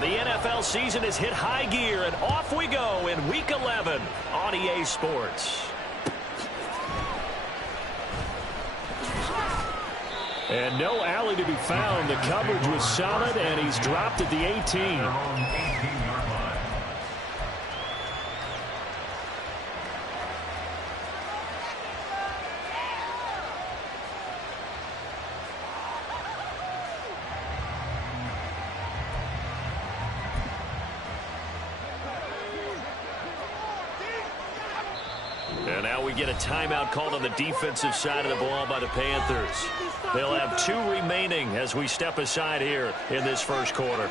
The NFL season has hit high gear, and off we go in Week 11 on EA Sports. And no alley to be found. The coverage was solid, and he's dropped at the 18. And now we get a timeout called on the defensive side of the ball by the Panthers. They'll have 2 remaining as we step aside here in this first quarter.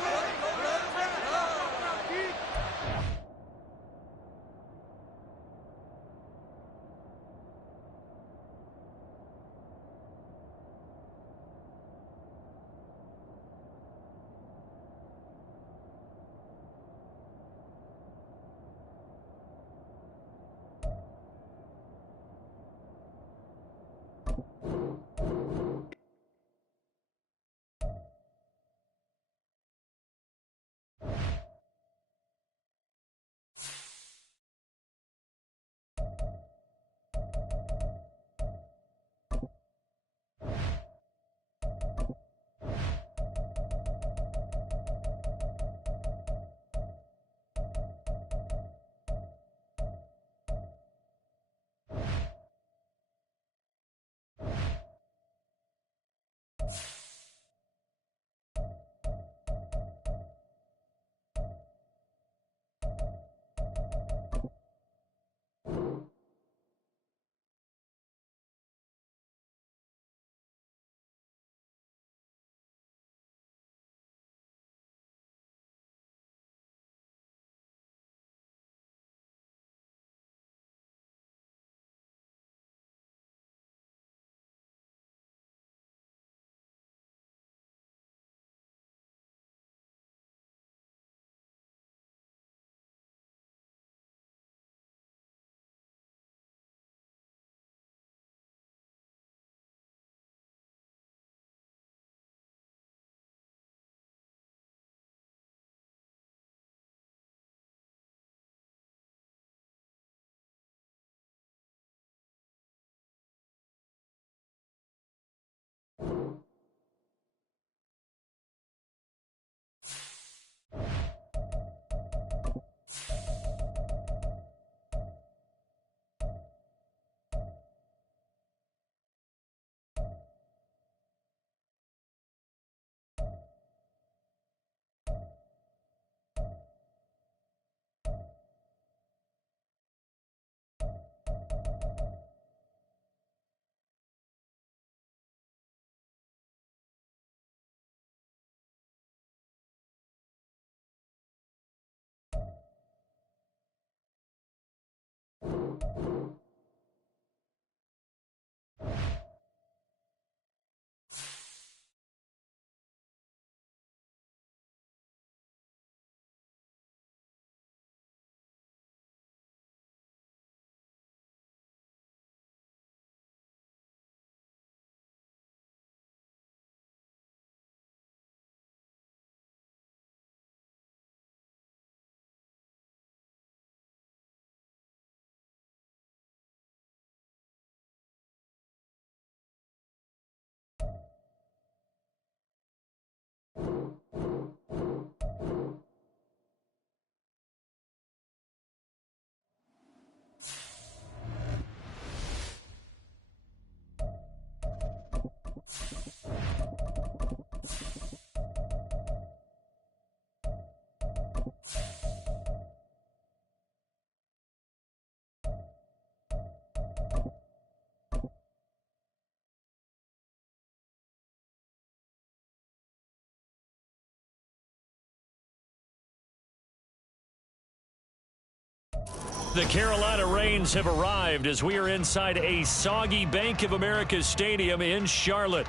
The Carolina Rains have arrived as we are inside a soggy Bank of America Stadium in Charlotte.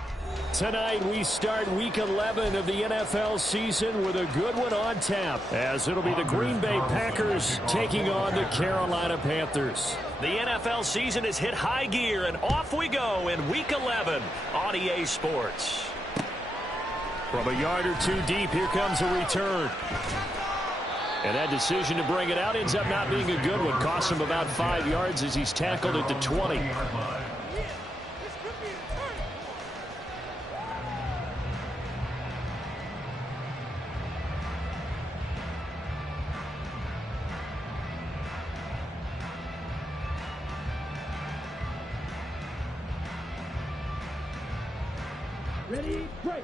Tonight we start Week 11 of the NFL season with a good one on tap, as it'll be the Green Bay Packers taking on the Carolina Panthers. The NFL season has hit high gear, and off we go in Week 11 on EA Sports. From a yard or two deep, here comes a return. And that decision to bring it out ends up not being a good one. Costs him about 5 yards as he's tackled at the 20. Ready, break.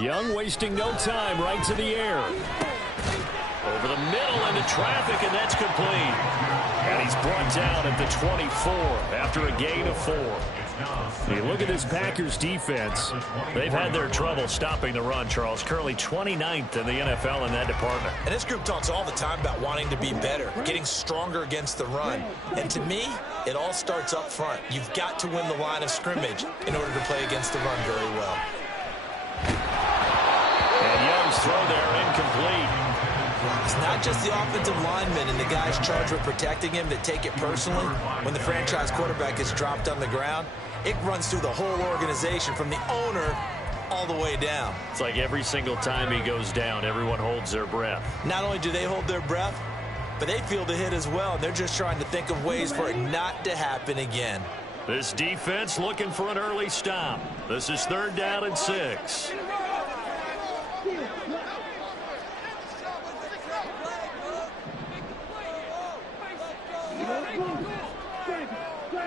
Young wasting no time, right to the air. Over the middle into traffic, and that's complete. And he's brought down at the 24 after a gain of 4. You look at this Packers defense. They've had their trouble stopping the run, Charles. Currently 29th in the NFL in that department. And this group talks all the time about wanting to be better, getting stronger against the run. And to me, it all starts up front. You've got to win the line of scrimmage in order to play against the run very well. And Young's throw there incomplete. It's not just the offensive linemen and the guys charged with protecting him that take it personally. When the franchise quarterback is dropped on the ground, it runs through the whole organization from the owner all the way down. It's like every single time he goes down, everyone holds their breath. Not only do they hold their breath, but they feel the hit as well. They're just trying to think of ways for it not to happen again. This defense looking for an early stop. This is 3rd down and 6.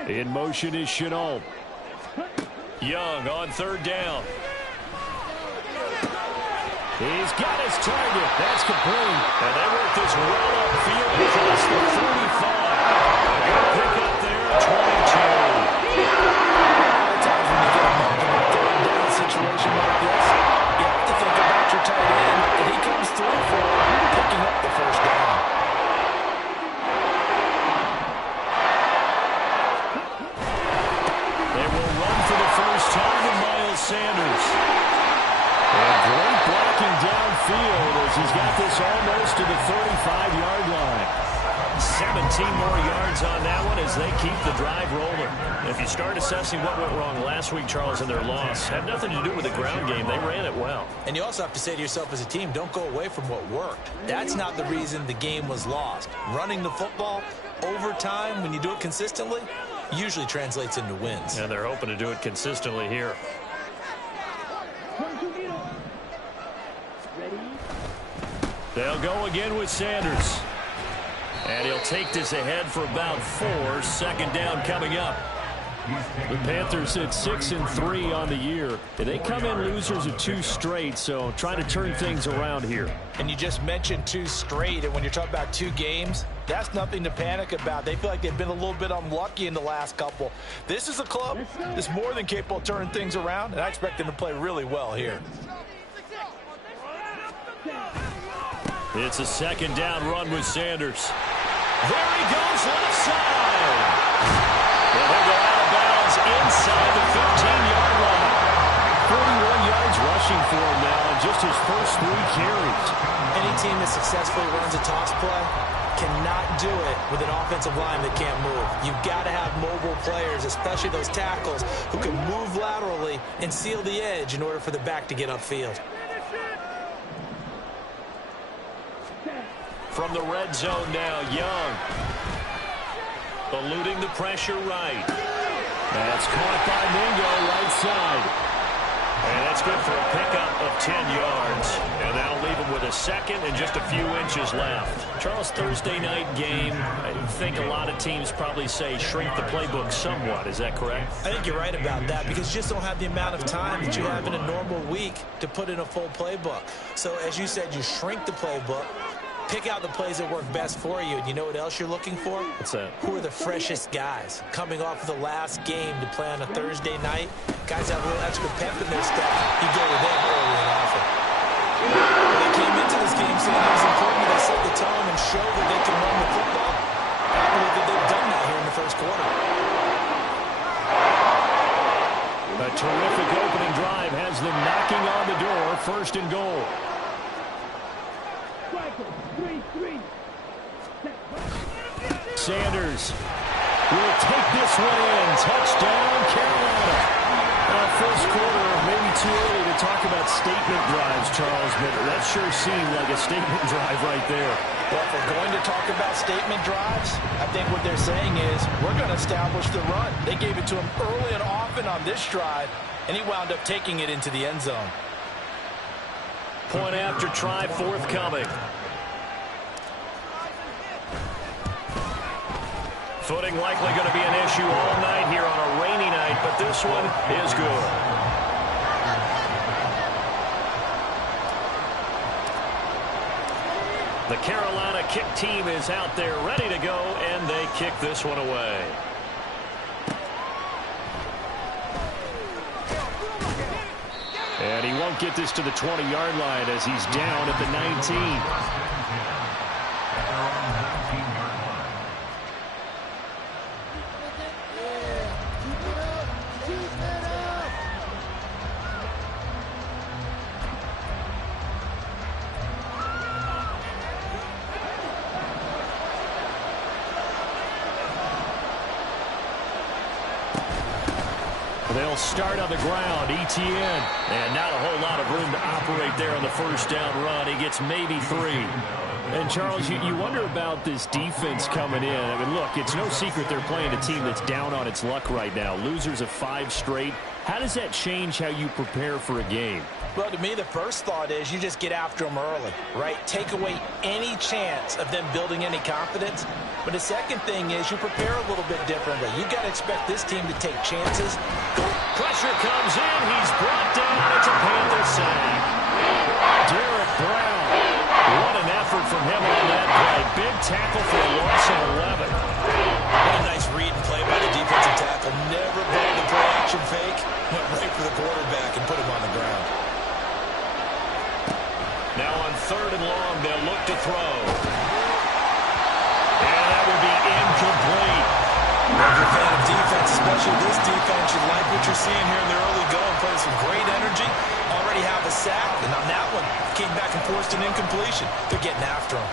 In motion is Chenault. Young on 3rd down. He's got his target. That's complete. And they work this well upfield across the 35. Got a pick up there at 22. Sometimes when you get a 3rd down situation like this, you have to think about your tight end. And he comes through for picking up the 1st down. Sanders. And great blocking downfield as he's got this almost to the 35-yard line. 17 more yards on that one as they keep the drive rolling. If you start assessing what went wrong last week, Charles, in their loss, had nothing to do with the ground game. They ran it well. And you also have to say to yourself as a team, don't go away from what worked. That's not the reason the game was lost. Running the football over time, when you do it consistently, usually translates into wins. And they're hoping to do it consistently here. They'll go again with Sanders. And he'll take this ahead for about 4. 2nd down coming up. The Panthers sit 6-3 on the year. And they come in losers of 2 straight, so trying to turn things around here. And you just mentioned 2 straight, and when you're talking about 2 games, that's nothing to panic about. They feel like they've been a little bit unlucky in the last couple. This is a club that's more than capable of turning things around, and I expect them to play really well here. It's a 2nd down run with Sanders. There he goes left side. And they'll go out of bounds inside the 15-yard line. 41 yards rushing for him now in just his first 3 carries. Any team that successfully runs a toss play cannot do it with an offensive line that can't move. You've got to have mobile players, especially those tackles, who can move laterally and seal the edge in order for the back to get upfield. From the red zone now, Young. Eluding the pressure right. That's caught by Mingo right side. And that's good for a pickup of 10 yards. And that'll leave him with a 2nd and just a few inches left. Charles, Thursday night game, I think a lot of teams probably say shrink the playbook somewhat. Is that correct? I think you're right about that because you just don't have the amount of time that you have in a normal week to put in a full playbook. So as you said, you shrink the playbook. Pick out the plays that work best for you. And you know what else you're looking for? What's that? Who are the freshest guys coming off of the last game to play on a Thursday night? Guys have a little extra pep in their step. You go to them early and often. When they came into this game saying it was important that they set the tone and show that they can run the football. I believe that they've done that here in the 1st quarter. A terrific opening drive has them knocking on the door. 1st and goal. Sanders will take this one in. Touchdown, Carolina. First quarter, maybe too early to talk about statement drives, Charles, but that sure seemed like a statement drive right there. Well, if we're going to talk about statement drives, I think what they're saying is we're going to establish the run. They gave it to him early and often on this drive, and he wound up taking it into the end zone. Point after try forthcoming. Footing likely going to be an issue all night here on a rainy night, but this one is good. The Carolina kick team is out there ready to go, and they kick this one away. And he won't get this to the 20-yard line as he's down at the 19. They'll start on the ground. ETN. And not a whole lot of room to operate there on the first down run. He gets maybe 3. And, Charles, you wonder about this defense coming in. I mean, look, it's no secret they're playing a team that's down on its luck right now. Losers of 5 straight. How does that change how you prepare for a game? Well, to me, the first thought is you just get after them early, right? Take away any chance of them building any confidence. But the second thing is you prepare a little bit differently. You got to expect this team to take chances. Pressure comes in. He's brought down. It's a Panther sack. Derek Brown. What an effort from him on that play. Big tackle for a loss of 11. What a nice read and play by the defensive tackle. Never brought the play-action fake. Went right for the quarterback and put him on the ground. Now on 3rd and long, they'll look to throw. And that will be incomplete. If you're a fan of defense, especially this defense, you like what you're seeing here in the early going, playing some great energy, already have a sack, and on that one, came back and forced an incompletion. They're getting after him.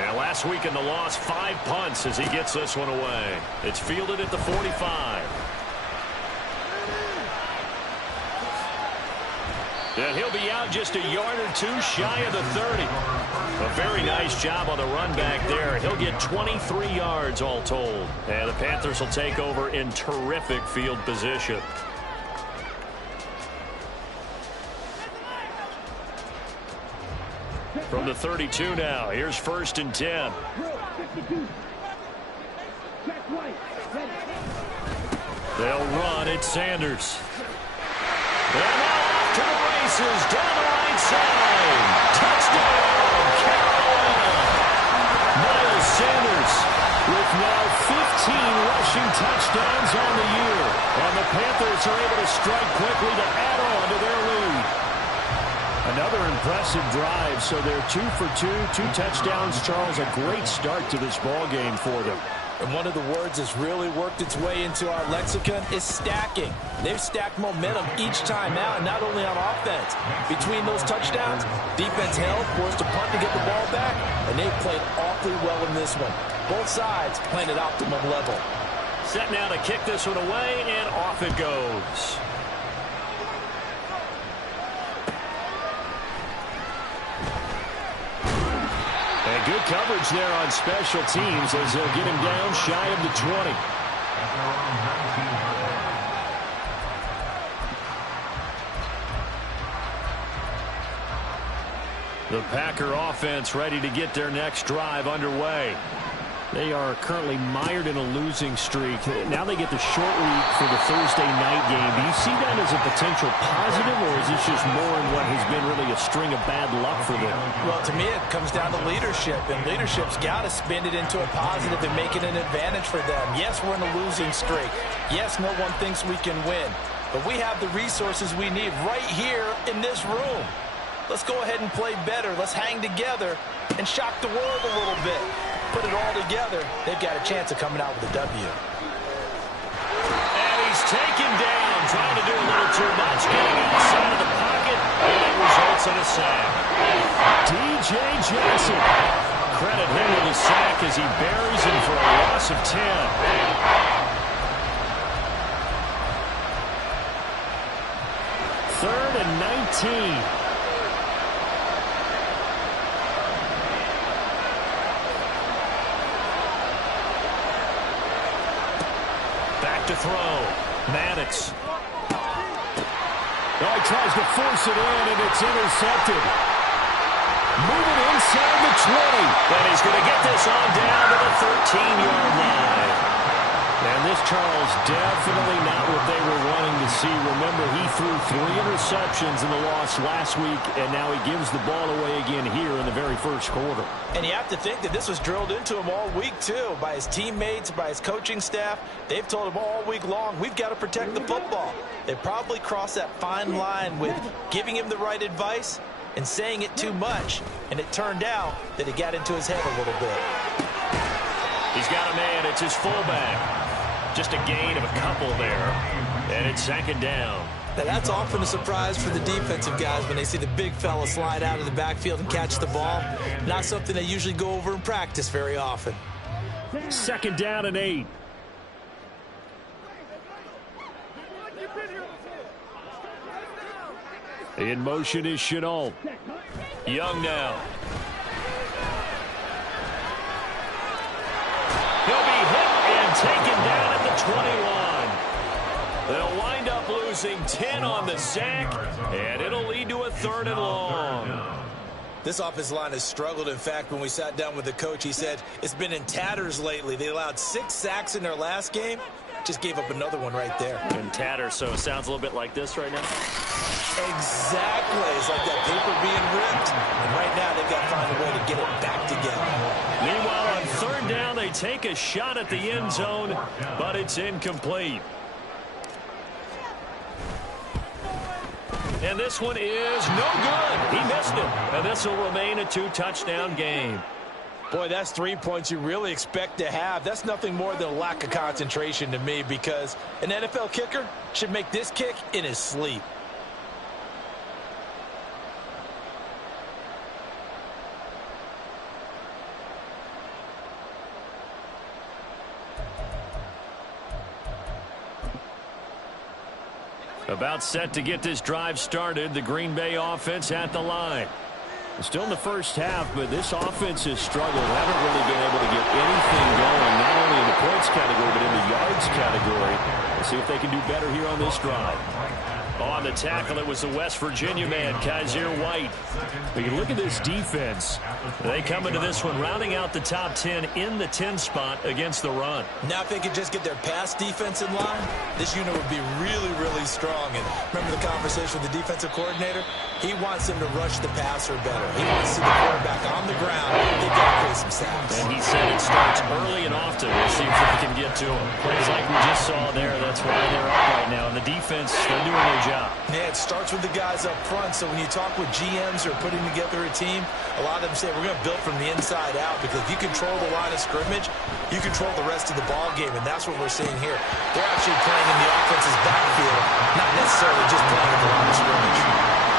Yeah, last week in the loss, 5 punts as he gets this one away. It's fielded at the 45. And he'll be out just a yard or 2 shy of the 30. A very nice job on the run back there. He'll get 23 yards all told. And the Panthers will take over in terrific field position. From the 32 now, here's 1st and 10. They'll run at Sanders. And now off to the races, down the right side. Touchdown, Carolina. Miles Sanders with now 15 rushing touchdowns on the year. And the Panthers are able to strike quickly to add on to their lead. Another impressive drive, so they're 2 for 2, 2 touchdowns. Charles, a great start to this ball game for them. And one of the words that's really worked its way into our lexicon is stacking. They've stacked momentum each time out, not only on offense. Between those touchdowns, defense held, forced a punt to get the ball back, and they've played awfully well in this one. Both sides playing at optimum level. Set now to kick this one away, and off it goes. And good coverage there on special teams as they'll get him down shy of the 20. The Packer offense ready to get their next drive underway. They are currently mired in a losing streak. Now they get the short week for the Thursday night game. Do you see that as a potential positive, or is this just more in what has been really a string of bad luck for them? Well, to me, it comes down to leadership, and leadership's got to spin it into a positive and make it an advantage for them. Yes, we're in a losing streak. Yes, no one thinks we can win, but we have the resources we need right here in this room. Let's go ahead and play better. Let's hang together and shock the world a little bit. Put it all together, they've got a chance of coming out with a W. And he's taken down, trying to do a little too much, getting outside of the pocket, and it results in a sack. D.J. Johnson, credit him with a sack as he buries him for a loss of 10. Third and 19. Back to throw. Maddox. Oh, he tries to force it in, and it's intercepted. Moving inside the 20. And he's going to get this on down to the 13-yard line. And this, Charles, definitely not what they were wanting to see. Remember, he threw 3 interceptions in the loss last week, and now he gives the ball away again here in the very first quarter. And you have to think that this was drilled into him all week, too, by his teammates, by his coaching staff. They've told him all week long, we've got to protect the football. They probably crossed that fine line with giving him the right advice and saying it too much. And it turned out that it got into his head a little bit. He's got a man. It's his fullback. Just a gain of a couple there. And it's second down. Now that's often a surprise for the defensive guys when they see the big fella slide out of the backfield and catch the ball. Not something they usually go over in practice very often. Second down and 8. In motion is Chenault. Young now. He'll be hit and taken down at the 21. They'll wind up losing 10 on the sack, and it'll lead to a 3rd and long. This offensive line has struggled. In fact, when we sat down with the coach, he said it's been in tatters lately. They allowed 6 sacks in their last game. Just gave up another one right there. In tatters, so it sounds a little bit like this right now. Exactly. It's like that paper being ripped. And right now, they've got to find a way to get it back together. Meanwhile, on 3rd down, they take a shot at the end zone, but it's incomplete. And this one is no good. He missed it. And this will remain a 2-touchdown game. Boy, that's 3 points you really expect to have. That's nothing more than a lack of concentration to me, because an NFL kicker should make this kick in his sleep. About set to get this drive started. The Green Bay offense at the line. Still in the first half, but this offense has struggled. Haven't really been able to get anything going, not only in the points category, but in the yards category. Let's see if they can do better here on this drive. On the tackle, it was the West Virginia man, Kaiser White. But you look at this defense. They come into this one rounding out the top 10 in the 10 spot against the run. Now if they could just get their pass defense in line, this unit would be really, really strong. And remember the conversation with the defensive coordinator? He wants them to rush the passer better. He wants to see the quarterback on the ground. They've got to create some sacks. And he said it starts early and often. We'll see if we can get to him. Plays like we just saw there. That's why they're up right now. And the defense, they're doing their job. Yeah, it starts with the guys up front. So when you talk with GMs who are putting together a team, a lot of them say we're going to build from the inside out, because if you control the line of scrimmage, you control the rest of the ball game, and that's what we're seeing here. They're actually playing in the offense's backfield, not necessarily just playing in the line of scrimmage.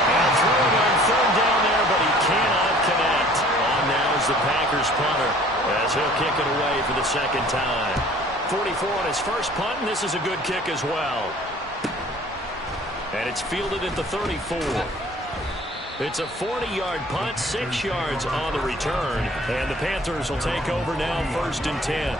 And throwing on 3rd down there, but he cannot connect. On now is the Packers punter, as he'll kick it away for the 2nd time. 44 on his first punt, and this is a good kick as well. And it's fielded at the 34. It's a 40-yard punt, 6 yards on the return. And the Panthers will take over now, 1st and 10.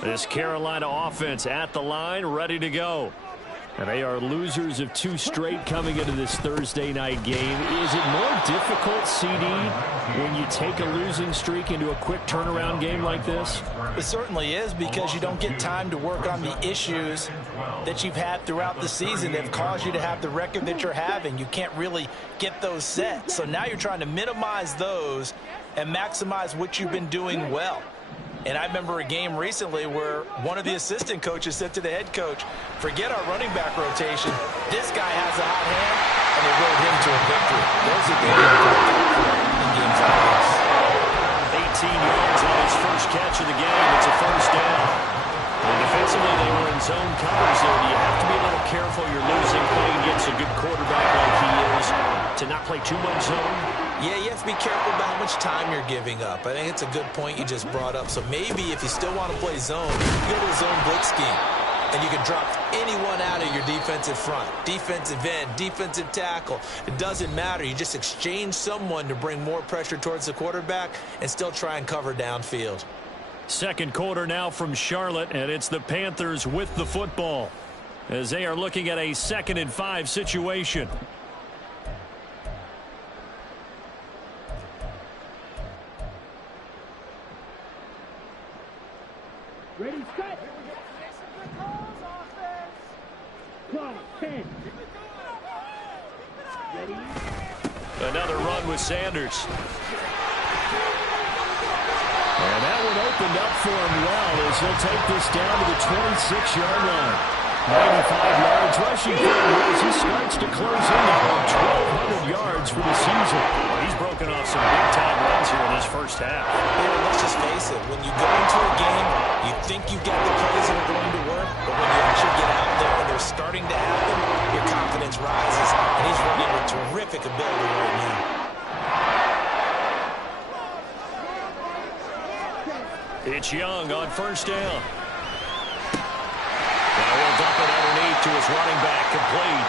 This Carolina offense at the line, ready to go. And they are losers of 2 straight coming into this Thursday night game. Is it more difficult, CD, when you take a losing streak into a quick turnaround game like this? It certainly is, because you don't get time to work on the issues that you've had throughout the season that have caused you to have the record that you're having. You can't really get those set. So now you're trying to minimize those and maximize what you've been doing well. And I remember a game recently where one of the assistant coaches said to the head coach, forget our running back rotation. This guy has a hot hand, and they rode him to a victory. Those are the in games like this. 18 yards on his first catch of the game. It's a 1st down. And defensively, they were in zone covers there. You have to be a little careful. You're to not play too much zone? Yeah, you have to be careful about how much time you're giving up. I think it's a good point you just brought up. So maybe if you still want to play zone, you go to a zone blitz scheme. And you can drop anyone out of your defensive front. Defensive end, defensive tackle. It doesn't matter. You just exchange someone to bring more pressure towards the quarterback and still try and cover downfield. Second quarter now from Charlotte, and it's the Panthers with the football as they are looking at a 2nd and 5 situation. Ready, set. Clock, 10. Ready. Another run with Sanders. And that one opened up for him well as he'll take this down to the 26-yard line. 95 yards rushing for him as he starts to close in on 1,200 yards for the season. Well, he's broken off some big-time runs here in this first half. Yeah, let's just face it. When you go into a game, you think you get the plays that are going to work, but when you actually get out there and they're starting to happen, your confidence rises, and he's running with terrific ability right now. It's Young on first down. Now he'll dump it underneath to his running back, complete.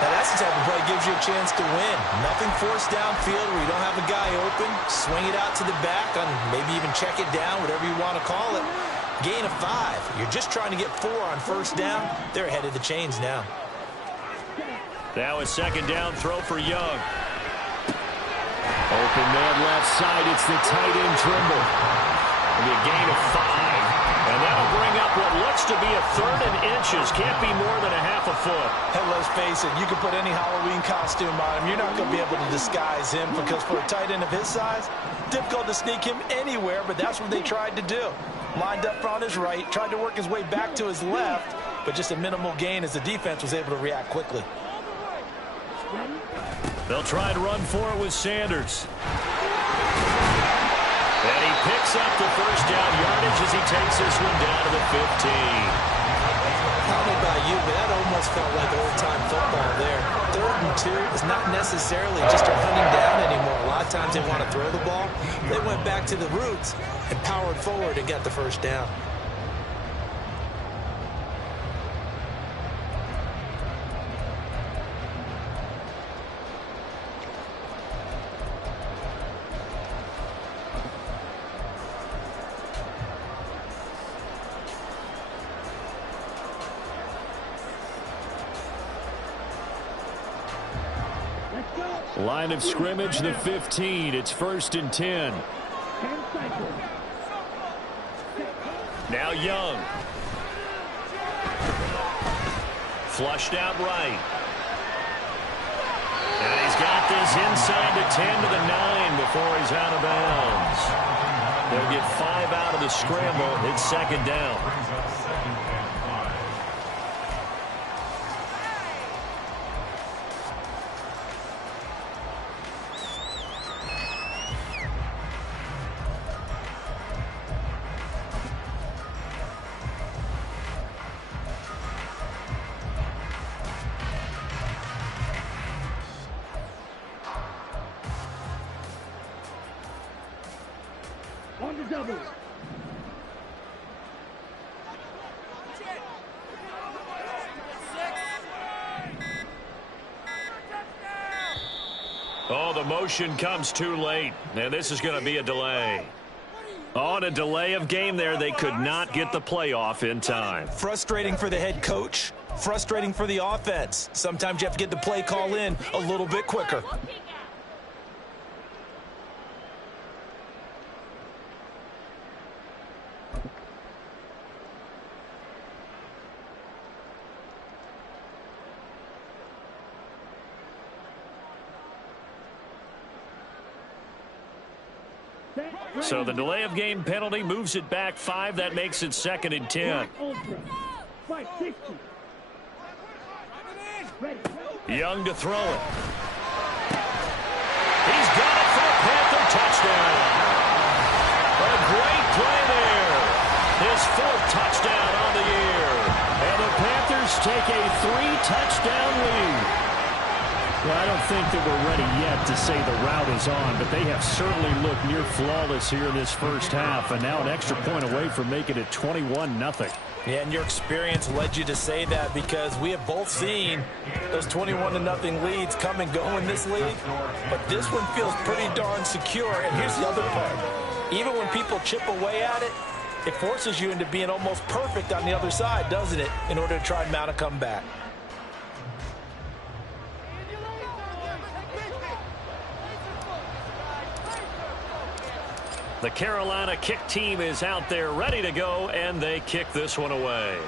Now that's the type of play that gives you a chance to win. Nothing forced downfield where you don't have a guy open. Swing it out to the back, on maybe even check it down, whatever you want to call it. Gain of 5. You're just trying to get 4 on first down. They're ahead of the chains now. Now a second down throw for Young. Open man left side. It's the tight end Trimble. It'll be a gain of 5. And that'll bring up what looks to be a 3rd and inches. Can't be more than a half a foot. And let's face it, you can put any Halloween costume on him. You're not going to be able to disguise him because for a tight end of his size, difficult to sneak him anywhere, but that's what they tried to do. Lined up on his right, tried to work his way back to his left, but just a minimal gain as the defense was able to react quickly. They'll try and run for it with Sanders. And he picks up the first down yardage as he takes this one down to the 15. I don't know about you, but that almost felt like old-time football there. 3rd and 2 is not necessarily just a hunting down anymore. A lot of times they want to throw the ball. They went back to the roots and powered forward and got the first down. Line of scrimmage, the 15. It's 1st and 10. Now Young. Flushed out right. And he's got this inside the 10 to the 9 before he's out of bounds. They'll get 5 out of the scramble. It's 2nd down. On the double. Oh, the motion comes too late, and this is going to be a delay. On a delay of game there, they could not get the play off in time. Frustrating for the head coach, frustrating for the offense. Sometimes you have to get the play call in a little bit quicker. So the delay of game penalty moves it back 5. That makes it 2nd and 10. Young to throw it. He's got it for a Panther touchdown. A great play there. His 4th touchdown on the year. And the Panthers take a 3-touchdown lead. Well, I don't think that we're ready yet to say the route is on, but they have certainly looked near flawless here in this first half, and now an extra point away from making it 21-0. Yeah, and your experience led you to say that, because we have both seen those 21-0 leads come and go in this league, but this one feels pretty darn secure. And here's the other part. Even when people chip away at it, it forces you into being almost perfect on the other side, doesn't it, in order to try and mount a comeback. The Carolina kick team is out there ready to go, and they kick this one away.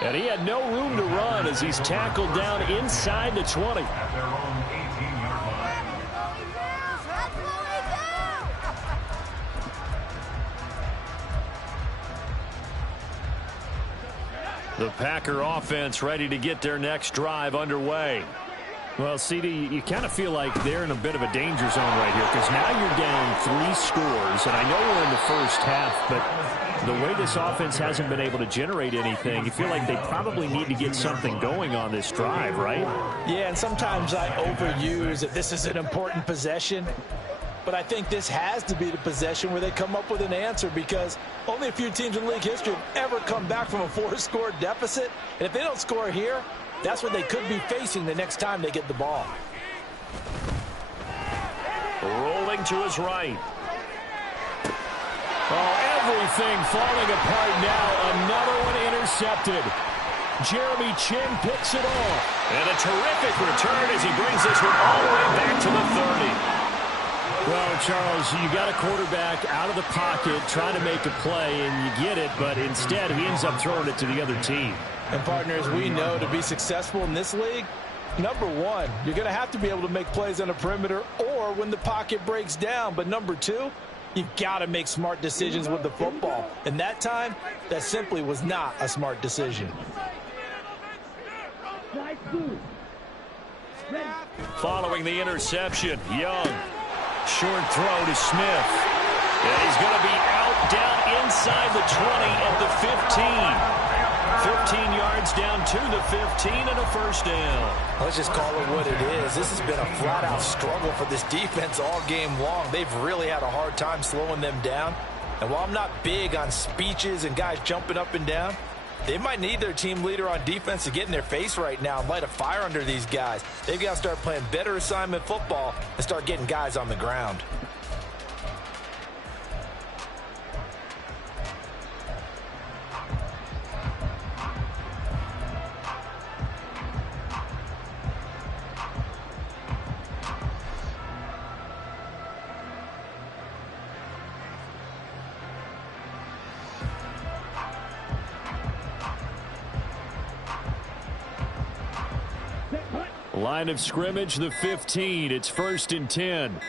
And he had no room to run as he's tackled down inside the 20. The Packer offense ready to get their next drive underway. Well, CD, you kind of feel like they're in a bit of a danger zone right here, because now you're down 3 scores, and I know we're in the first half, but the way this offense hasn't been able to generate anything, you feel like they probably need to get something going on this drive, right? Yeah, and sometimes I overuse that this is an important possession, but I think this has to be the possession where they come up with an answer, because only a few teams in league history have ever come back from a 4-score deficit, and if they don't score here, that's what they could be facing the next time they get the ball. Rolling to his right. Oh, everything falling apart now. Another one intercepted. Jeremy Chin picks it off. And a terrific return as he brings this one all the way back to the 30. Well, Charles, you got a quarterback out of the pocket trying to make a play, and you get it, but instead he ends up throwing it to the other team. And partners, we know to be successful in this league, number one, you're going to have to be able to make plays on the perimeter or when the pocket breaks down. But number two, you've got to make smart decisions with the football. And that time, that simply was not a smart decision. Following the interception, Young. Short throw to Smith. And he's going to be out down inside the 20 at the 15. 15 yards down to the 15 and a first down. Let's just call it what it is. This has been a flat-out struggle for this defense all game long. They've really had a hard time slowing them down. And while I'm not big on speeches and guys jumping up and down, they might need their team leader on defense to get in their face right now and light a fire under these guys. They've got to start playing better assignment football and start getting guys on the ground. Line of scrimmage, the 15. It's 1st and 10.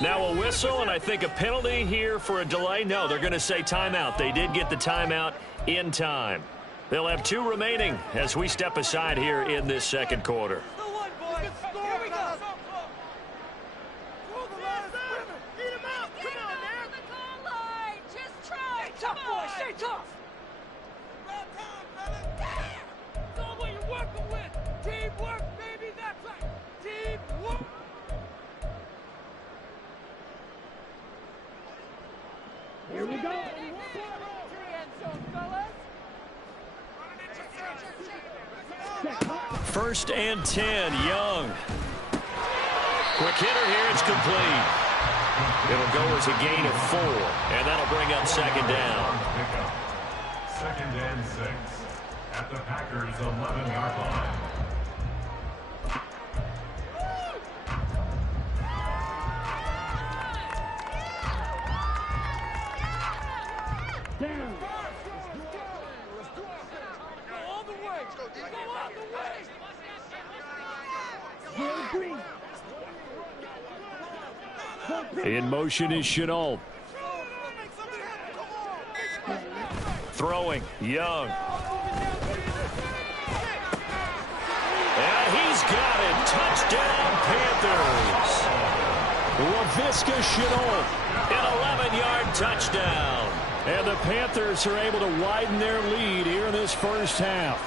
Now a whistle, and I think a penalty here for a delay. No, they're going to say timeout. They did get the timeout in time. They'll have 2 remaining as we step aside here in this second quarter. Here we go. First and 10, Young. Quick hitter here, it's complete. It'll go as a gain of 4, and that'll bring up second down. 2nd and 6 at the Packers' 11-yard line. Down. In motion is Chenault. Throwing, Young. And he's got it. Touchdown, Panthers. LaVisca Chenault, an 11-yard touchdown. And the Panthers are able to widen their lead here in this first half.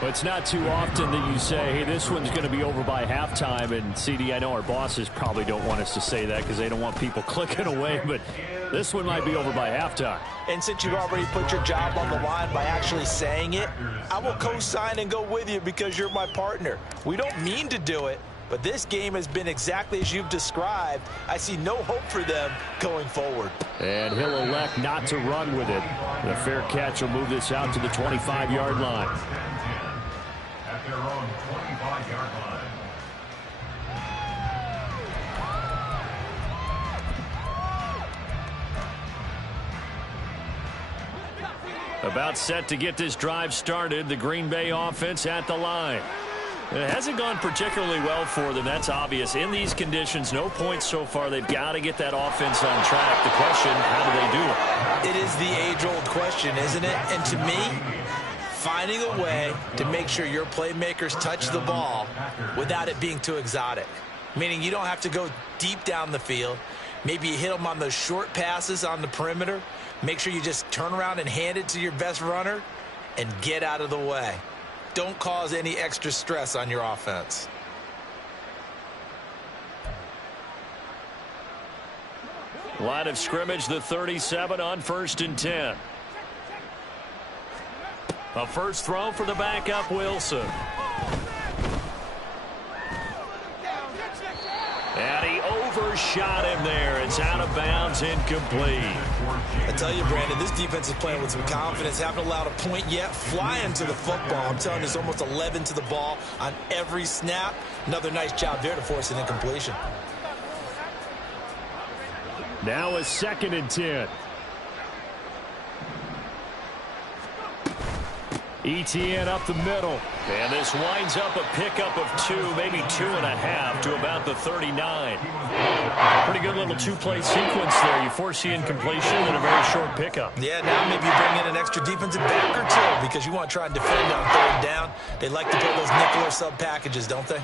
But it's not too often that you say, hey, this one's going to be over by halftime. And, CD, I know our bosses probably don't want us to say that because they don't want people clicking away. But this one might be over by halftime. And since you've already put your job on the line by actually saying it, I will co-sign and go with you because you're my partner. We don't mean to do it, but this game has been exactly as you've described. I see no hope for them going forward. And he'll elect not to run with it. The fair catch will move this out to the 25-yard line. At their own 25-yard line. About set to get this drive started. The Green Bay offense at the line. It hasn't gone particularly well for them. That's obvious. In these conditions, no points so far. They've got to get that offense on track. The question, how do they do it? It is the age-old question, isn't it? And to me, finding a way to make sure your playmakers touch the ball without it being too exotic. Meaning you don't have to go deep down the field. Maybe you hit them on those short passes on the perimeter. Make sure you just turn around and hand it to your best runner and get out of the way. Don't cause any extra stress on your offense. Line of scrimmage, the 37 on 1st and 10. A first throw for the backup, Wilson. And he overshot him there. It's out of bounds, incomplete. I tell you, Brandon, this defense is playing with some confidence. Haven't allowed a point yet. Flying to the football. I'm telling you, there's almost 11 to the ball on every snap. Another nice job there to force an incompletion. Now a 2nd and 10. ETN up the middle. And this winds up a pickup of 2, maybe 2.5 to about the 39. Pretty good little two-play sequence there. You force the incompletion and a very short pickup. Yeah, now maybe you bring in an extra defensive back or two because you want to try and defend on 3rd down. They like to play those nickel or sub packages, don't they?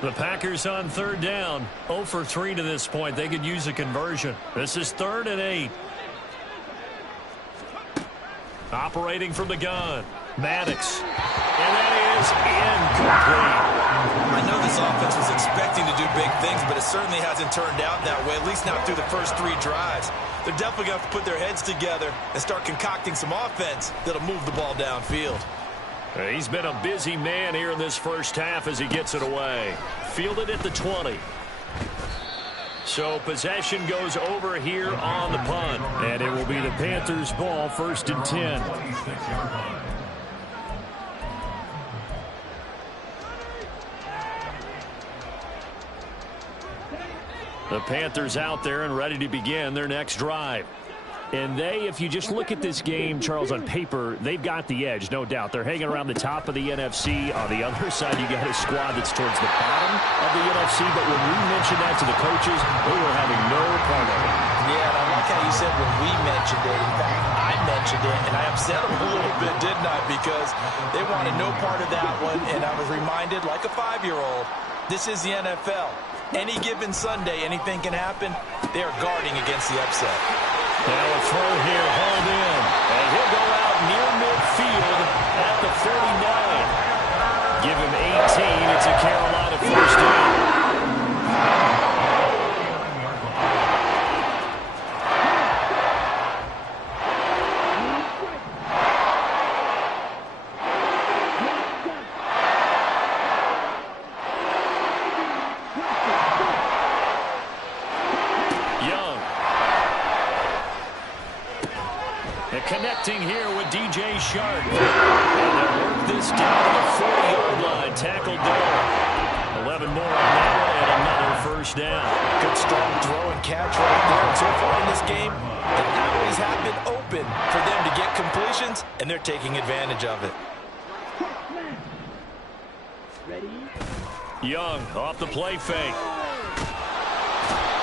The Packers on 3rd down. 0 for 3 to this point. They could use a conversion. This is 3rd and 8. Operating from the gun. Maddox. And that is incomplete. I know this offense was expecting to do big things, but it certainly hasn't turned out that way, at least not through the first 3 drives. They're definitely going to have to put their heads together and start concocting some offense that'll move the ball downfield. He's been a busy man here in this first half as he gets it away. Fielded at the 20. So possession goes over here on the punt. And it will be the Panthers' ball, 1st and 10. The Panthers out there and ready to begin their next drive. And they, if you just look at this game, Charles, on paper, they've got the edge, no doubt. They're hanging around the top of the NFC. On the other side, you got a squad that's towards the bottom of the NFC. But when we mentioned that to the coaches, they were having no part of it. Yeah, and I like how you said when we mentioned it. In fact, I mentioned it, and I upset them a little bit, didn't I? Because they wanted no part of that one, and I was reminded, like a 5-year-old, this is the NFL. Any given Sunday, anything can happen. They are guarding against the upset. Now a throw here, hauled in. And he'll go out near midfield at the 49. Give him 18. It's a Carolina first down. Connecting here with DJ Shark. And they'll work this down to the 40-yard line. Tackled down. 11 more on that one and another first down. Good strong throw and catch right there. And so far in this game, the alleys have been open for them to get completions, and they're taking advantage of it. Ready? Young off the play fake.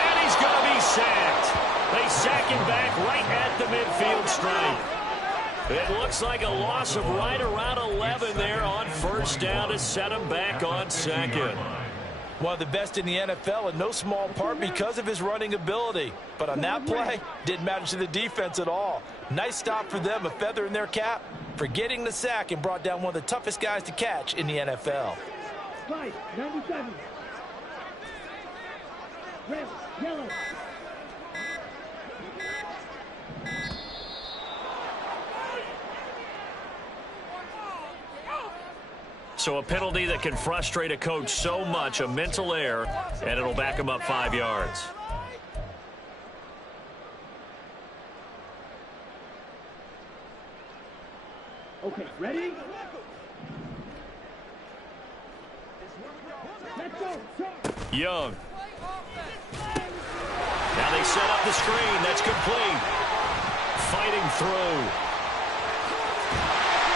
And he's going to be sacked. They sack him back right at the midfield stripe. It looks like a loss of right around 11 there on 1st first down to set him back on second. One of the best in the NFL, in no small part because of his running ability. But on that play, didn't matter to the defense at all. Nice stop for them, a feather in their cap for getting the sack and brought down one of the toughest guys to catch in the NFL. Right, 97. Red, yellow. So a penalty that can frustrate a coach so much, a mental error, and it'll back him up 5 yards. Okay, ready? Let's go. Young. Now they set up the screen. That's complete. Fighting through.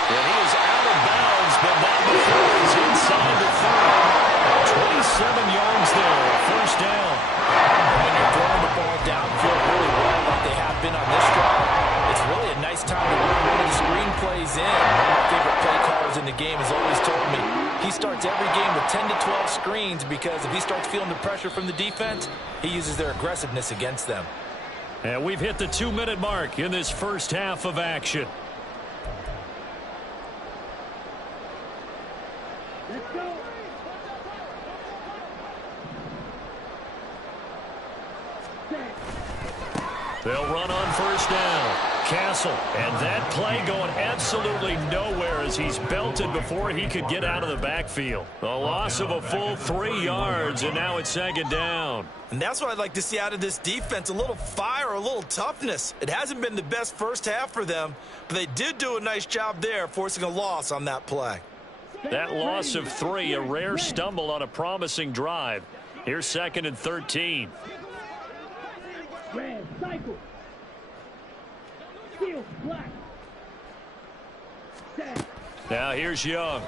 And he is out of bounds, but not before he's inside the 30. 27 yards there, first down. When you're throwing the ball downfield really well like they have been on this drive, it's really a nice time to run one of the screen plays in. One of my favorite play callers in the game has always told me he starts every game with 10 to 12 screens because if he starts feeling the pressure from the defense, he uses their aggressiveness against them. And we've hit the 2-minute mark in this first half of action. Let's go. They'll run on first down. Castle, and that play going absolutely nowhere as he's belted before he could get out of the backfield. A loss of a full 3 yards, and now it's second down. And that's what I'd like to see out of this defense, a little fire, a little toughness. It hasn't been the best first half for them, but they did do a nice job there, forcing a loss on that play. That loss of 3, a rare stumble on a promising drive. Here's second and 13. Red, cycle. Steel, black. Set. Now here's Young.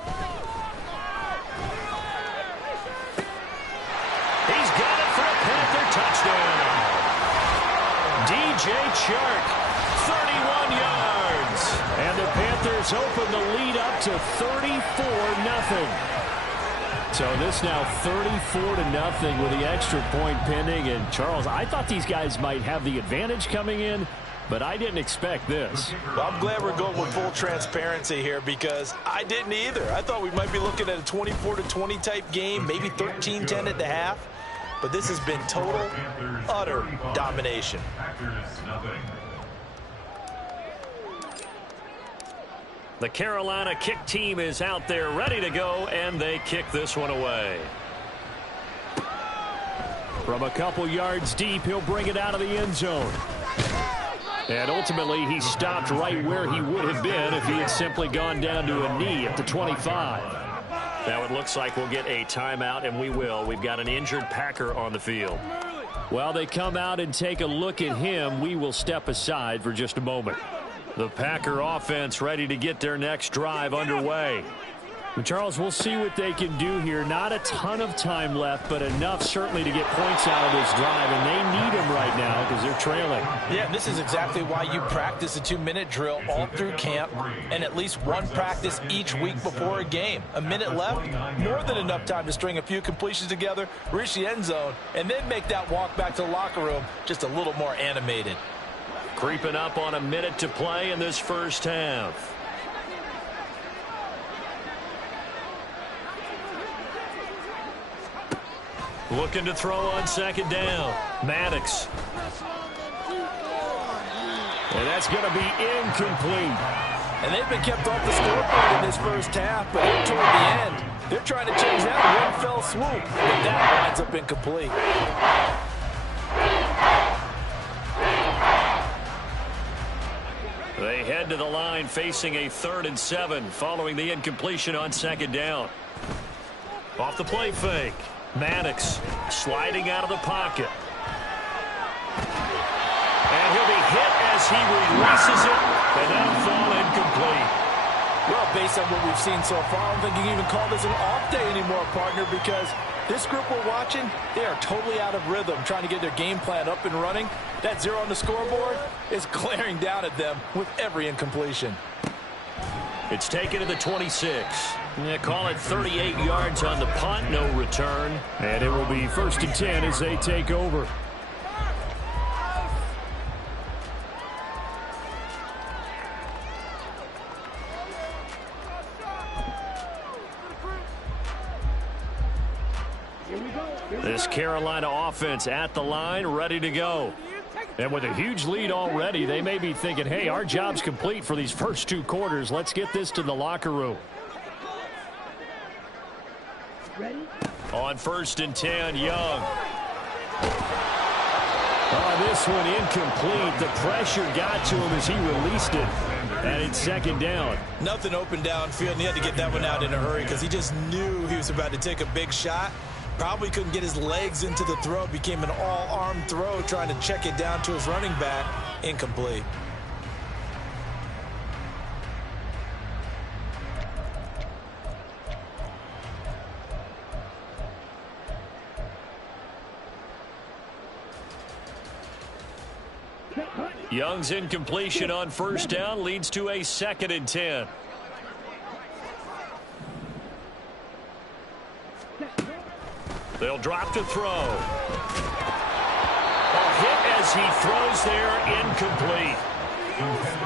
He's got it for a Panther touchdown. DJ Chark, 31 yards. And the Panthers open the lead up to 34-0. So this now 34-0 with the extra point pending. And Charles, I thought these guys might have the advantage coming in, but I didn't expect this. Well, I'm glad we're going with full transparency here because I didn't either. I thought we might be looking at a 24-20 type game, maybe 13-10 at the half. But this has been total, utter domination. The Carolina kick team is out there ready to go, and they kick this one away. From a couple yards deep, he'll bring it out of the end zone. And ultimately, he stopped right where he would have been if he had simply gone down to a knee at the 25. Now it looks like we'll get a timeout, and we will. We've got an injured Packer on the field. While they come out and take a look at him, we will step aside for just a moment. The Packer offense ready to get their next drive underway. And Charles, we'll see what they can do here. Not a ton of time left, but enough certainly to get points out of this drive, and they need them right now because they're trailing. Yeah, this is exactly why you practice a 2-minute drill all through camp and at least one practice each week before a game. A minute left, more than enough time to string a few completions together, reach the end zone, and then make that walk back to the locker room just a little more animated. Creeping up on a minute to play in this first half. Looking to throw on second down. Maddox. And that's going to be incomplete. And they've been kept off the scoreboard in this first half, but toward the end, they're trying to change that in one fell swoop. But that winds up incomplete. They head to the line facing a 3rd and 7 following the incompletion on second down. Off the play fake. Maddox sliding out of the pocket. And he'll be hit as he releases it, and that'll fall incomplete. Well, based on what we've seen so far, I don't think you can even call this an off day anymore, partner, because this group we're watching, they are totally out of rhythm, trying to get their game plan up and running. That 0 on the scoreboard is glaring down at them with every incompletion. It's taken to the 26. Yeah, call it 38 yards on the punt, no return. And it will be 1st and 10 as they take over. This Carolina offense at the line, ready to go. And with a huge lead already, they may be thinking, hey, our job's complete for these first 2 quarters. Let's get this to the locker room. Ready? On 1st and 10, Young. Oh, this one incomplete. The pressure got to him as he released it. And it's 2nd down. Nothing open downfield, and he had to get that one out in a hurry because he just knew he was about to take a big shot. Probably couldn't get his legs into the throw. Became an all-arm throw trying to check it down to his running back. Incomplete. Young's incompletion on 1st down leads to a 2nd and 10. They'll drop to throw. A hit as he throws there, incomplete.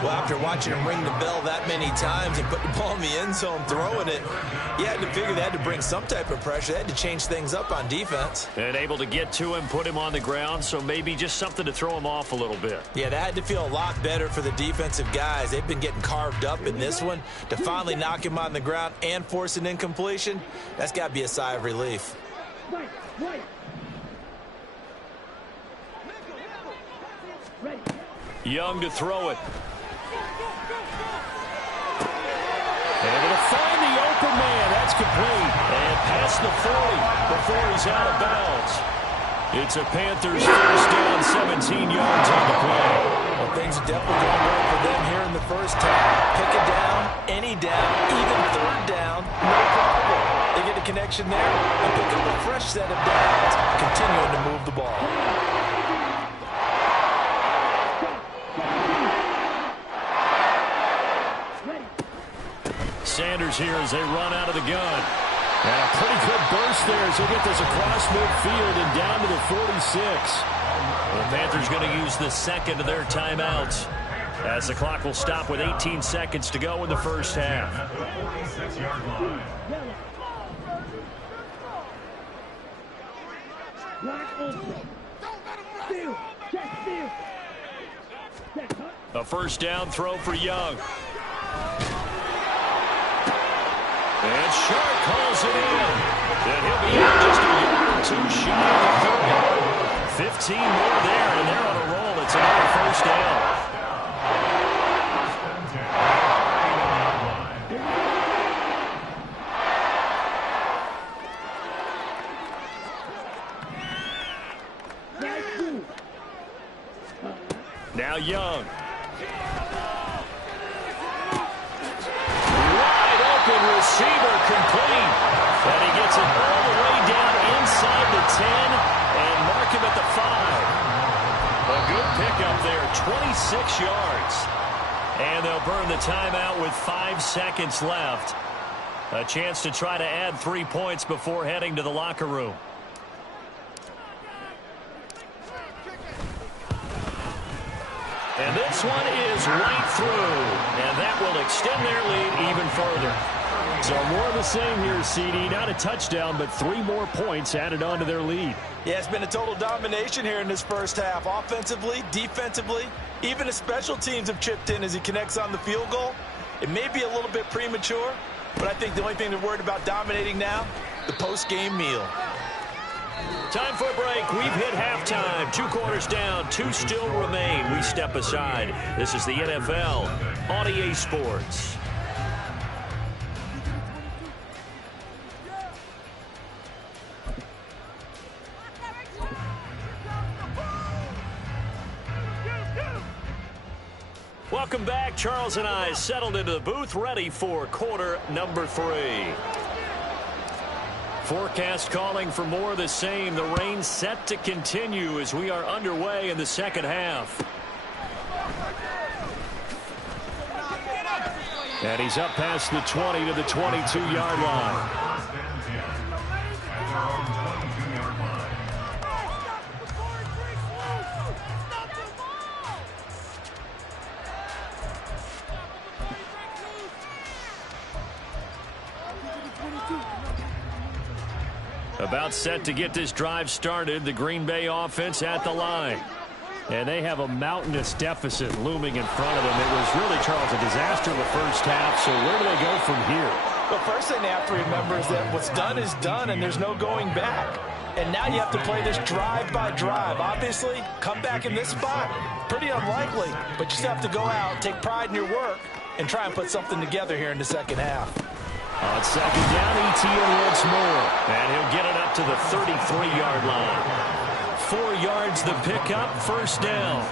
Well, after watching him ring the bell that many times and put the ball in the end zone, throwing it, you had to figure they had to bring some type of pressure. They had to change things up on defense. And able to get to him, put him on the ground, so maybe just something to throw him off a little bit. Yeah, that had to feel a lot better for the defensive guys. They've been getting carved up in this one. To finally knock him on the ground and force an incompletion, that's got to be a sigh of relief. Right. Ready. Young to throw it. Able to find the open man. That's complete. And past the 40 before he's out of bounds. It's a Panthers 1st down, 17 yards on the play. Well, things are definitely going well for them here in the first half. Pick it down, any down, even 3rd down, no problem. They get a connection there and pick up a fresh set of downs, continuing to move the ball. Sanders here as they run out of the gun. And a pretty good burst there as they get this across midfield and down to the 46. The Panthers going to use the 2nd of their timeouts as the clock will stop with 18 seconds to go in the first half. At the 46-yard line. Black open. Steal. Check steal. Check cut. A 1st down throw for Young. And Sharp calls it in. And he'll be out just a yard or 2 shy of 30. 15 more there, and they're on a roll. It's another 1st down. Now Young. Wide open receiver complete. And he gets it all the way down inside the 10 and mark him at the 5. A good pickup there, 26 yards. And they'll burn the timeout with 5 seconds left. A chance to try to add 3 points before heading to the locker room. And this one is right through. And that will extend their lead even further. So more of the same here, CD. Not a touchdown, but 3 more points added on to their lead. Yeah, it's been a total domination here in this first half. Offensively, defensively, even the special teams have chipped in as he connects on the field goal. It may be a little bit premature, but I think the only thing they're worried about dominating now, the post-game meal. Time for a break. We've hit halftime. 2 quarters down. 2 still remain. We step aside. This is the NFL on EA Sports. Welcome back. Charles and I settled into the booth, ready for quarter number 3. Forecast calling for more of the same. The rain set to continue as we are underway in the second half. And he's up past the 20 to the 22-yard line. First and 10 at their own 22-yard line. About set to get this drive started, the Green Bay offense at the line. And they have a mountainous deficit looming in front of them. It was really, Charles, a disaster in the first half. So where do they go from here? The first thing they have to remember is that what's done is done, and there's no going back. And now you have to play this drive by drive. Obviously, come back in this spot, pretty unlikely. But you still have to go out, take pride in your work, and try and put something together here in the second half. On second down, ETN once more. And he'll get it up to the 33-yard line. 4 yards the pickup, first down.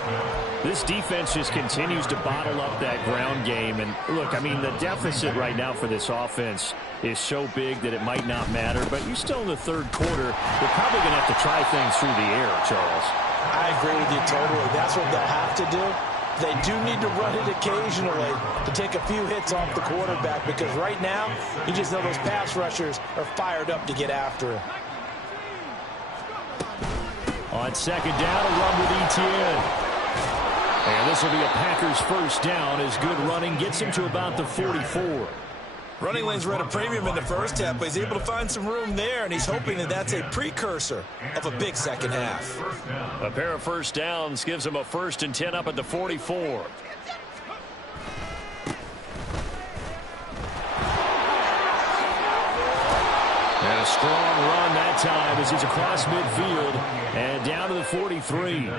This defense just continues to bottle up that ground game. And look, I mean, the deficit right now for this offense is so big that it might not matter. But you're still in the third quarter. They're probably going to have to try things through the air, Charles. I agree with you totally. That's what they'll have to do. They do need to run it occasionally to take a few hits off the quarterback, because right now, you just know those pass rushers are fired up to get after him. On second down, a run with ETN. And this will be a Packers first down as good running gets him to about the 44. Running lanes were at a premium in the first half, but he's able to find some room there, and he's hoping that that's a precursor of a big second half. A pair of first downs gives him a 1st and 10 up at the 44. And a strong run that time as he's across midfield and down to the 43.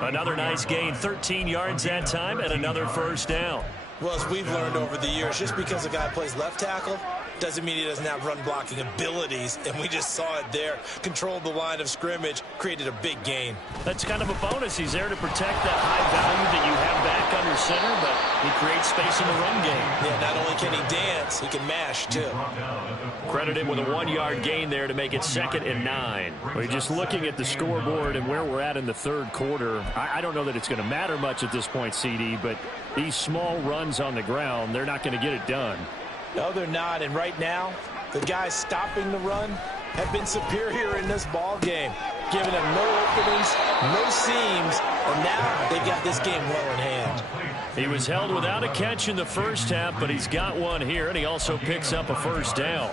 Another nice gain, 13 yards that time, and another first down. Well, as we've learned over the years, just because a guy plays left tackle doesn't mean he doesn't have run blocking abilities, and we just saw it there. Controlled the line of scrimmage, created a big gain. That's kind of a bonus. He's there to protect that high value that you have back under center, but he creates space in the run game. Yeah, not only can he dance, he can mash, too. Credit him with a 1-yard gain there to make it 2nd and 9. We're just looking at the scoreboard and where we're at in the third quarter. I don't know that it's going to matter much at this point, CD, but these small runs on the ground, they're not going to get it done. No, they're not. And right now, the guys stopping the run have been superior in this ball game, giving them no openings, no seams, and now they got this game well in hand. He was held without a catch in the first half, but he's got one here, and he also picks up a first down.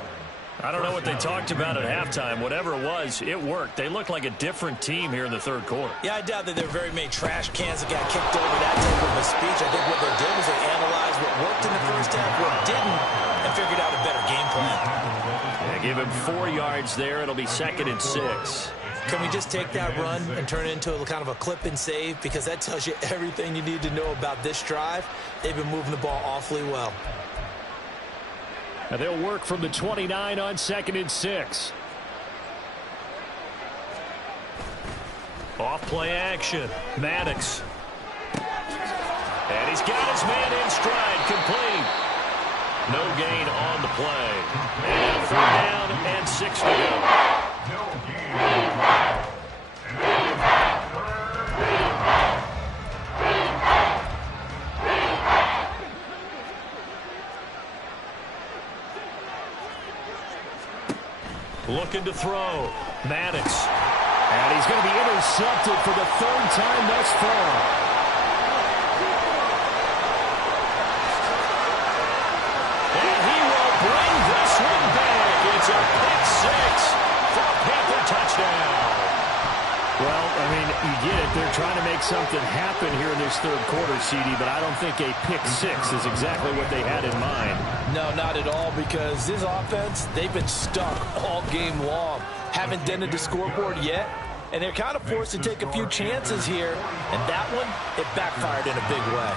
I don't know what they talked about at halftime. Whatever it was, it worked. They look like a different team here in the third quarter. Yeah, I doubt that there were very many trash cans that got kicked over that type of a speech. I think what they did was they analyzed what worked in the first half, what didn't, and figured out a better game plan. Yeah, give him 4 yards there. It'll be 2nd and 6. Can we just take that run and turn it into a kind of a clip and save? Because that tells you everything you need to know about this drive. They've been moving the ball awfully well. And they'll work from the 29 on 2nd and 6. Off play action. Maddox. And he's got his man in stride, complete. No gain on the play. And 4 down and 6 to go. Looking to throw. Maddox. And he's going to be intercepted for the 3rd time thus far. And he will bring this one back. It's a pick 6 for a Panther touchdown. Well, I mean, you get it. They're trying to make something happen here in this third quarter, CD, but I don't think a pick 6 is exactly what they had in mind. No, not at all, because this offense, they've been stuck all game long. Haven't dented the scoreboard yet, and they're kind of forced to take a few chances here, and that one, it backfired in a big way.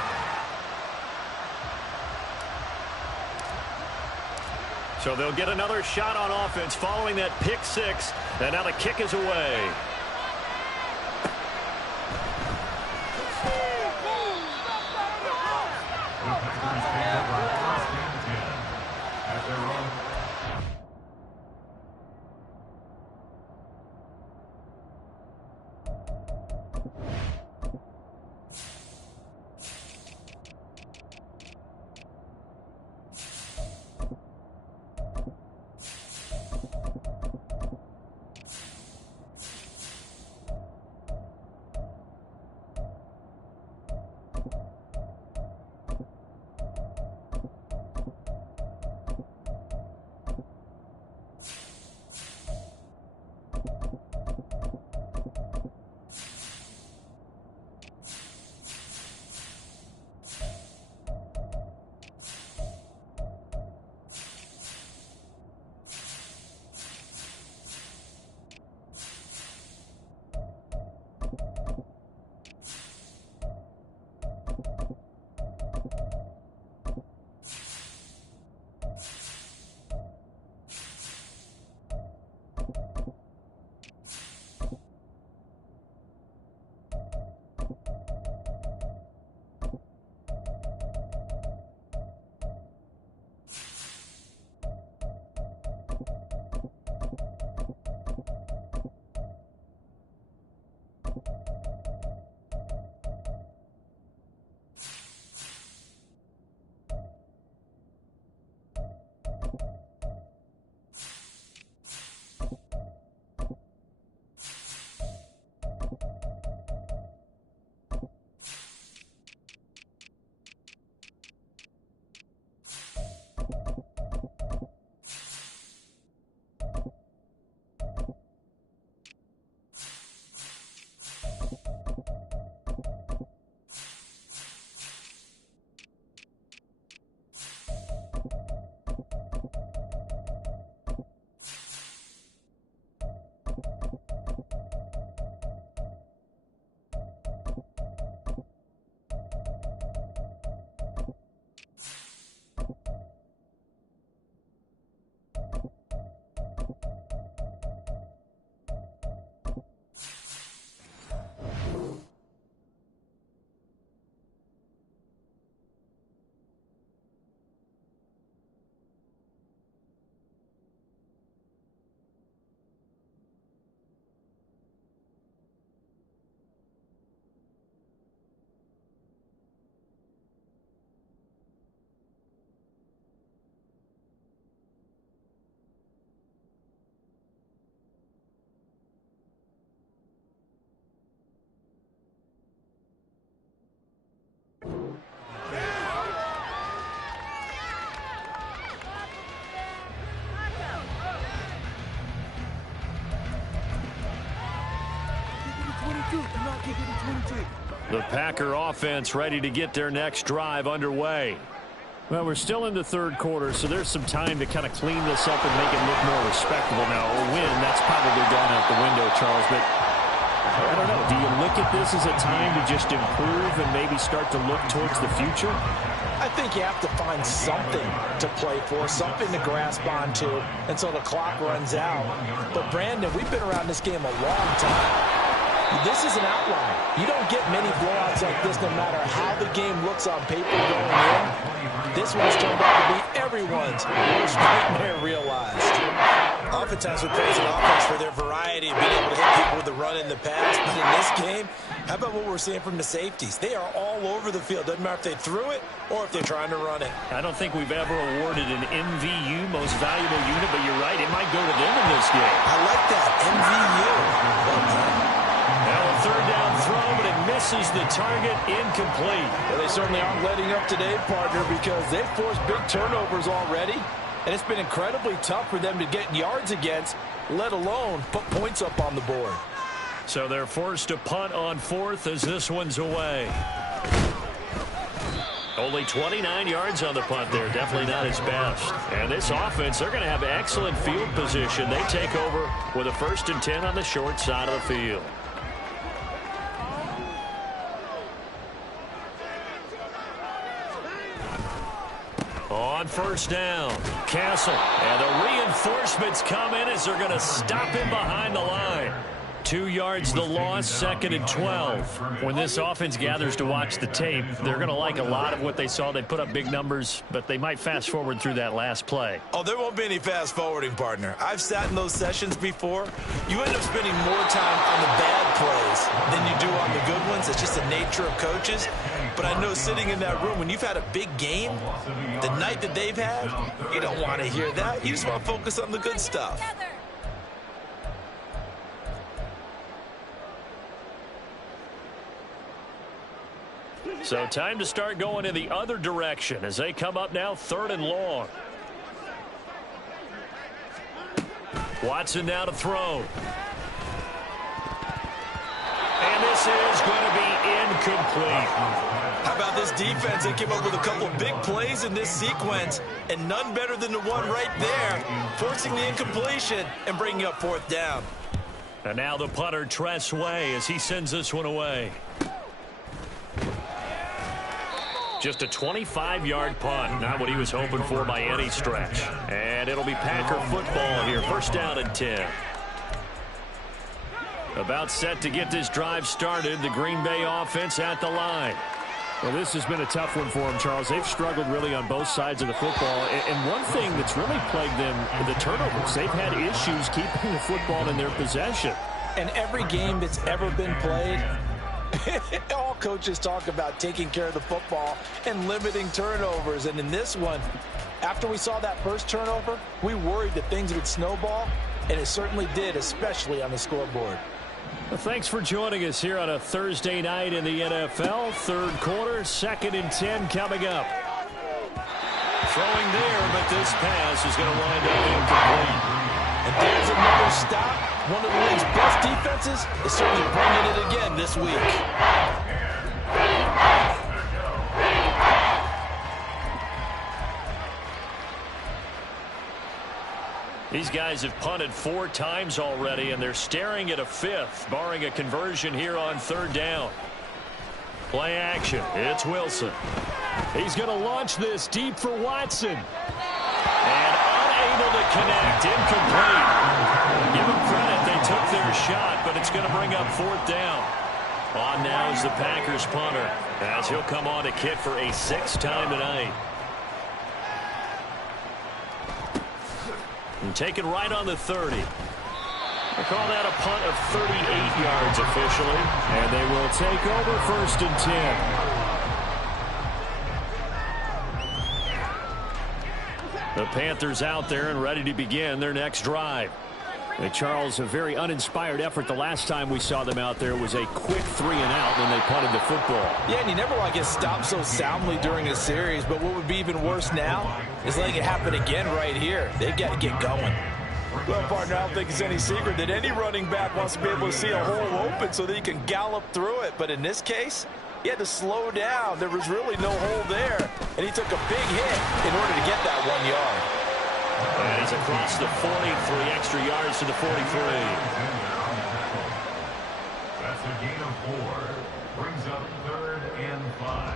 So they'll get another shot on offense following that pick 6, and now the kick is away. The Packer offense ready to get their next drive underway. Well, we're still in the third quarter, so there's some time to kind of clean this up and make it look more respectable now. A win, that's probably gone out the window, Charles, but I don't know. Do you look at this as a time to just improve and maybe start to look towards the future? I think you have to find something to play for, something to grasp onto until the clock runs out. But, Brandon, we've been around this game a long time. This is an outlier. You don't get many blowouts like this no matter how the game looks on paper going in. This one's turned out to be everyone's worst nightmare realized. Oftentimes we praise an offense for their variety of being able to hit people with the run in the pass. But in this game, how about what we're seeing from the safeties? They are all over the field. Doesn't matter if they threw it or if they're trying to run it. I don't think we've ever awarded an MVU, most valuable unit, but you're right. It might go to them in this game. I like that. MVU. Well done. Now a third down throw, but it misses the target, incomplete. Well, they certainly aren't letting up today, partner, because they've forced big turnovers already, and it's been incredibly tough for them to get yards against, let alone put points up on the board. So they're forced to punt on fourth as this one's away. Only 29 yards on the punt there. Definitely not his best. And this offense, they're going to have excellent field position. They take over with a 1st and 10 on the short side of the field. On first down, Castle. And the reinforcements come in as they're going to stop him behind the line. 2 yards the loss, 2nd and 12. When this offense gathers to watch the tape, they're going to like a lot of what they saw. They put up big numbers, but they might fast forward through that last play. Oh, there won't be any fast forwarding, partner. I've sat in those sessions before. You end up spending more time on the bad plays than you do on the good ones. It's just the nature of coaches. But I know sitting in that room, when you've had a big game, the night that they've had, you don't want to hear that. You just want to focus on the good stuff. So time to start going in the other direction as they come up now 3rd and long. Watson now to throw. And this is going to be incomplete. How about this defense? They came up with a couple big plays in this sequence, and none better than the one right there, forcing the incompletion and bringing up 4th down. And now the punter, Tress Way, as he sends this one away. Just a 25-yard punt, not what he was hoping for by any stretch. And it'll be Packer football here, 1st down and 10. About set to get this drive started, the Green Bay offense at the line. Well, this has been a tough one for them, Charles. They've struggled really on both sides of the football. And one thing that's really plagued them, the turnovers. They've had issues keeping the football in their possession. And every game that's ever been played, all coaches talk about taking care of the football and limiting turnovers. And in this one, after we saw that first turnover, we worried that things would snowball, and it certainly did, especially on the scoreboard. Well, thanks for joining us here on a Thursday night in the NFL. 3rd quarter, 2nd and 10 coming up. Throwing there, but this pass is going to wind up incomplete. And there's another stop. One of the league's best defenses is certainly bringing it again this week. These guys have punted 4 times already, and they're staring at a 5th, barring a conversion here on 3rd down. Play action. It's Wilson. He's going to launch this deep for Watson. And unable to connect. Incomplete. Give them credit. They took their shot, but it's going to bring up 4th down. On now is the Packers punter, as he'll come on to kick for a 6th time tonight. And taken right on the 30. They call that a punt of 38 yards officially. And they will take over 1st and 10. The Panthers out there and ready to begin their next drive. Hey, Charles, a very uninspired effort. The last time we saw them out there was a quick 3 and out when they punted the football. Yeah, and you never want to get stopped so soundly during a series, but what would be even worse now is letting it happen again right here. They've got to get going. Well, partner, I don't think it's any secret that any running back wants to be able to see a hole open so that he can gallop through it. But in this case, he had to slow down. There was really no hole there, and he took a big hit in order to get that 1 yard. And he's across the 40, 3 extra yards to the 43. That's a gain of 4. Brings up 3rd and 5.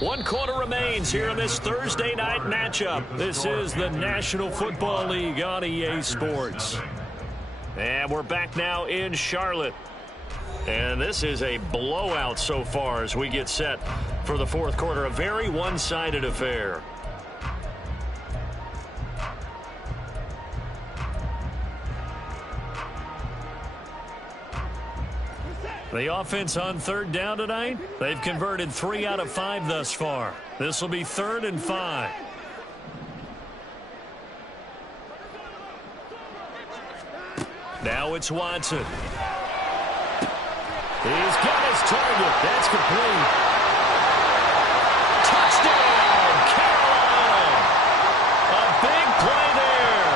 1 quarter remains here in this Thursday night matchup. This is the National Football League on EA Sports. And we're back now in Charlotte. And this is a blowout so far as we get set for the 4th quarter. A very one-sided affair. The offense on 3rd down tonight, they've converted 3 out of 5 thus far. This will be 3rd and 5. Now it's Watson. He's got his target. That's complete. Touchdown, Carolina. A big play there.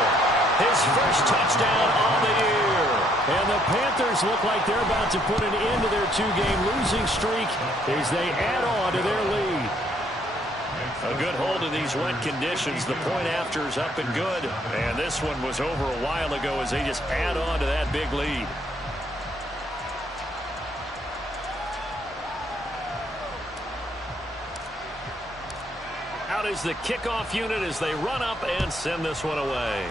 His first touchdown on the year. And the Panthers look like they're about to put an end to their 2-game losing streak as they add on to their lead. A good hold of these wet conditions. The point after is up and good. And this one was over a while ago as they just add on to that big lead. Out is the kickoff unit as they run up and send this one away.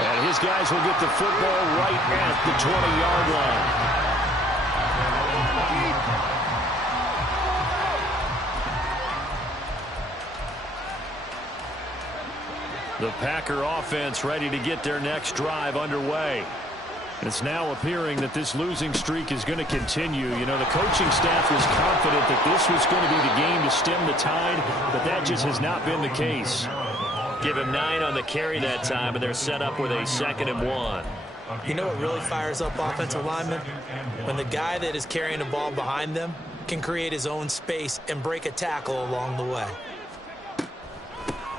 And his guys will get the football right at the 20-yard line. The Packer offense ready to get their next drive underway. It's now appearing that this losing streak is going to continue. You know, the coaching staff was confident that this was going to be the game to stem the tide, but that just has not been the case. Give him 9 on the carry that time, and they're set up with a 2nd and 1. You know what really fires up offensive linemen? When the guy that is carrying the ball behind them can create his own space and break a tackle along the way.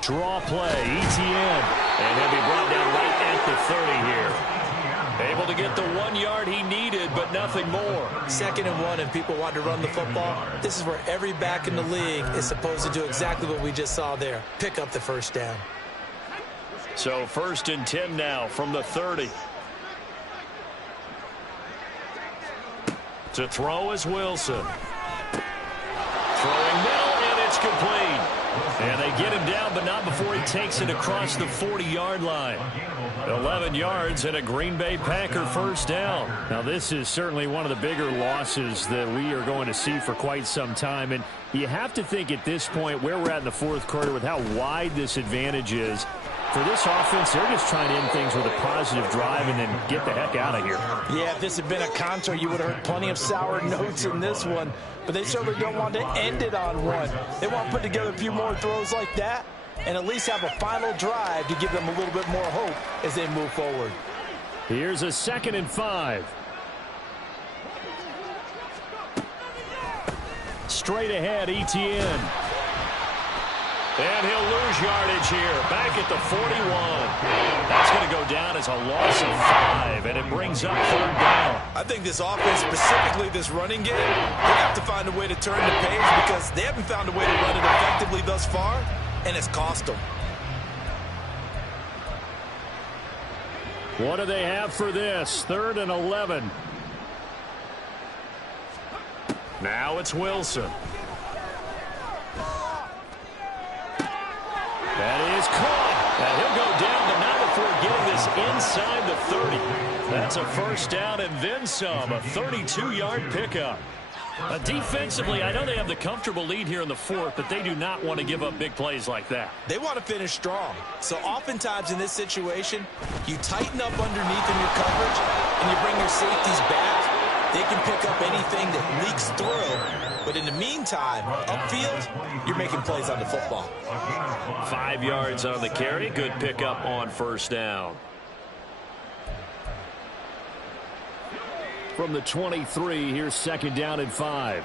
Draw play, ETN, and he'll be brought down right at the 30 here. Able to get the 1 yard he needed, but nothing more. 2nd and 1, and people want to run the football. This is where every back in the league is supposed to do exactly what we just saw there. Pick up the 1st down. So 1st and 10 now from the 30. To throw is Wilson. Throwing middle, and it's complete. And they get him down, but not before he takes it across the 40-yard line. 11 yards and a Green Bay Packer 1st down. Now, this is certainly one of the bigger losses that we are going to see for quite some time. And you have to think at this point where we're at in the 4th quarter with how wide this advantage is. For this offense, they're just trying to end things with a positive drive and then get the heck out of here. Yeah, if this had been a contour, you would have heard plenty of sour notes in this one. But they certainly don't want to end it on one. They want to put together a few more throws like that and at least have a final drive to give them a little bit more hope as they move forward. Here's a 2nd and 5. Straight ahead, ETN. And he'll lose yardage here. Back at the 41. That's going to go down as a loss of 5, and it brings up 3rd down. I think this offense, specifically this running game, they have to find a way to turn the page because they haven't found a way to run it effectively thus far, and it's cost them. What do they have for this? 3rd and 11. Now it's Wilson. That is caught. And he'll go down, but not before getting this inside the 30. That's a 1st down and then some. A 32-yard pickup. Defensively, I know they have the comfortable lead here in the 4th, but they do not want to give up big plays like that. They want to finish strong. So oftentimes in this situation, you tighten up underneath in your coverage, and you bring your safeties back. They can pick up anything that leaks through. But in the meantime, upfield, you're making plays on the football. 5 yards on the carry. Good pickup on 1st down. From the 23, here's 2nd down and 5.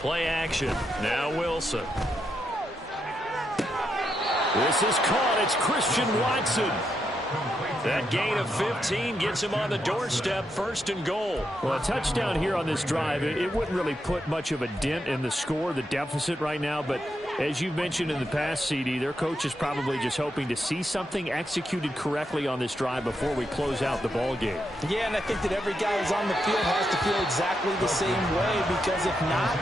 Play action. Now Wilson. This is caught. It's Christian Watson. That gain of 15 gets him on the doorstep, 1st and goal. Well, a touchdown here on this drive, it wouldn't really put much of a dent in the score, the deficit right now. But as you mentioned in the past, CD, their coach is probably just hoping to see something executed correctly on this drive before we close out the ball game. Yeah, and I think that every guy who's on the field has to feel exactly the same way, because if not,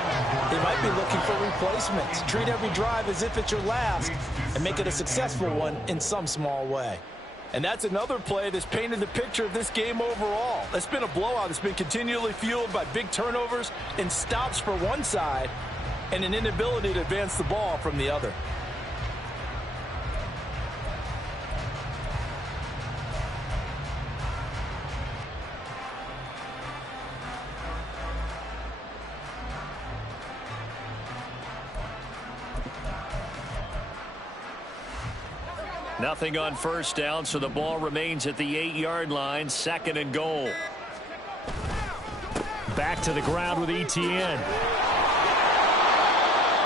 they might be looking for replacements. Treat every drive as if it's your last and make it a successful one in some small way. And that's another play that's painted the picture of this game overall. It's been a blowout. It's been continually fueled by big turnovers and stops for one side and an inability to advance the ball from the other. Nothing on 1st down, so the ball remains at the 8-yard line, 2nd and goal. Back to the ground with ETN.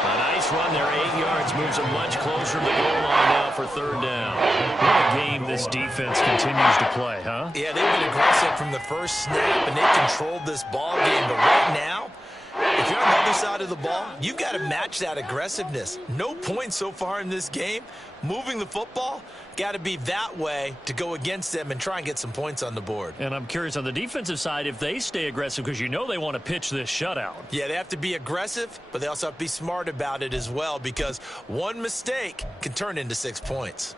A nice run there, 8 yards, moves them much closer to the goal line now for 3rd down. What a game this defense continues to play, huh? Yeah, they've been aggressive from the first snap, and they've controlled this ball game. But right now, if you're on the other side of the ball, you've got to match that aggressiveness. No points so far in this game. Moving the football, got to be that way to go against them and try and get some points on the board. And I'm curious on the defensive side if they stay aggressive, because you know they want to pitch this shutout. Yeah, they have to be aggressive, but they also have to be smart about it as well, because one mistake can turn into 6 points.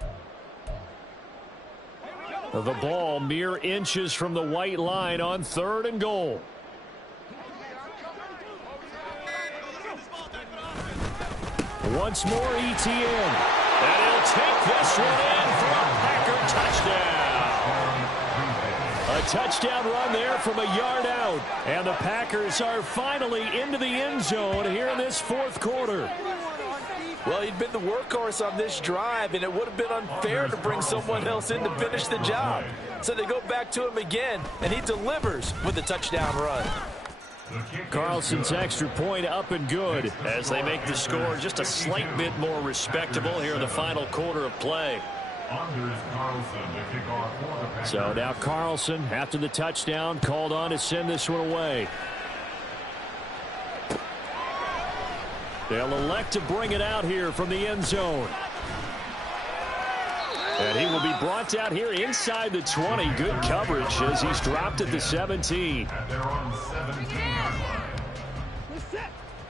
The ball mere inches from the white line on 3rd and goal. Once more, ETN. And he'll take this one in for a Packer touchdown. A touchdown run there from a yard out. And the Packers are finally into the end zone here in this 4th quarter. Well, he'd been the workhorse on this drive, and it would have been unfair to bring someone else in to finish the job. So they go back to him again, and he delivers with a touchdown run. Carlson's extra point up and good as they make the score just a slight bit more respectable here in the final quarter of play. So now Carlson, after the touchdown, called on to send this one away. They'll elect to bring it out here from the end zone. And he will be brought out here inside the 20. Good coverage as he's dropped at the 17.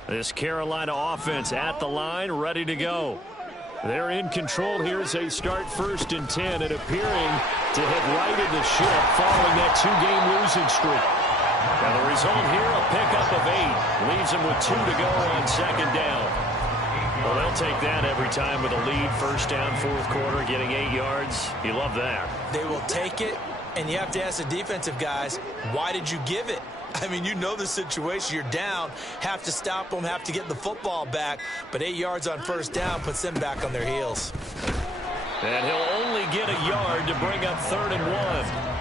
This Carolina offense at the line, ready to go. They're in control here as they start 1st and 10 and appearing to have righted the ship following that 2-game losing streak. Now the result here, a pickup of 8. Leaves them with 2 to go on 2nd down. Well, they'll take that every time with a lead. 1st down, 4th quarter, getting 8 yards. You love that. They will take it, and you have to ask the defensive guys, why did you give it? I mean, you know the situation. You're down, have to stop them, have to get the football back. But 8 yards on 1st down puts them back on their heels. And he'll only get a yard to bring up 3rd and 1.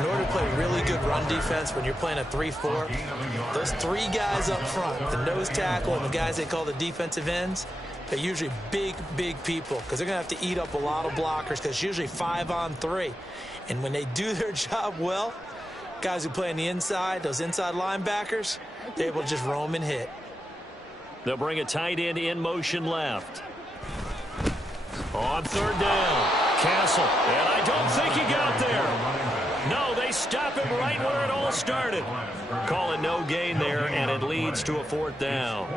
In order to play really good run defense when you're playing a 3-4, those 3 guys up front, the nose tackle and the guys they call the defensive ends, they're usually big, big people, because they're going to have to eat up a lot of blockers, because it's usually 5 on 3. And when they do their job well, guys who play on the inside, those inside linebackers, they're able to just roam and hit. They'll bring a tight end in motion left. On 3rd down, Castle. And I don't think he got there. No, they stop him right where it all started. Call it no gain there, and it leads to a 4th down.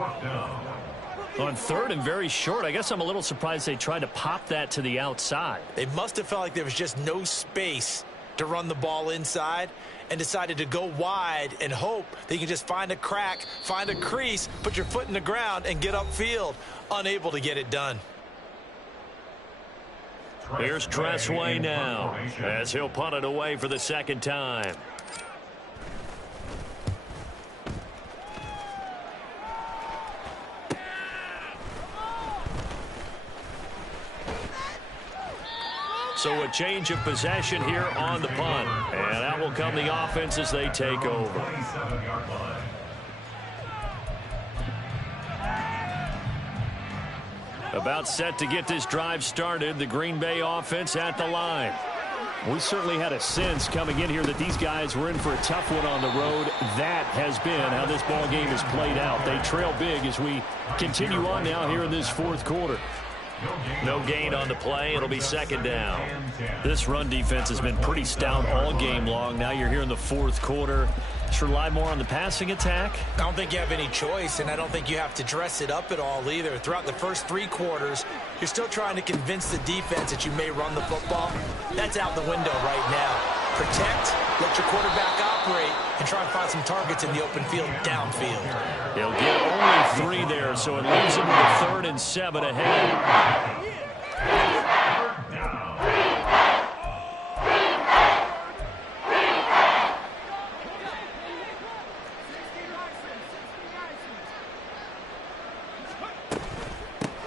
On 3rd and very short, I guess I'm a little surprised they tried to pop that to the outside. They must have felt like there was just no space to run the ball inside and decided to go wide and hope that you can just find a crack, find a crease, put your foot in the ground, and get upfield. Unable to get it done. Here's Tressway now as he'll punt it away for the 2nd time. So a change of possession here on the punt. And out will come the offense as they take over. About set to get this drive started. The Green Bay offense at the line. We certainly had a sense coming in here that these guys were in for a tough one on the road. That has been how this ball game has played out. They trail big as we continue on now here in this fourth quarter. No gain on the play. It'll be second down. This run defense has been pretty stout all game long. Now you're here in the fourth quarter. Just rely more on the passing attack. I don't think you have any choice, and I don't think you have to dress it up at all either. Throughout the first 3 quarters, you're still trying to convince the defense that you may run the football. That's out the window right now. Protect, let your quarterback operate, and try and find some targets in the open field downfield. He'll get only 3 there, so it leaves him with a 3rd and 7 ahead.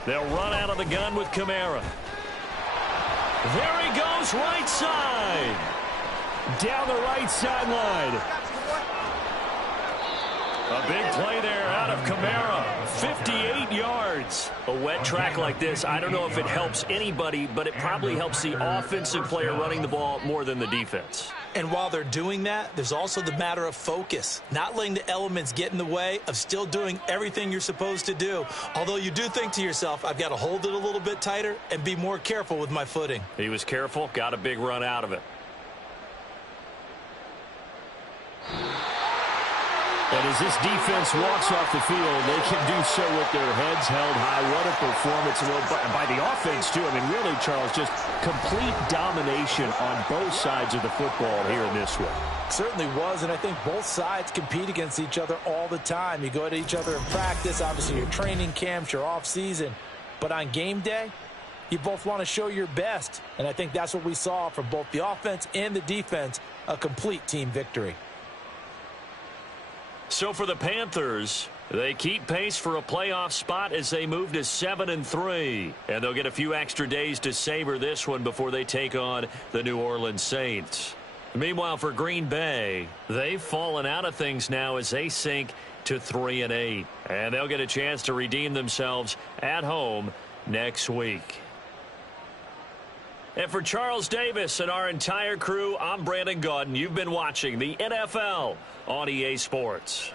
They'll run out of the gun with Kamara. There he goes, right side. Down the right sideline. A big play there out of Kamara. 58 yards. A wet track like this, I don't know if it helps anybody, but it probably helps the offensive player running the ball more than the defense. And while they're doing that, there's also the matter of focus. Not letting the elements get in the way of still doing everything you're supposed to do. Although you do think to yourself, I've got to hold it a little bit tighter and be more careful with my footing. He was careful, got a big run out of it. And as this defense walks off the field, they can do so with their heads held high. What a performance by the offense, too. I mean, really, Charles, just complete domination on both sides of the football here in this one. Certainly was, and I think both sides compete against each other all the time. You go at each other in practice, obviously your training camps, your off-season. But on game day, you both want to show your best. And I think that's what we saw from both the offense and the defense, a complete team victory. So for the Panthers, they keep pace for a playoff spot as they move to 7-3. And they'll get a few extra days to savor this one before they take on the New Orleans Saints. Meanwhile, for Green Bay, they've fallen out of things now as they sink to 3-8. And they'll get a chance to redeem themselves at home next week. And for Charles Davis and our entire crew, I'm Brandon Gaudin. You've been watching the NFL on EA Sports.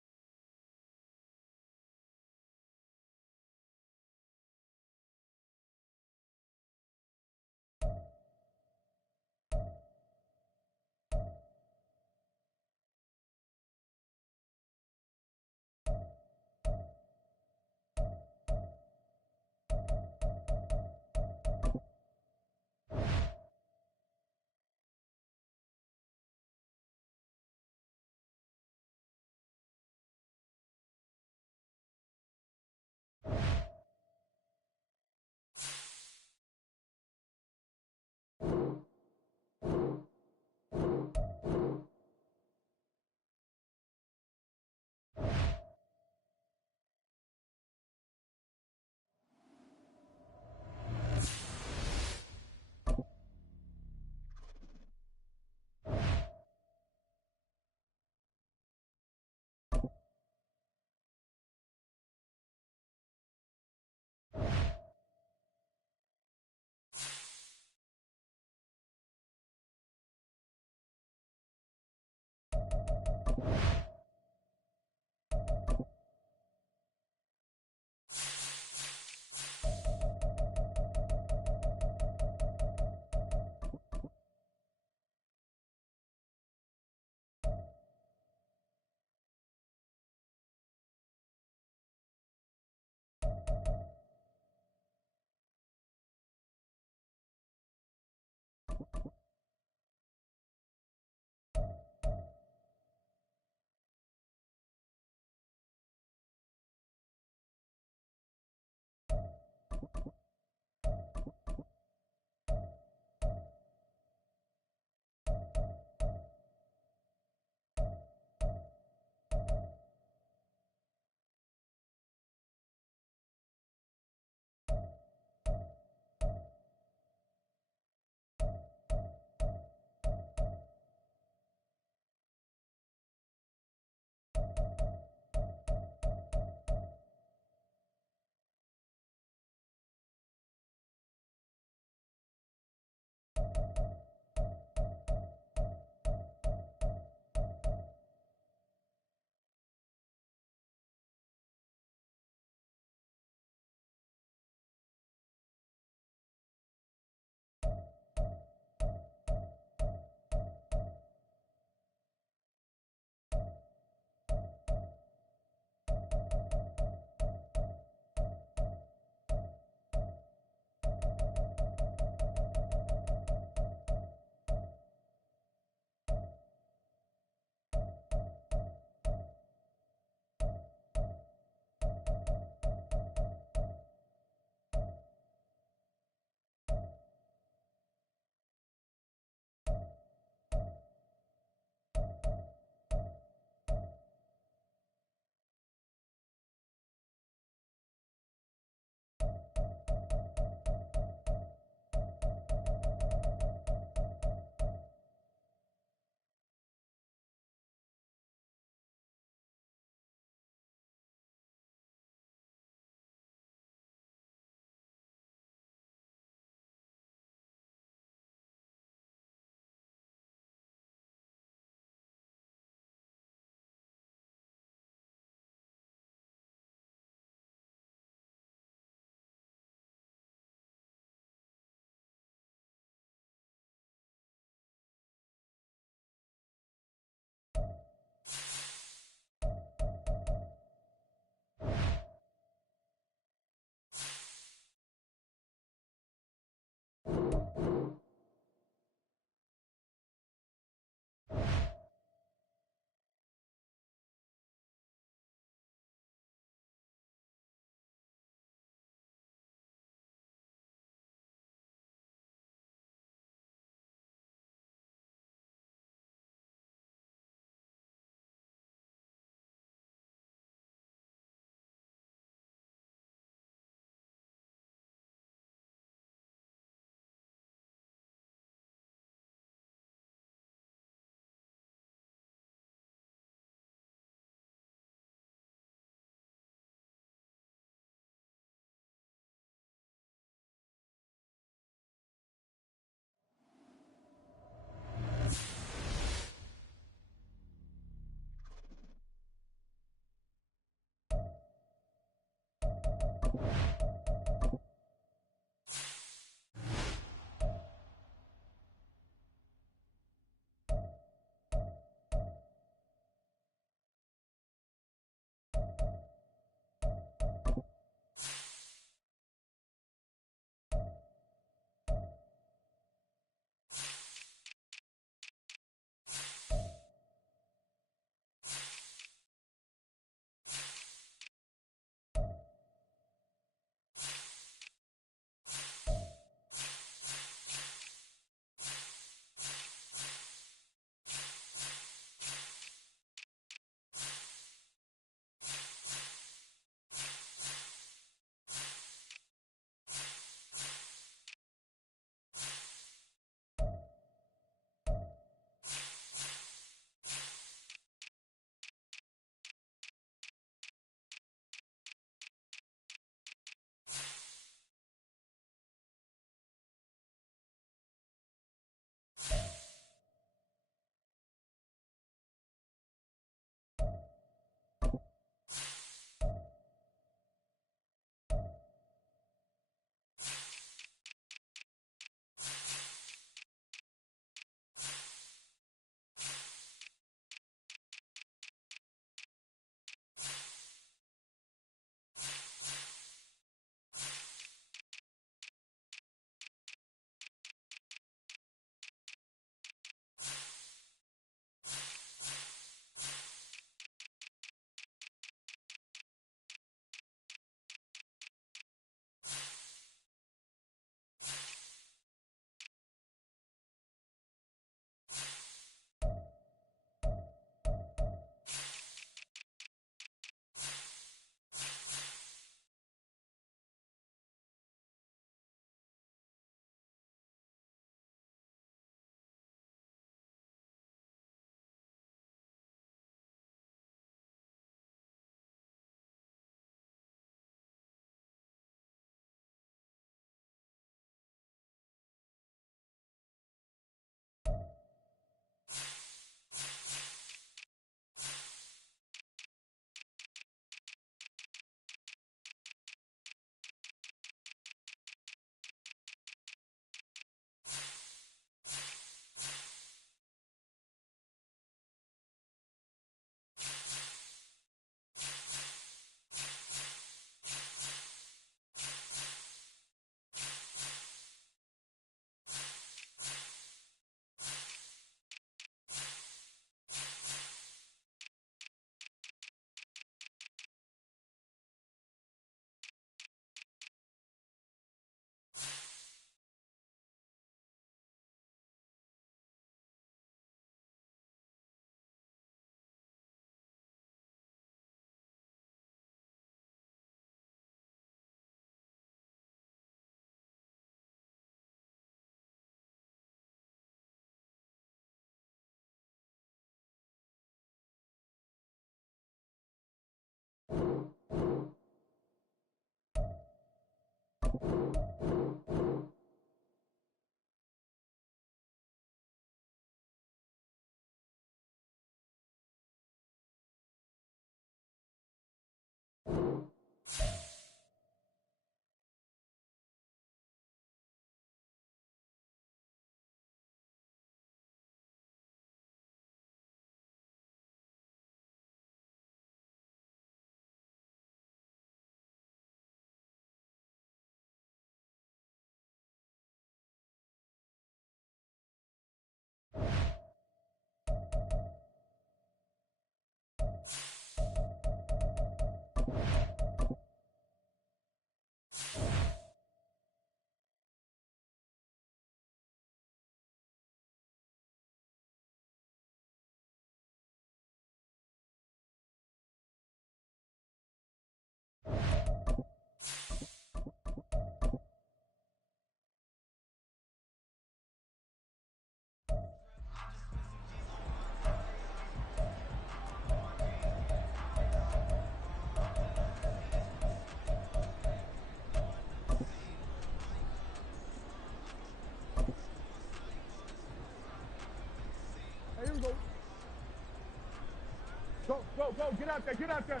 Go, go, go. Get out there. Get out there.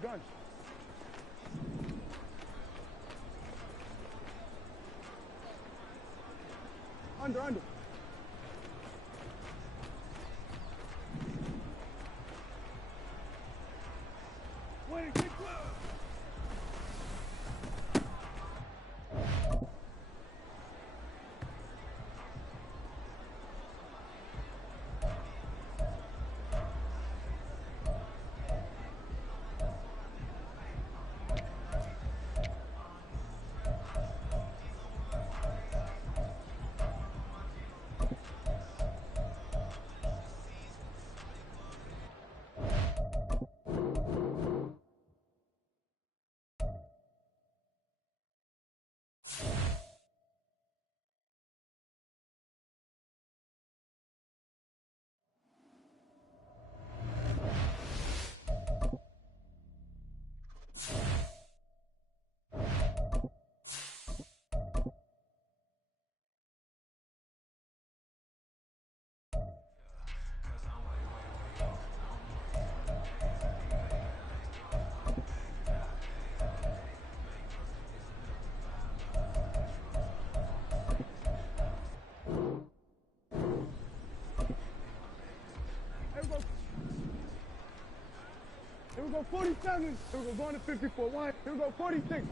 Gun. Under. Wait, kick. Here we go, 47. Here we go, going to 54. One. Here we go, 46.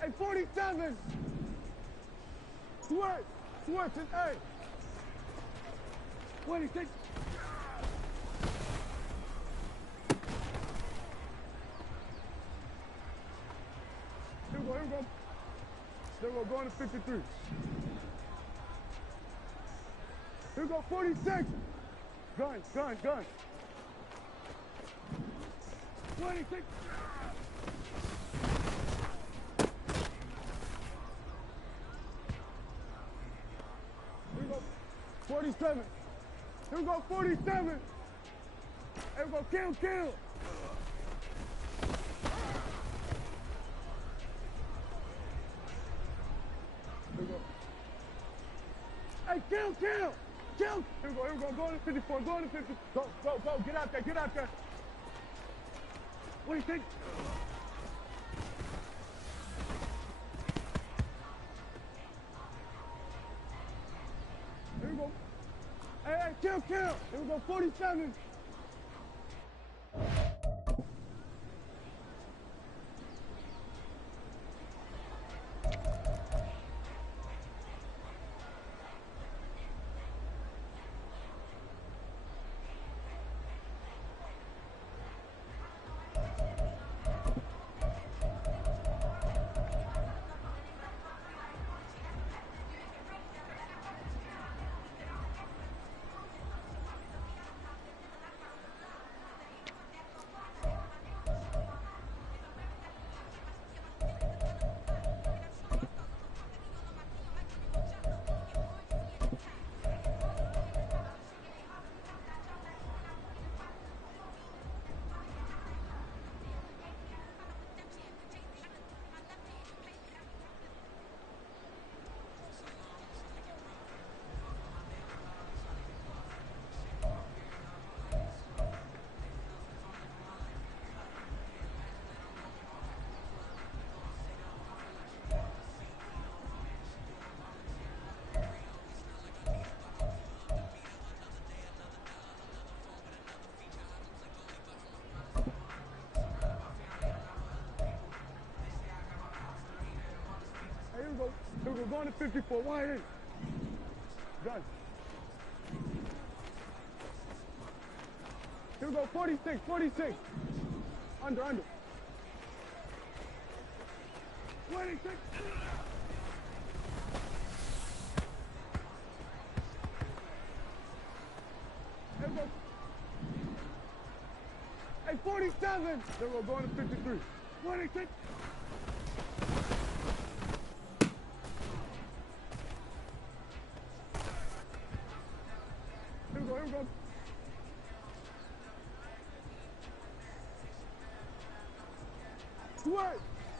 Hey, 47. Switch. Hey. 26. Here we go. Here we go, going to 53. Here we go, 46. Gun. 26. Here we go, 47. Here we go, 47. Here we go, kill. Here we go. Hey, kill. Here we go, go to 54, go to 50. Go, get out there. What do you think? Here we go. Hey, kill. Here we go, 47. Here we go, going to 54. Wide in. Gun. Here we go, 46. Under. 26. Here we go. Hey, 47. There we go, going to 53. 26. Here we go.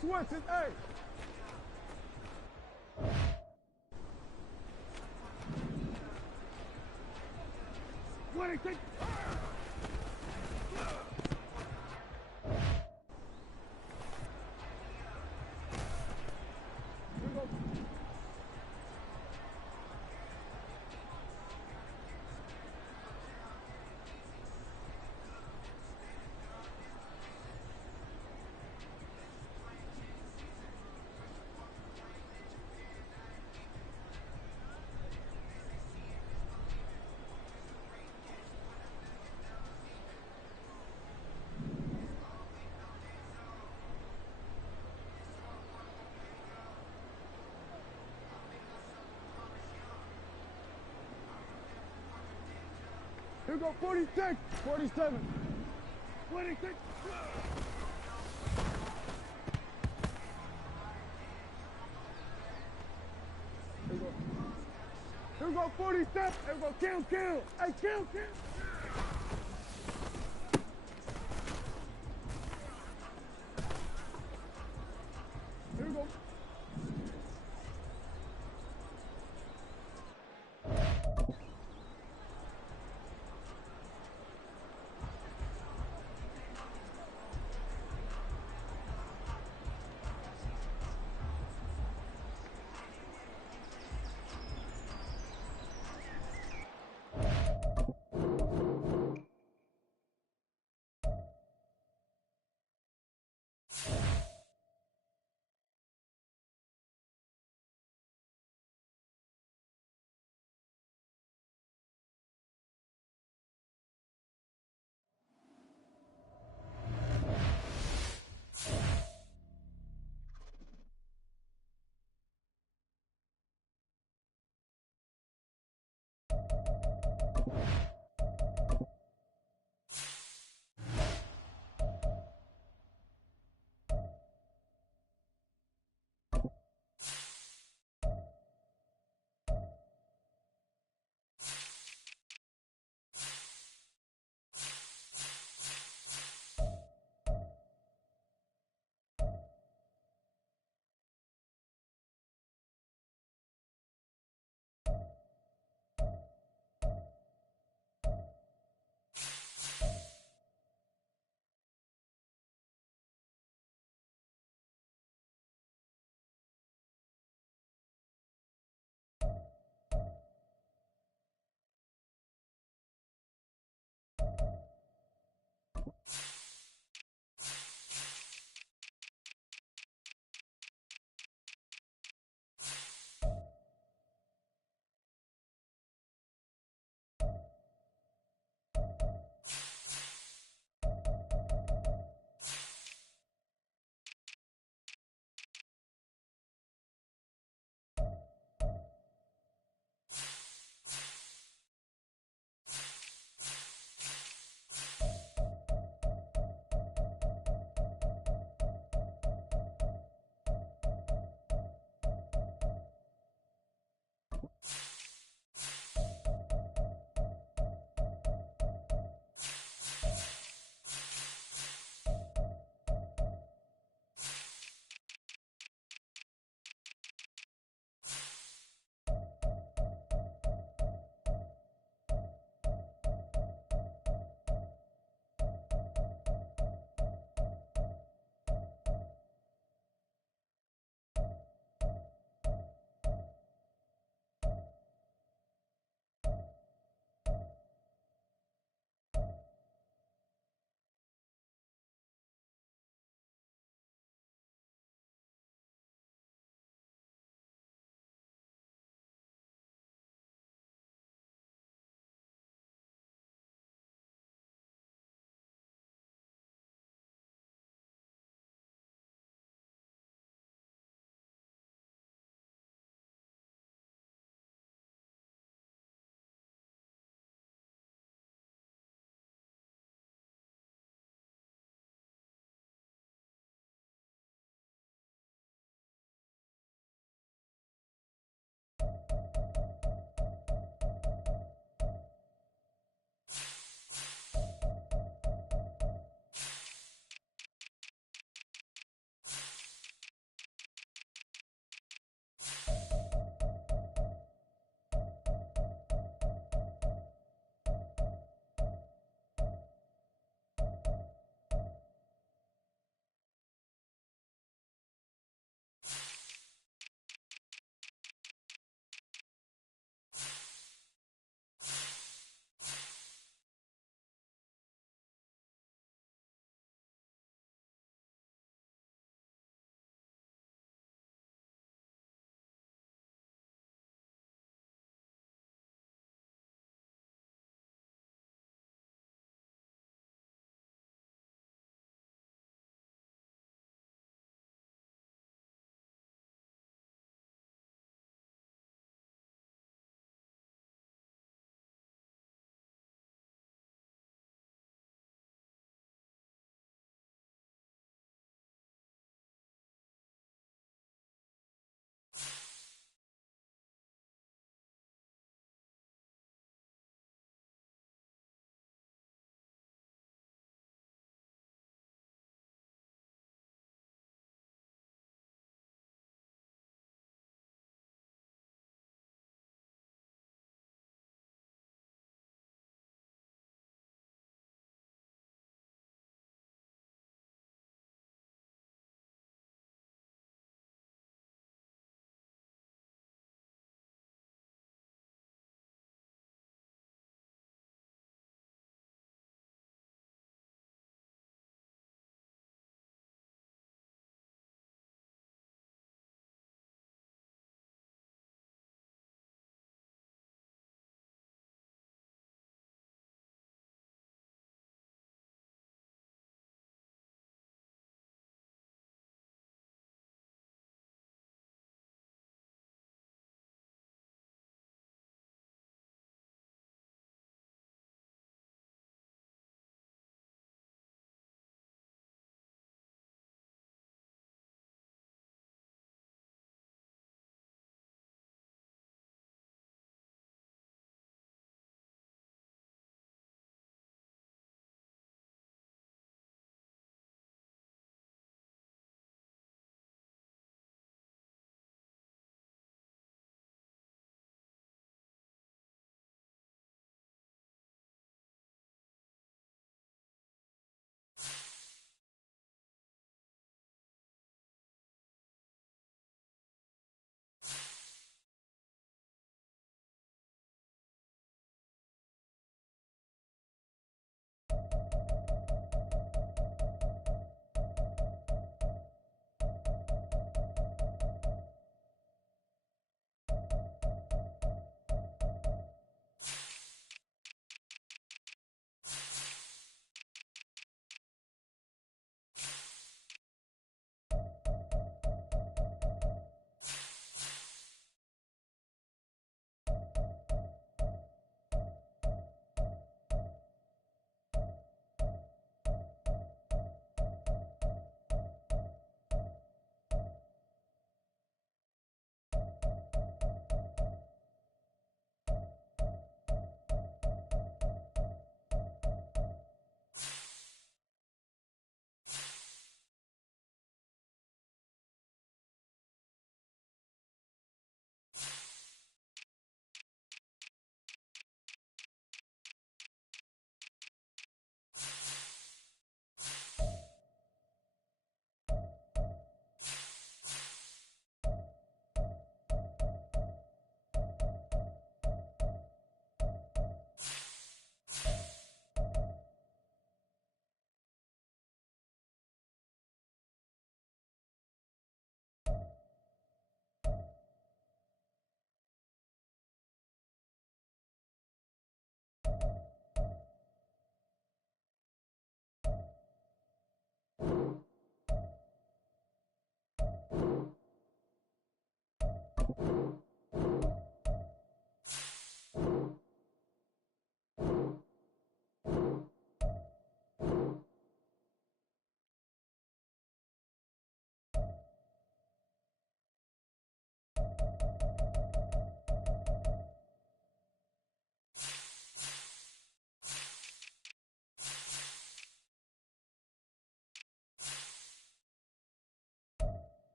Switch is A. What it takes. we go. 46. 47. 26. Here we go, 47. Here we go, kill. Hey, kill. Here we go.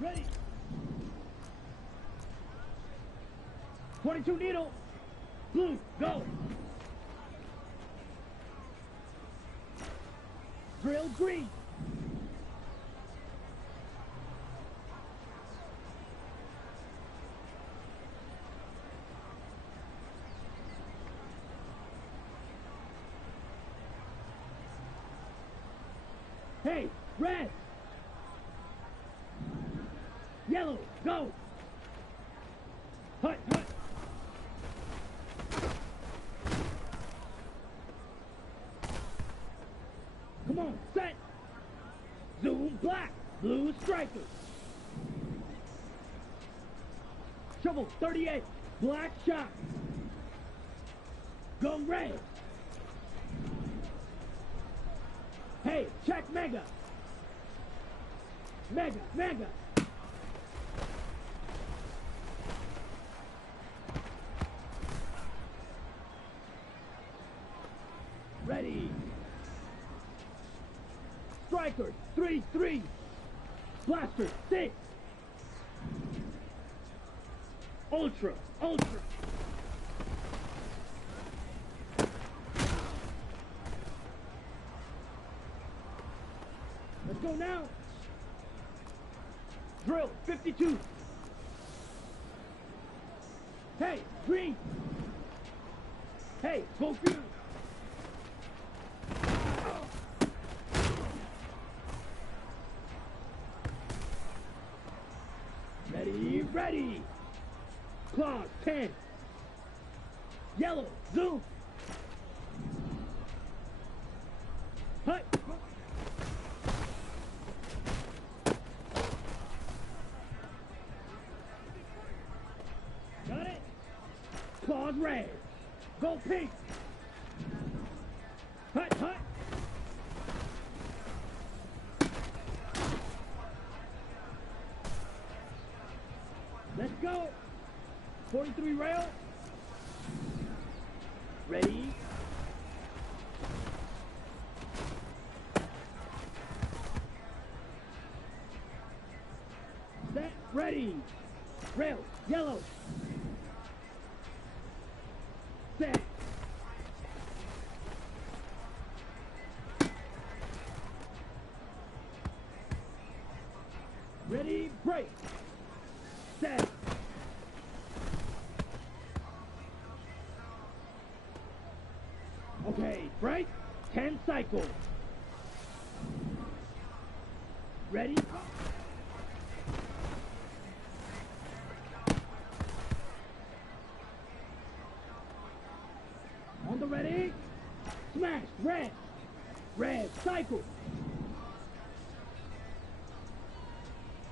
Ready. 22 needle. Blue, go. Drill green. Hey, red. Yellow, go. Hut, hut. Come on, set. Zoom, black. Blue striker. Shovel, 38. Black shot. Go red. Hey, check mega. Mega, mega. Ready. Striker, 3-3. Blaster, 6. Ultra, ultra. Let's go now. Drill, 52. Hey, green. Hey, go green. Ready, ready. Claws, 10. Yellow, zoom. Hut. Got it. Claws, red. Go pink. Hut, hut. Let's go. 43 rail. Ready. Set. Ready. Rail. Yellow. Set. Ready. Break. Set. Okay, break. 10 cycles. Ready? ready? Smash, red. Red, cycle.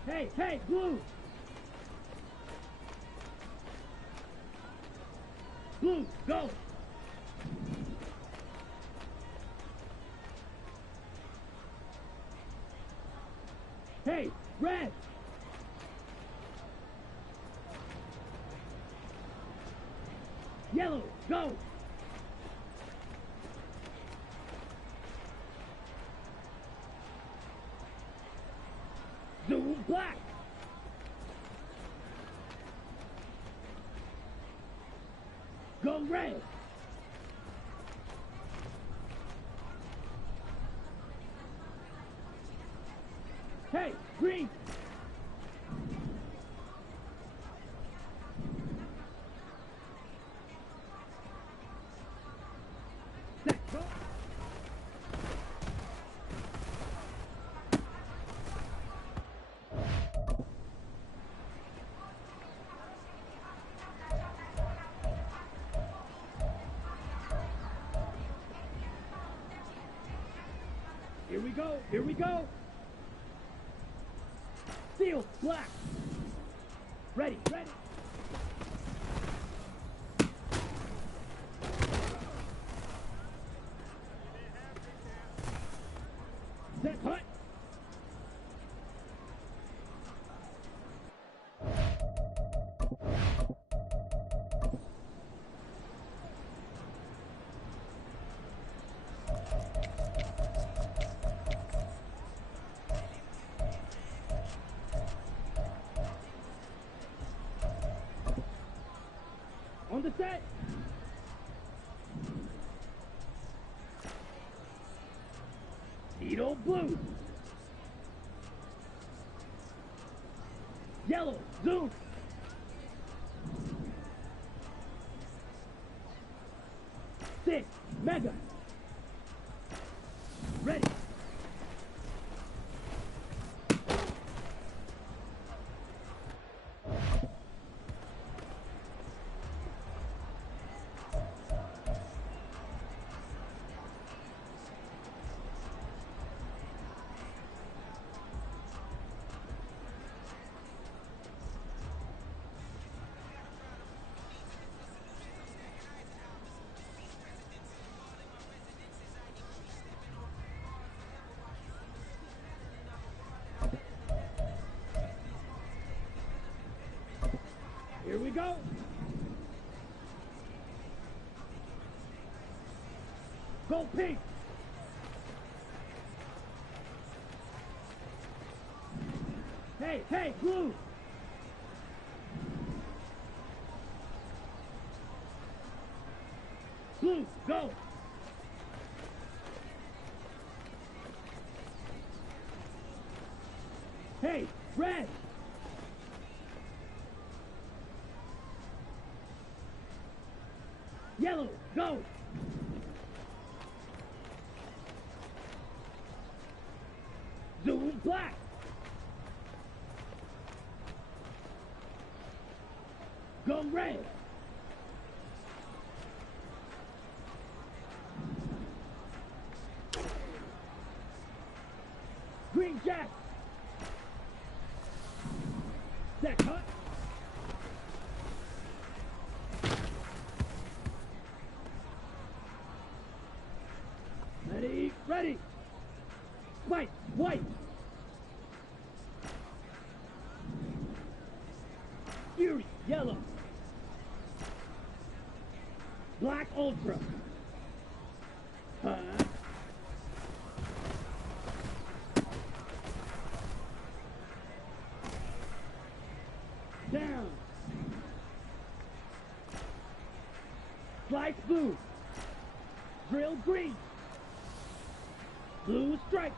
Hey, hey, blue. Blue, go. Hey, red. Yellow, go. Zoom, black. Go red. Hey, green. Set, go. Here we go, here we go. Field, black. Ready, ready. Set, hut. On the set. Needle blue. Yellow, zoom. Six, mega. Ready. Here we go. Go pink. Hey, hey, blue. Blue, go. Hey, red. Yellow, go. Zoom, black. Go red. Green jack. Set cut. Ready, ready. White, white. Fury, yellow. Black ultra. Down. Slice blue. Drill green. Blue strike.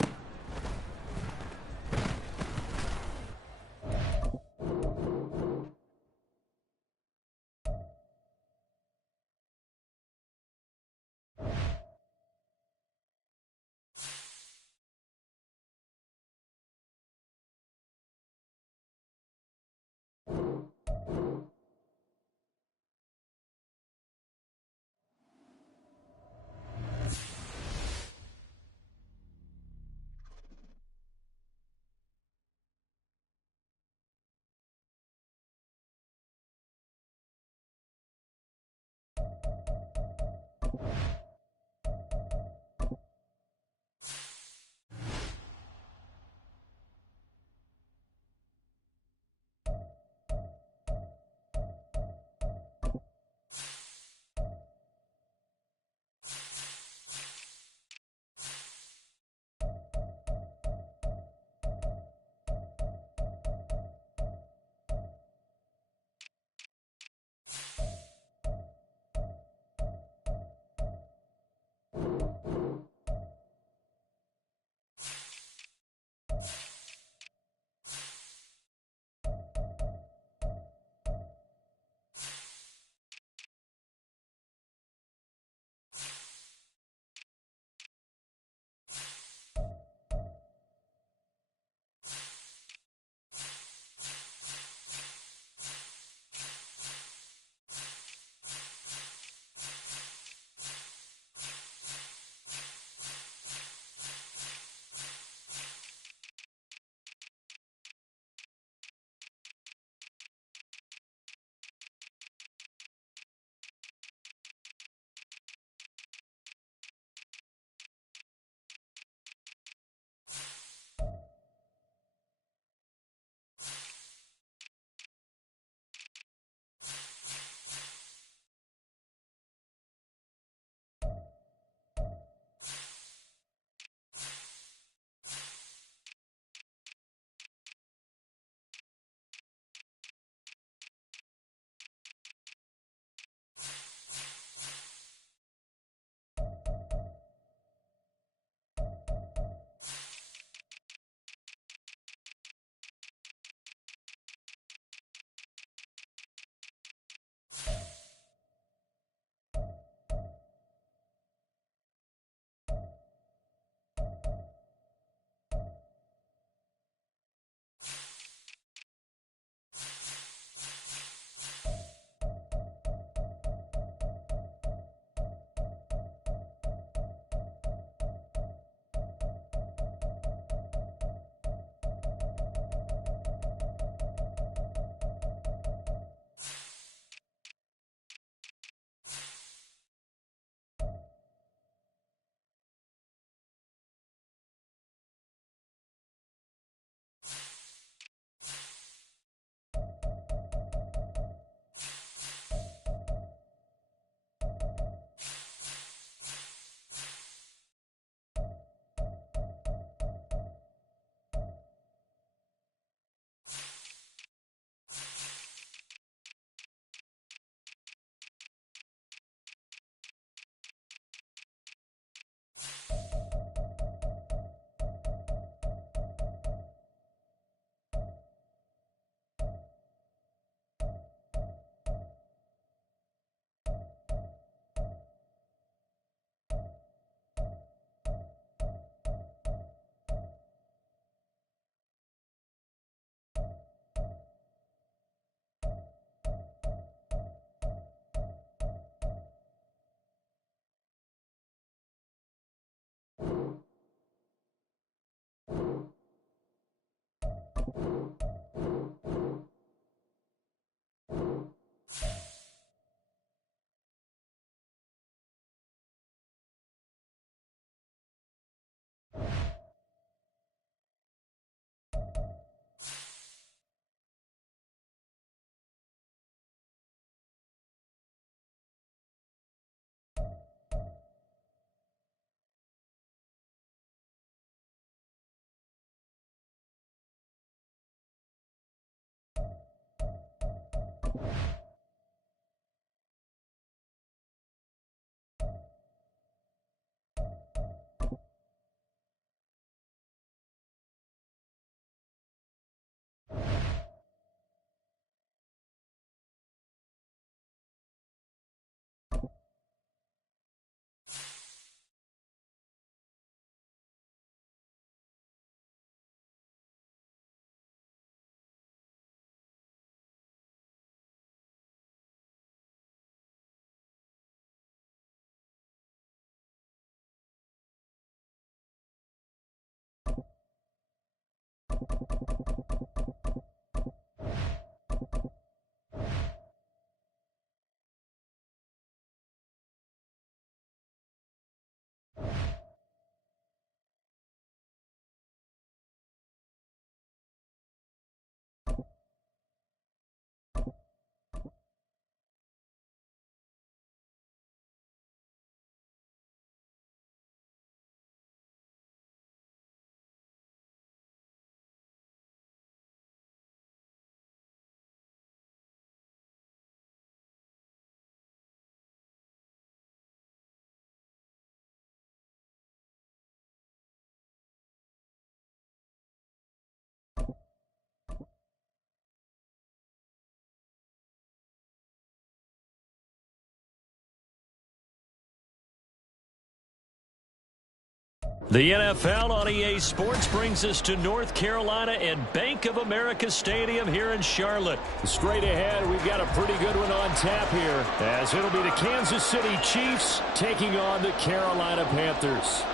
The NFL on EA Sports brings us to North Carolina and Bank of America Stadium here in Charlotte. Straight ahead, we've got a pretty good one on tap here, as it'll be the Kansas City Chiefs taking on the Carolina Panthers.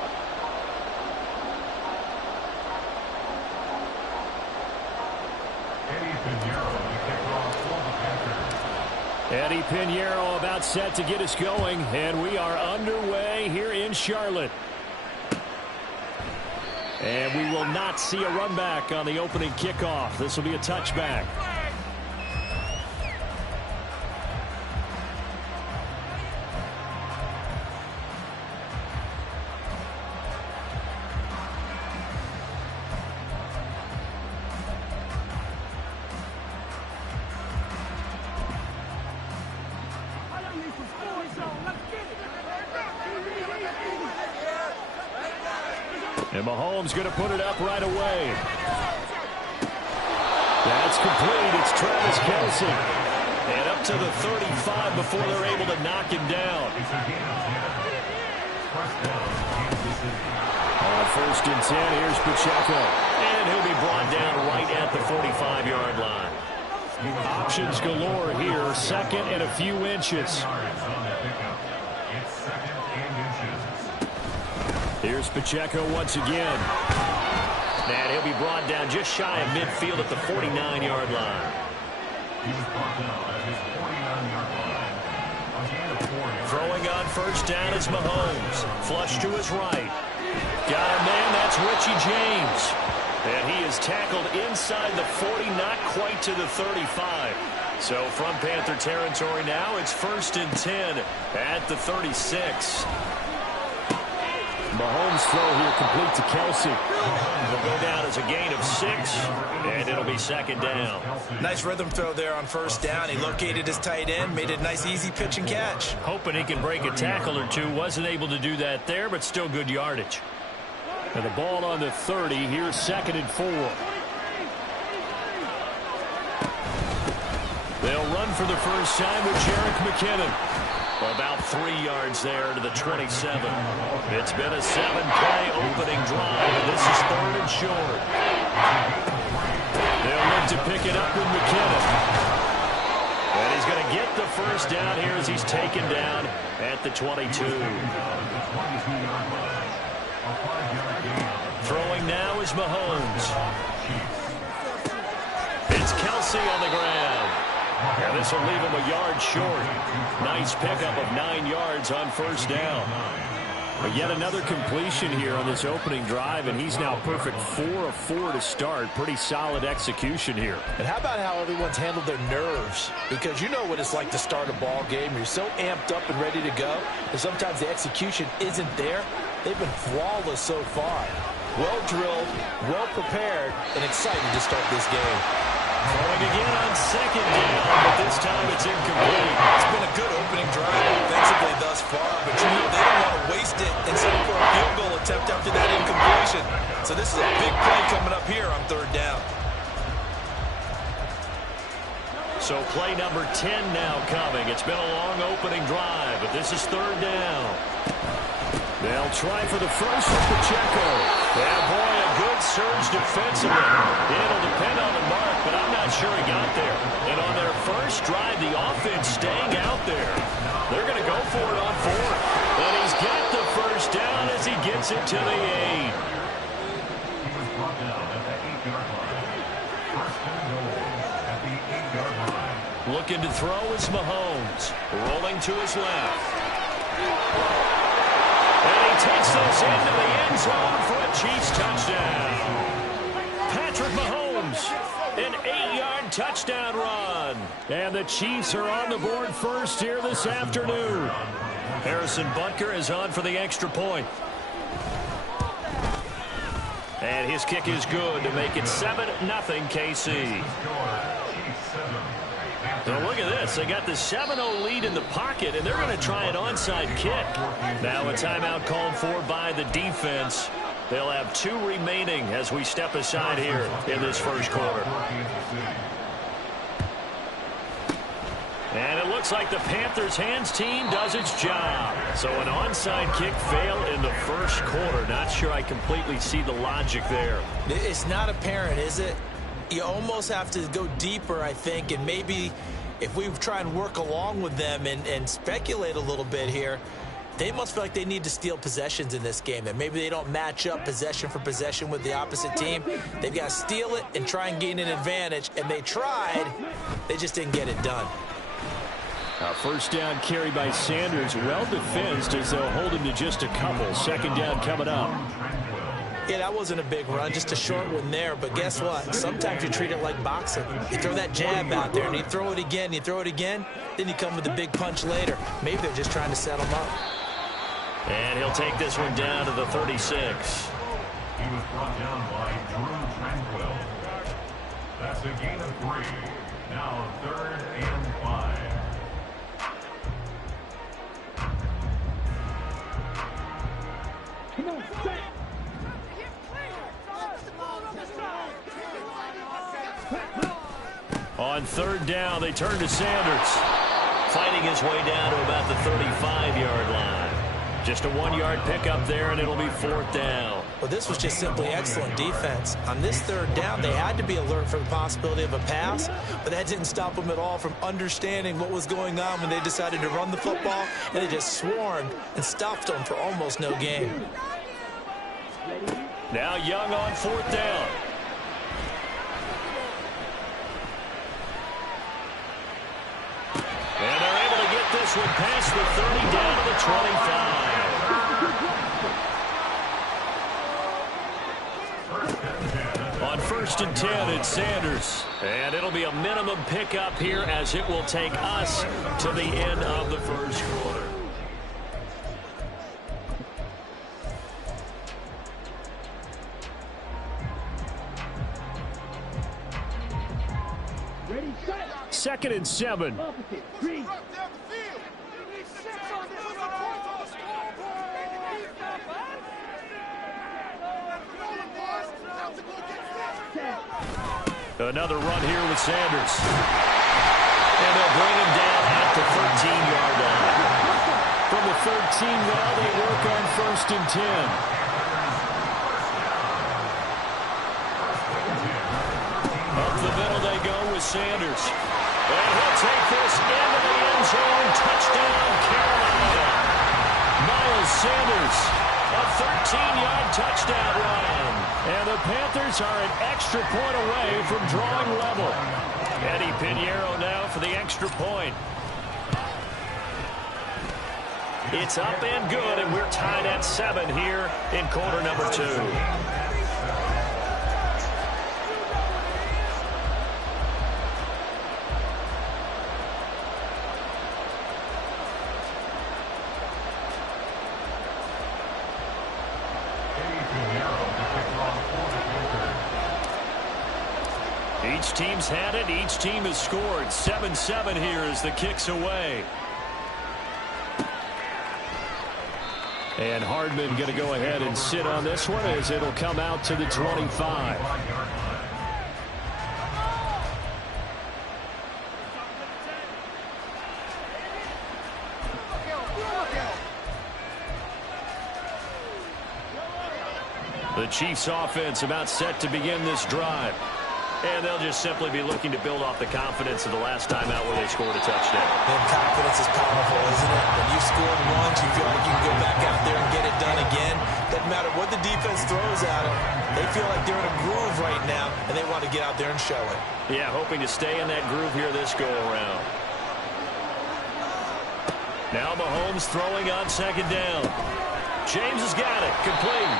Eddie Pinheiro about set to get us going, and we are underway here in Charlotte. And we will not see a run back on the opening kickoff. This will be a touchback. And Mahomes going to put it up right away. That's complete. It's Travis Kelce. And up to the 35 before they're able to knock him down. On 1st and 10, here's Pacheco. And he'll be brought down right at the 45-yard line. Options galore here. Second and a few inches. Here's Pacheco once again. And he'll be brought down just shy of midfield at the 49-yard line. Throwing on 1st down is Mahomes. Flush to his right. Got a man, that's Richie James. And he is tackled inside the 40, not quite to the 35. So from Panther territory now, it's 1st and 10 at the 36. Mahomes' throw here complete to Kelce. Will go down as a gain of 6, and it'll be 2nd down. Nice rhythm throw there on 1st down. He located his tight end, made it a nice, easy pitch and catch. Hoping he can break a tackle or two. Wasn't able to do that there, but still good yardage. And the ball on the 30. Here's 2nd and 4. They'll run for the first time with Jerick McKinnon. About 3 yards there to the 27. It's been a 7-play opening drive, and this is 3rd and short. They'll look to pick it up with McKinnon. And he's going to get the first down here as he's taken down at the 22. Throwing now is Mahomes. finds Kelsey on the ground. And this will leave him a yard short. Nice pickup of 9 yards on first down. But yet another completion here on this opening drive, and he's now perfect 4 of 4 to start. Pretty solid execution here. And how about how everyone's handled their nerves? Because you know what it's like to start a ball game. You're so amped up and ready to go, and sometimes the execution isn't there. They've been flawless so far. Well drilled, well prepared, and excited to start this game. Throwing again on second down, but this time it's incomplete. It's been a good opening drive offensively thus far, but you know they don't want to waste it and settle for a field goal attempt after that incompletion. So this is a big play coming up here on third down. So play number 10 now coming. It's been a long opening drive, but this is third down. They'll try for the first with Pacheco. Yeah, boy, a good surge defensively. It'll depend on the mark, but I'm not sure he got there. And on their first drive, the offense staying out there. They're going to go for it on fourth. But he's got the first down as he gets it to the 8. He was brought down at the 8-yard line. First and goal at the 8-yard line. Looking to throw is Mahomes. Rolling to his left. And he takes this into the end zone for a Chiefs touchdown. Patrick Mahomes, an 8-yard touchdown run. And the Chiefs are on the board first here this afternoon. Harrison Butker is on for the extra point. And his kick is good to make it 7-0 KC. Now look at this. They got the 7-0 lead in the pocket, and they're going to try an onside kick. Now a timeout called for by the defense. They'll have 2 remaining as we step aside here in this first quarter. And it looks like the Panthers' hands team does its job. So an onside kick fail in the first quarter. Not sure I completely see the logic there. It's not apparent, is it? You almost have to go deeper, I think, and maybe if we try and work along with them and speculate a little bit here, they must feel like they need to steal possessions in this game, and maybe they don't match up possession for possession with the opposite team. They've got to steal it and try and gain an advantage, and they tried. They just didn't get it done. First down carry by Sanders, well defensed as they'll hold him to just a couple. Second down coming up. Yeah, that wasn't a big run, just a short one there. But guess what? Sometimes you treat it like boxing. You throw that jab out there, and you throw it again, then you come with a big punch later. Maybe they're just trying to set him up. And he'll take this one down to the 36. He was brought down by Drew Tranquil. That's a gain of 3. Now 3rd and 5. Come on, stay. On third down, they turn to Sanders. Fighting his way down to about the 35-yard line. Just a 1-yard pickup there, and it'll be 4th down. Well, this was just simply excellent defense. On this third down, they had to be alert for the possibility of a pass, but that didn't stop them at all from understanding what was going on when they decided to run the football, and they just swarmed and stopped them for almost no gain. Now Young on 4th down. And they're able to get this one past the 30 down to the 25. On 1st and 10, it's Sanders. And it'll be a minimum pickup here as it will take us to the end of the first quarter. Second and 7. Another run here with Sanders. And they'll bring him down at the 13-yard line. From the 13, now they work on 1st and 10. Up the middle they go with Sanders. And he'll take this into the end zone. Touchdown, Carolina. Miles Sanders, a 13-yard touchdown run. And the the Panthers are an extra point away from drawing level. Eddie Pinheiro now for the extra point. It's up and good, and we're tied at 7 here in quarter number 2. Each team's had it. Each team has scored. 7-7 here as the kick's away. And Hardman going to go ahead and sit on this one as it'll come out to the 25. The Chiefs offense about set to begin this drive. And they'll just simply be looking to build off the confidence of the last time out where they scored a touchdown. And confidence is powerful, isn't it? When you've scored once, you feel like you can go back out there and get it done again. Doesn't matter what the defense throws at them. They feel like they're in a groove right now, and they want to get out there and show it. Yeah, hoping to stay in that groove here this go-around. Now Mahomes throwing on second down. James has got it. Complete.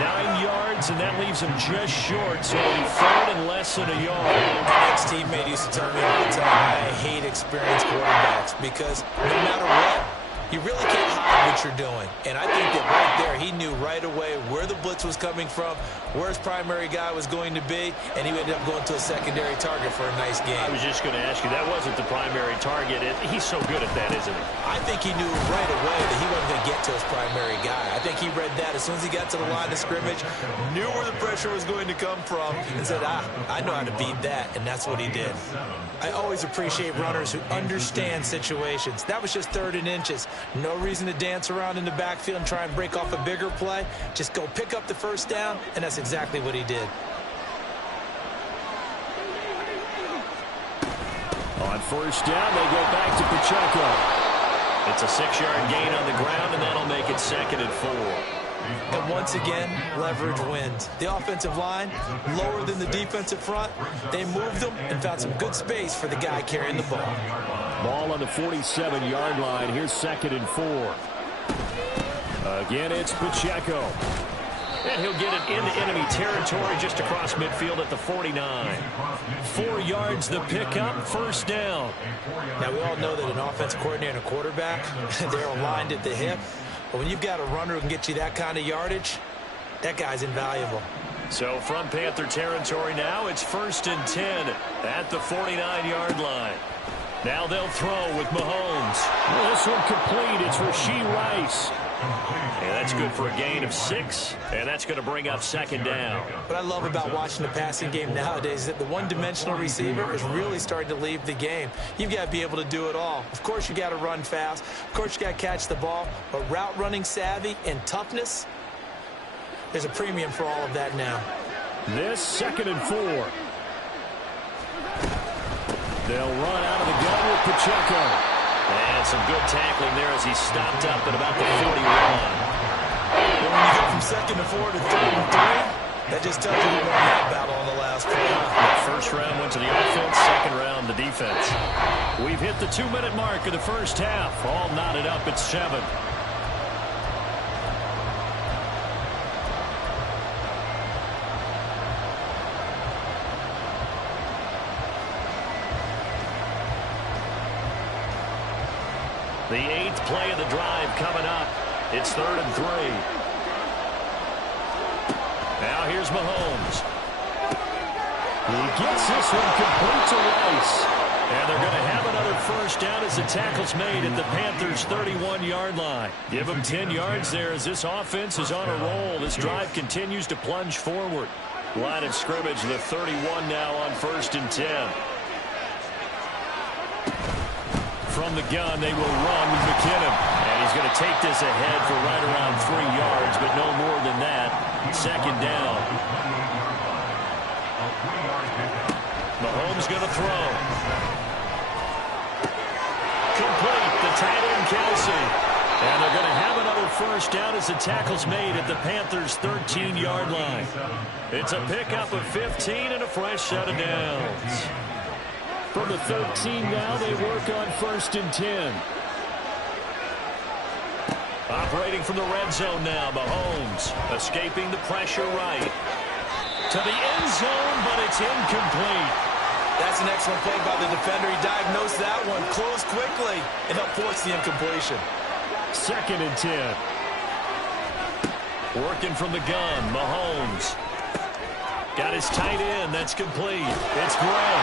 9 yards, and that leaves him just short, so it'll be 3rd and less than a yard. My ex-teammate used to tell me all the time, I hate experienced quarterbacks because no matter what, you really can't hide what you're doing. And I think that right there, he knew right away where the blitz was coming from, where his primary guy was going to be, and he ended up going to a secondary target for a nice game. I was just going to ask you, that wasn't the primary target. He's so good at that, isn't he? I think he knew right away that he wasn't going to get to his primary guy. I think he read that as soon as he got to the line of scrimmage, knew where the pressure was going to come from, and said, I know how to beat that, and that's what he did. I always appreciate runners who understand situations. That was just 3rd and inches. No reason to dance around in the backfield and try and break off a bigger play. Just go pick up the first down, and that's exactly what he did. On first down, they go back to Pacheco. It's a 6-yard gain on the ground, and that'll make it 2nd and 4. And once again, leverage wins. The offensive line, lower than the defensive front. They moved them and found some good space for the guy carrying the ball. Ball on the 47-yard line. Here's 2nd and 4. Again, it's Pacheco. And he'll get it into enemy territory just across midfield at the 49. 4 yards the pickup, first down. Now, we all know that an offensive coordinator and a quarterback, they're aligned at the hip. But when you've got a runner who can get you that kind of yardage, that guy's invaluable. So from Panther territory now, it's 1st and 10 at the 49-yard line. Now they'll throw with Mahomes. Well, this one complete. It's Rashee Rice. And that's good for a gain of 6, and that's going to bring up 2nd down. What I love about watching the passing game nowadays is that the one-dimensional receiver is really starting to leave the game. You've got to be able to do it all. Of course, you got to run fast. Of course, you got to catch the ball. But route running savvy and toughness, there's a premium for all of that now. This 2nd and 4. They'll run out of the gun with Pacheco. And some good tackling there as he stopped up at about the 41. But when you go from 2nd and 4 to 3rd and 3, that just tells you who won that battle on the last play. First round went to the offense, 2nd round the defense. We've hit the 2-minute mark of the first half. All knotted up at 7. The 8th play of the drive coming up. It's 3rd and 3. Now here's Mahomes. He gets this one complete to Rice. And they're going to have another first down as the tackle's made at the Panthers' 31-yard line. Give them 10 yards there as this offense is on a roll. This drive continues to plunge forward. Line of scrimmage, the 31 now on 1st and 10. From the gun, they will run with McKinnon. And he's going to take this ahead for right around 3 yards, but no more than that. 2nd down. Mahomes going to throw. Complete. The tight end, Kelsey. And they're going to have another first down as the tackle's made at the Panthers' 13-yard line. It's a pickup of 15 and a fresh set of downs. From the 13 now, they work on 1st and 10. Operating from the red zone now, Mahomes escaping the pressure right. To the end zone, but it's incomplete. That's an excellent play by the defender. He diagnosed that one, closed quickly, and helped force the incompletion. 2nd and 10. Working from the gun, Mahomes. Got his tight end, that's complete. It's Gray.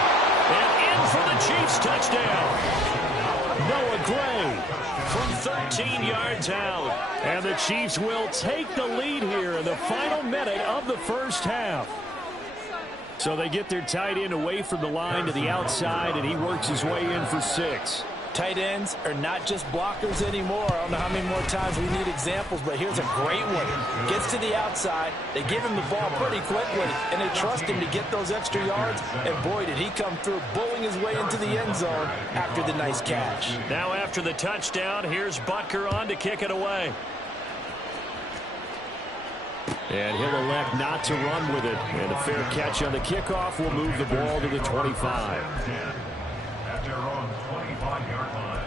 And in for the Chiefs touchdown. Noah Gray from 13 yards out. And the Chiefs will take the lead here in the final minute of the first half. So they get their tight end away from the line to the outside, and he works his way in for 6. Tight ends are not just blockers anymore. I don't know how many more times we need examples, but here's a great one. Gets to the outside. They give him the ball pretty quickly, and they trust him to get those extra yards. And boy, did he come through, bowling his way into the end zone after the nice catch. Now after the touchdown, here's Butker on to kick it away. And he'll elect not to run with it. And a fair catch on the kickoff will move the ball to the 25. At their own 25-yard line.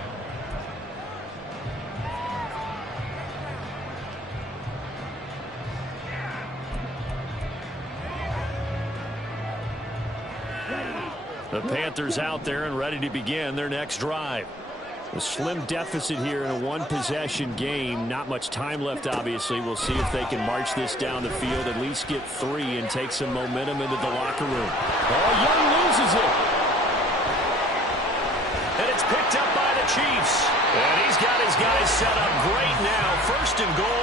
The Panthers out there and ready to begin their next drive. A slim deficit here in a one-possession game. Not much time left, obviously. We'll see if they can march this down the field, at least get 3 and take some momentum into the locker room. Oh, Young loses it. And it's picked up by the Chiefs. And he's got his guys set up great now. 1st and goal.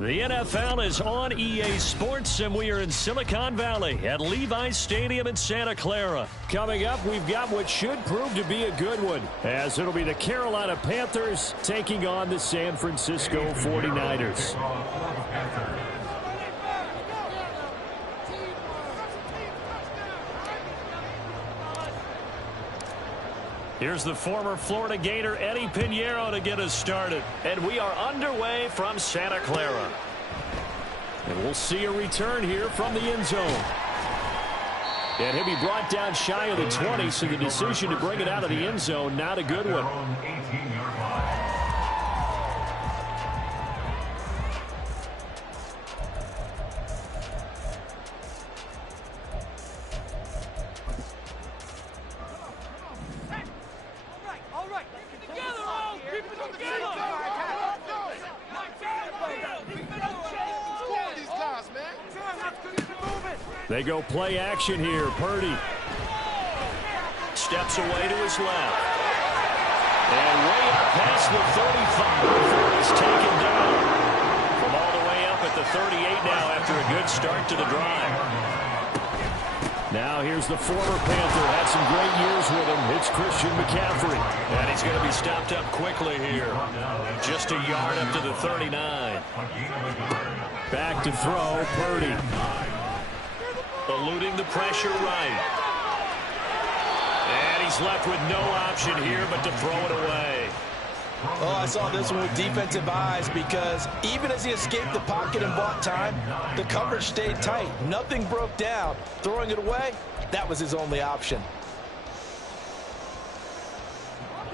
The NFL is on EA Sports, and we are in Silicon Valley at Levi's Stadium in Santa Clara. Coming up, we've got what should prove to be a good one, as it'll be the Carolina Panthers taking on the San Francisco 49ers. Here's the former Florida Gator Eddie Pinheiro to get us started. And we are underway from Santa Clara. And we'll see a return here from the end zone. And he'll be brought down shy of the 20, so the decision to bring it out of the end zone, not a good one. They go play action here. Purdy steps away to his left. And way up past the 35 before he's taken down. From all the way up at the 38 now after a good start to the drive. Now here's the former Panther. Had some great years with him. It's Christian McCaffrey. And he's going to be stopped up quickly here. Just a yard up to the 39. Back to throw, Purdy. Eluding the pressure right. And he's left with no option here but to throw it away. Oh, I saw this one with defensive eyes, because even as he escaped the pocket and bought time, the coverage stayed tight. Nothing broke down. Throwing it away, that was his only option.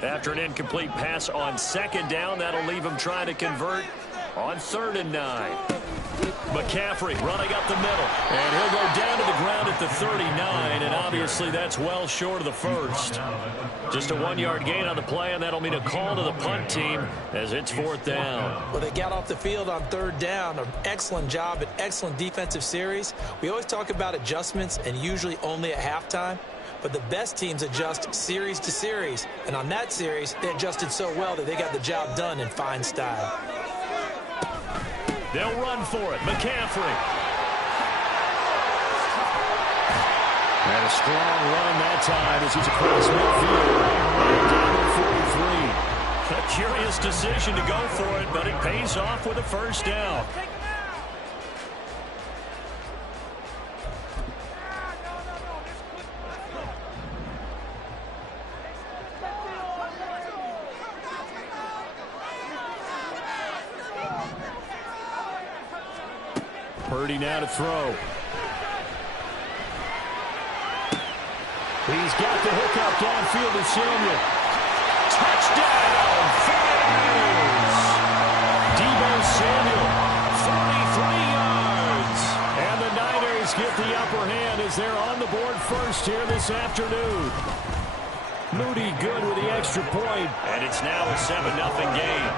After an incomplete pass on 2nd down, that'll leave him trying to convert on 3rd and 9. McCaffrey running up the middle, and he'll go down to the ground at the 39, and obviously that's well short of the first. Just a 1-yard gain on the play, and that'll mean a call to the punt team as it's 4th down. Well, they got off the field on 3rd down. An excellent job, an excellent defensive series. We always talk about adjustments and usually only at halftime. But the best teams adjust series to series. And on that series, they adjusted so well that they got the job done in fine style. They'll run for it. McCaffrey. And a strong run that time as he's across midfield. Down to 43. A curious decision to go for it, but it pays off with a 1st down. Purdy now to throw. He's got the hookup downfield to Samuel. Touchdown, Fires! Deebo Samuel, 43 yards. And the Niners get the upper hand as they're on the board first here this afternoon. Moody good with the extra point, and it's now a 7-0 game.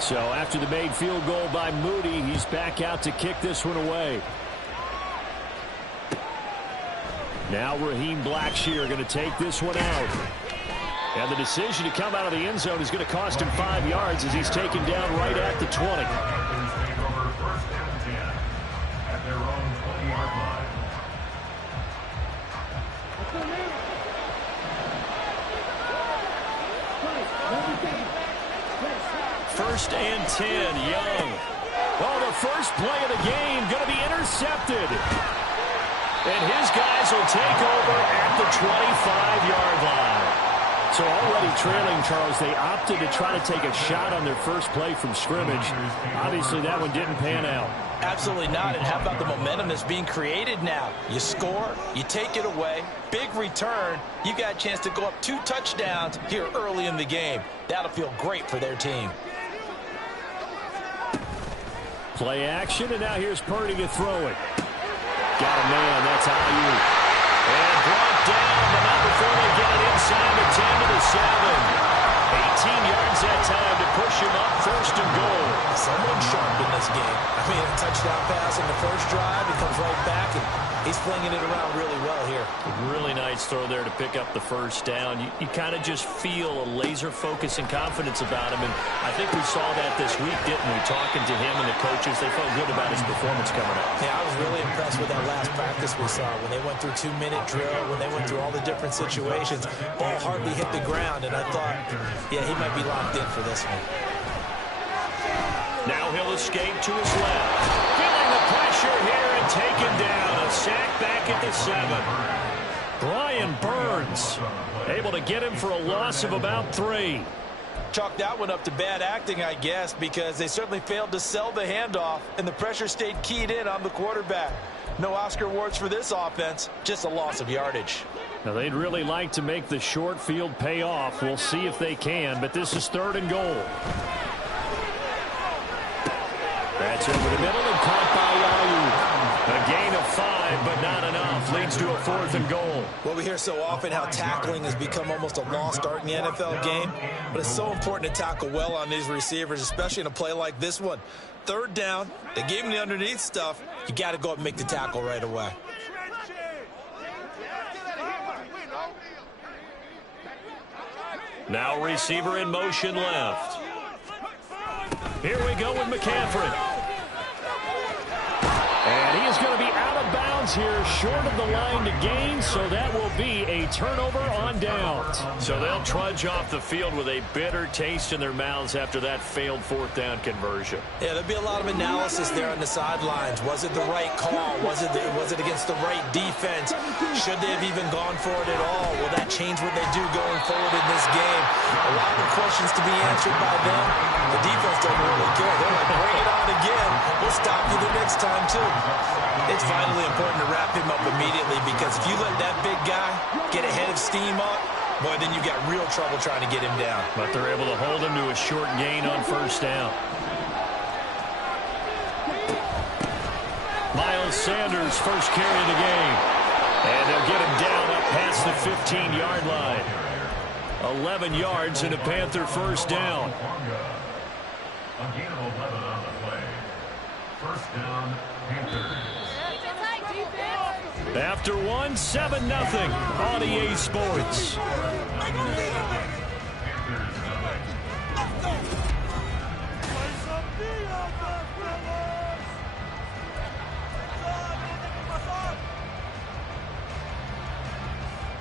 So after the made field goal by Moody, he's back out to kick this one away. Now Raheem Blackshear going to take this one out. And the decision to come out of the end zone is going to cost him 5 yards as he's taken down right at the 20. First and 10, Young. Oh, the first play of the game going to be intercepted. And his guys will take over at the 25-yard line. So already trailing, Charles, they opted to try to take a shot on their first play from scrimmage. Obviously, that one didn't pan out. Absolutely not. And how about the momentum that's being created now? You score, you take it away, big return. You got a chance to go up 2 touchdowns here early in the game. That'll feel great for their team. Play action, and now here's Purdy to throw it. Got a man, that's Ayuk. And brought down, but not before they get it inside the 10 to the 7. 18 yards that time to push him up 1st and goal. Someone sharp in this game. I mean, a touchdown pass in the first drive. He comes right back, and he's flinging it around really well here. Really nice throw there to pick up the 1st down. You kind of just feel a laser focus and confidence about him, and I think we saw that this week, didn't we? Talking to him and the coaches, they felt good about his performance coming up. Yeah, I was really impressed with that last practice we saw when they went through 2-minute drill, when they went through all the different situations. Ball hardly hit the ground, and I thought, yeah, he might be locked in for this one. Now he'll escape to his left. Feeling the pressure here and taken down. A sack back at the 7. Brian Burns able to get him for a loss of about 3. Chalk that one up to bad acting, I guess, because they certainly failed to sell the handoff, and the pressure stayed keyed in on the quarterback. No Oscar awards for this offense, just a loss of yardage. Now, they'd really like to make the short field pay off. We'll see if they can, but this is 3rd and goal. That's over the middle and caught by Ayuk. A gain of 5, but not enough. Leads to a 4th and goal. Well, we hear so often how tackling has become almost a lost art in the NFL game, but it's so important to tackle well on these receivers, especially in a play like this one. 3rd down, they gave him the underneath stuff. You got to go up and make the tackle right away. Now receiver in motion left. Here we go with McCaffrey. And he is going to be out of bounds here, short of the line to gain, so that will be a turnover on downs. So they'll trudge off the field with a bitter taste in their mouths after that failed 4th down conversion. Yeah, there'll be a lot of analysis there on the sidelines. Was it the right call? Was it against the right defense? Should they have even gone for it at all? Will that change what they do going forward in this game? A lot of questions to be answered by them. The defense doesn't really care. They're like, bring it on. on again, we'll stop you the next time, too. It's vitally important to wrap him up immediately because if you let that big guy get a head of steam up, boy, then you've got real trouble trying to get him down. But they're able to hold him to a short gain on first down. Miles Sanders, first carry of the game. And they'll get him down up past the 15-yard line. 11 yards and a Panther first down. A gain of 11 on the play. First down, Panthers. After one, 7-0 on EA Sports.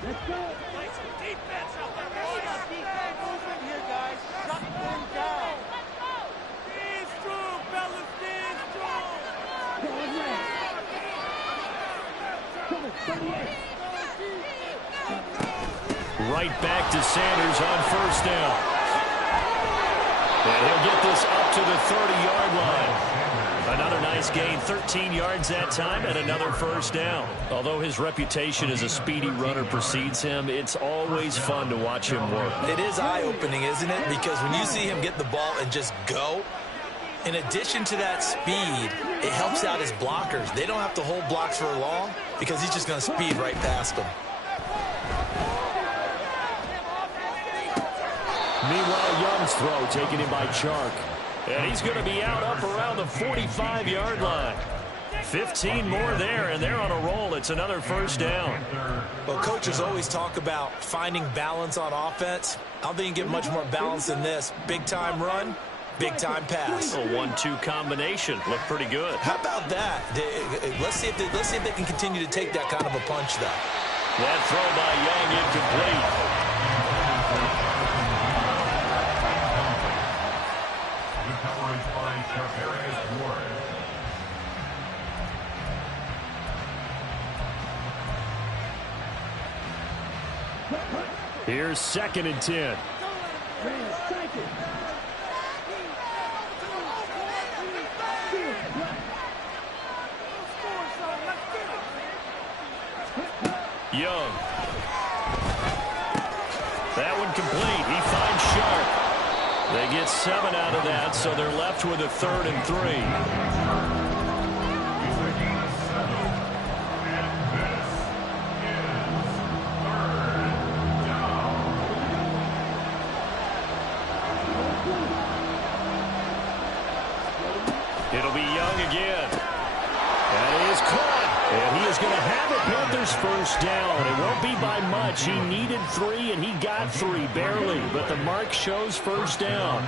Let's go. Play some defense out there, boys. Defense moving here, guys. Shut them down. Stand strong, fellas. Stand strong. Right back to Sanders on first down. And he'll get this up to the 30-yard line. Another nice gain, 13 yards that time, and another first down. Although his reputation as a speedy runner precedes him, it's always fun to watch him work. It is eye-opening, isn't it? Because when you see him get the ball and just go, in addition to that speed, it helps out his blockers. They don't have to hold blocks for long because he's just going to speed right past them. Meanwhile, Young's throw taken in by Chark. And he's going to be out up around the 45-yard line. 15 more there, and they're on a roll. It's another first down. Well, coaches always talk about finding balance on offense. I don't think you can get much more balance than this. Big-time run, big-time pass. A 1-2 combination. Looked pretty good. How about that? Let's see if they can continue to take that kind of a punch, though. That throw by Young incomplete. Here's 2nd and 10. Young. That one complete. He finds Sharp. They get 7 out of that, so they're left with a 3rd and 3. It'll be Young again. And he is caught. And he is going to have a Panthers first down. It won't be by much. He needed 3, and he got 3, barely. But the mark shows first down.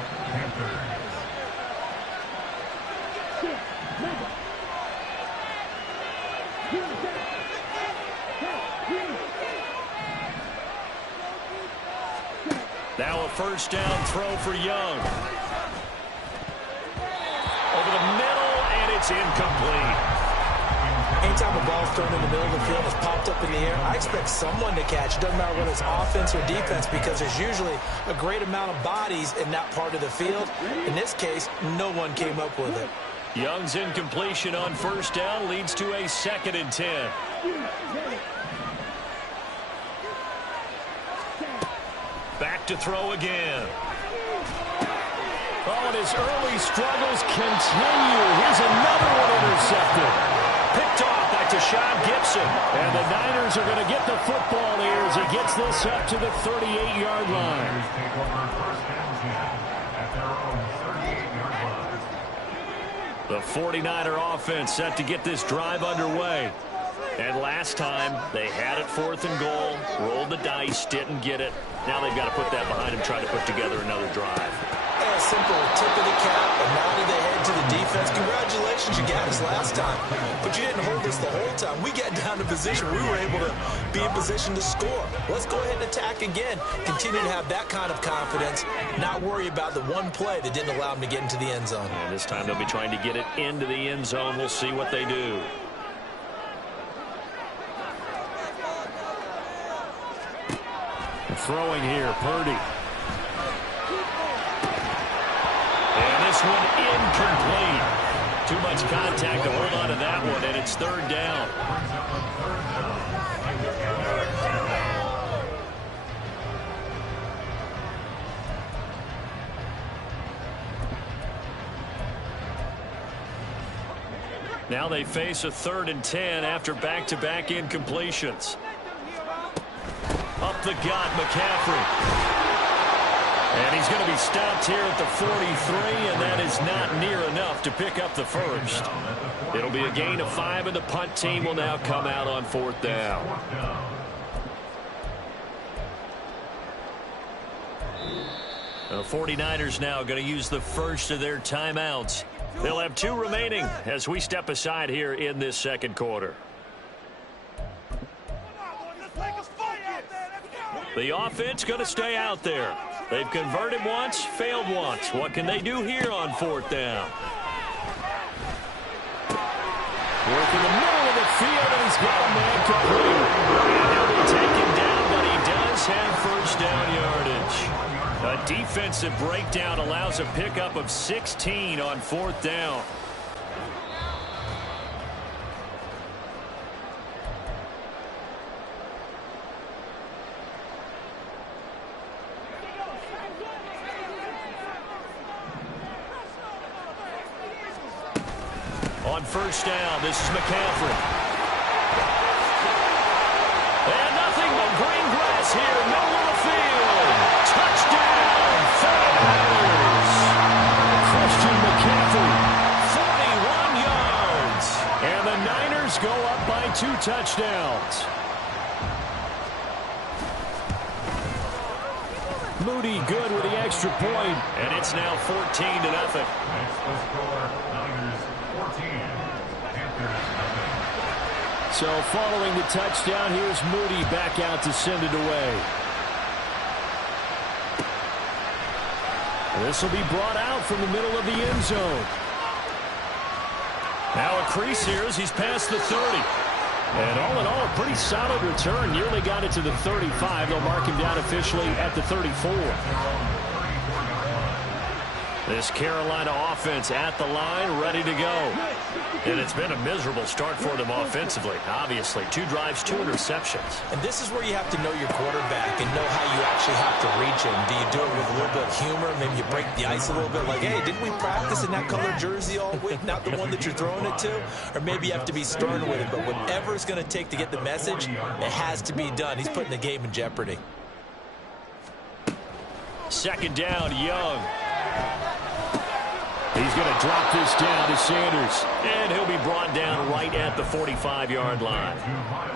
Now a first down throw for Young. Over the middle, and it's incomplete. Anytime a ball's thrown in the middle of the field, it's popped up in the air, I expect someone to catch. It doesn't matter whether it's offense or defense because there's usually a great amount of bodies in that part of the field. In this case, no one came up with it. Young's incompletion on first down leads to a 2nd and 10. Back to throw again. Oh, and his early struggles continue. Here's another one intercepted. Picked off by Tashawn Gibson. And the Niners are going to get the football here as he gets this up to the 38-yard line. The 49er offense set to get this drive underway. And last time, they had it 4th and goal, rolled the dice, didn't get it. Now they've got to put that behind them, try to put together another drive. A simple tip of the cap, a nod of the head to the defense. Congratulations, you got us last time. But you didn't hold us the whole time. We got down to position. We were able to be in position to score. Let's go ahead and attack again. Continue to have that kind of confidence. Not worry about the one play that didn't allow them to get into the end zone. And this time they'll be trying to get it into the end zone. We'll see what they do. Throwing here, Purdy. And this one incomplete. Too much contact to hold on to that one, and it's third down. Now they face a 3rd and 10 after back-to-back incompletions. Up the gut, McCaffrey. And he's going to be stopped here at the 43, and that is not near enough to pick up the first. It'll be a gain of 5, and the punt team will now come out on 4th down. The 49ers now going to use the first of their timeouts. They'll have 2 remaining as we step aside here in this second quarter. The offense going to stay out there. They've converted once, failed once. What can they do here on 4th down? Work in the middle of the field, and he's got a man complete. He'll be taken down, but he does have first down yardage. A defensive breakdown allows a pickup of 16 on 4th down. On first down, this is McCaffrey. And nothing but green grass here, middle of the field. Touchdown, 49ers. Christian McCaffrey, 41 yards. And the Niners go up by 2 touchdowns. Moody good with the extra point, and it's now 14-0. Next to score, Niners 14, Panthers nothing. So following the touchdown, here's Moody back out to send it away. This will be brought out from the middle of the end zone. Now a crease here as he's past the 30. And all in all, a pretty solid return. Nearly got it to the 35. They'll mark him down officially at the 34. This Carolina offense at the line, ready to go. And it's been a miserable start for them offensively. Obviously, 2 drives, 2 interceptions. And this is where you have to know your quarterback and know how you actually have to reach him. Do you do it with a little bit of humor? Maybe you break the ice a little bit like, hey, didn't we practice in that color jersey all week? Not the one that you're throwing it to? Or maybe you have to be stern with it. But whatever it's going to take to get the message, it has to be done. He's putting the game in jeopardy. Second down, Young. He's going to drop this down to Sanders. And he'll be brought down right at the 45-yard line.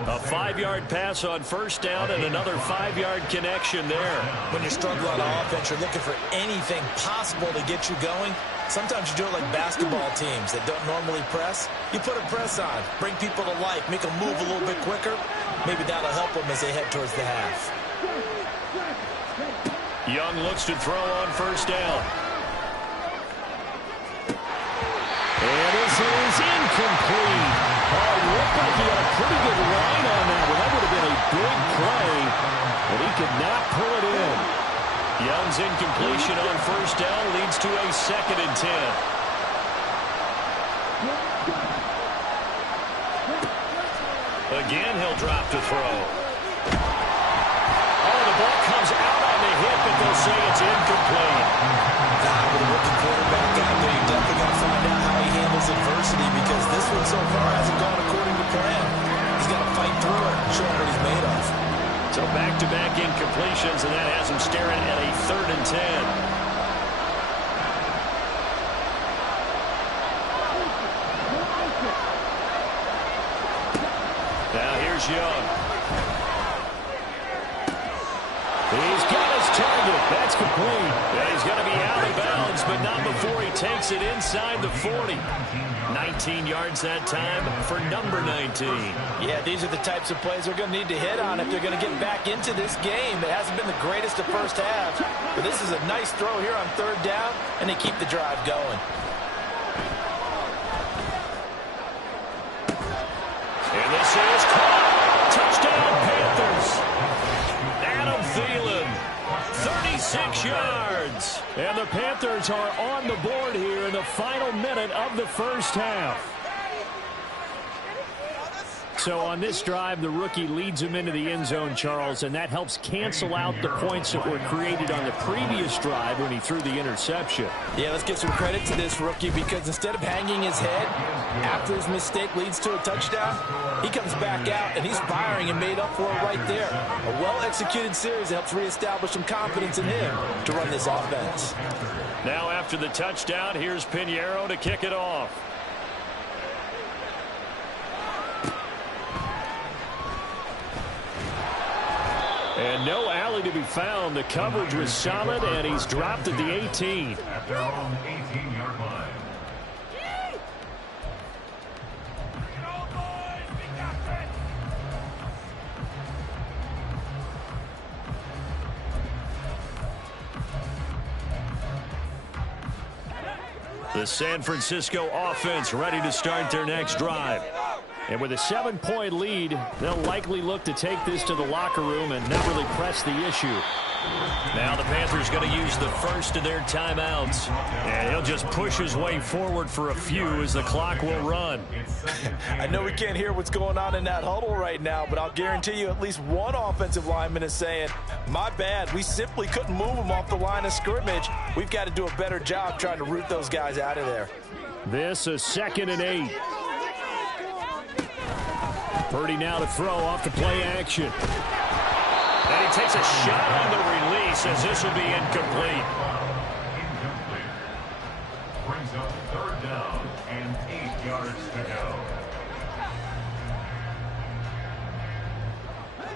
A 5-yard pass on first down and another 5-yard connection there. When you're struggling on offense, you're looking for anything possible to get you going. Sometimes you do it like basketball teams that don't normally press. You put a press on, bring people to life, make them move a little bit quicker. Maybe that'll help them as they head towards the half. Young looks to throw on first down. And this is incomplete. Oh, looked like he had a pretty good line on that one. That would have been a big play, but he could not pull it in. Young's incompletion on first down leads to a 2nd and 10. Again, he'll drop to throw. Oh, the ball comes out on the hit, but they'll say it's incomplete. With a rookie quarterback out there, you're definitely going to find out how he handles adversity because this one so far hasn't gone according to plan. He's got to fight through it and show him what he's made of. So back-to-back incompletions, and that has him staring at a 3rd and 10. Now here's Young. He's got his target. That's complete. And he's going to be out of bounds, but not before he takes it inside the 40. 19 yards that time for number 19. Yeah, these are the types of plays they're going to need to hit on if they're going to get back into this game. It hasn't been the greatest of first halves, but this is a nice throw here on 3rd down, and they keep the drive going. And this is caught. Touchdown, Panthers. Adam Thielen, 36 yards. And the Panthers are on the board here in the final minute of the first half. So on this drive, the rookie leads him into the end zone, Charles, and that helps cancel out the points that were created on the previous drive when he threw the interception. Yeah, let's give some credit to this rookie because instead of hanging his head after his mistake leads to a touchdown, he comes back out and he's firing and made up for it right there. A well-executed series helps reestablish some confidence in him to run this offense. Now after the touchdown, here's Pinheiro to kick it off. And no alley to be found. The coverage was solid, and he's dropped at the 18. At their own 18-yard line. The San Francisco offense ready to start their next drive. And with a 7-point lead, they'll likely look to take this to the locker room and not really press the issue. Now the Panthers going to use the first of their timeouts. And he'll just push his way forward for a few as the clock will run. I know we can't hear what's going on in that huddle right now, but I'll guarantee you at least one offensive lineman is saying, my bad, we simply couldn't move them off the line of scrimmage. We've got to do a better job trying to root those guys out of there. This is 2nd and 8. Purdy now to throw off the play action. And he takes a shot on the release as this will be incomplete. Incomplete. Brings up 3rd down and 8 yards to go.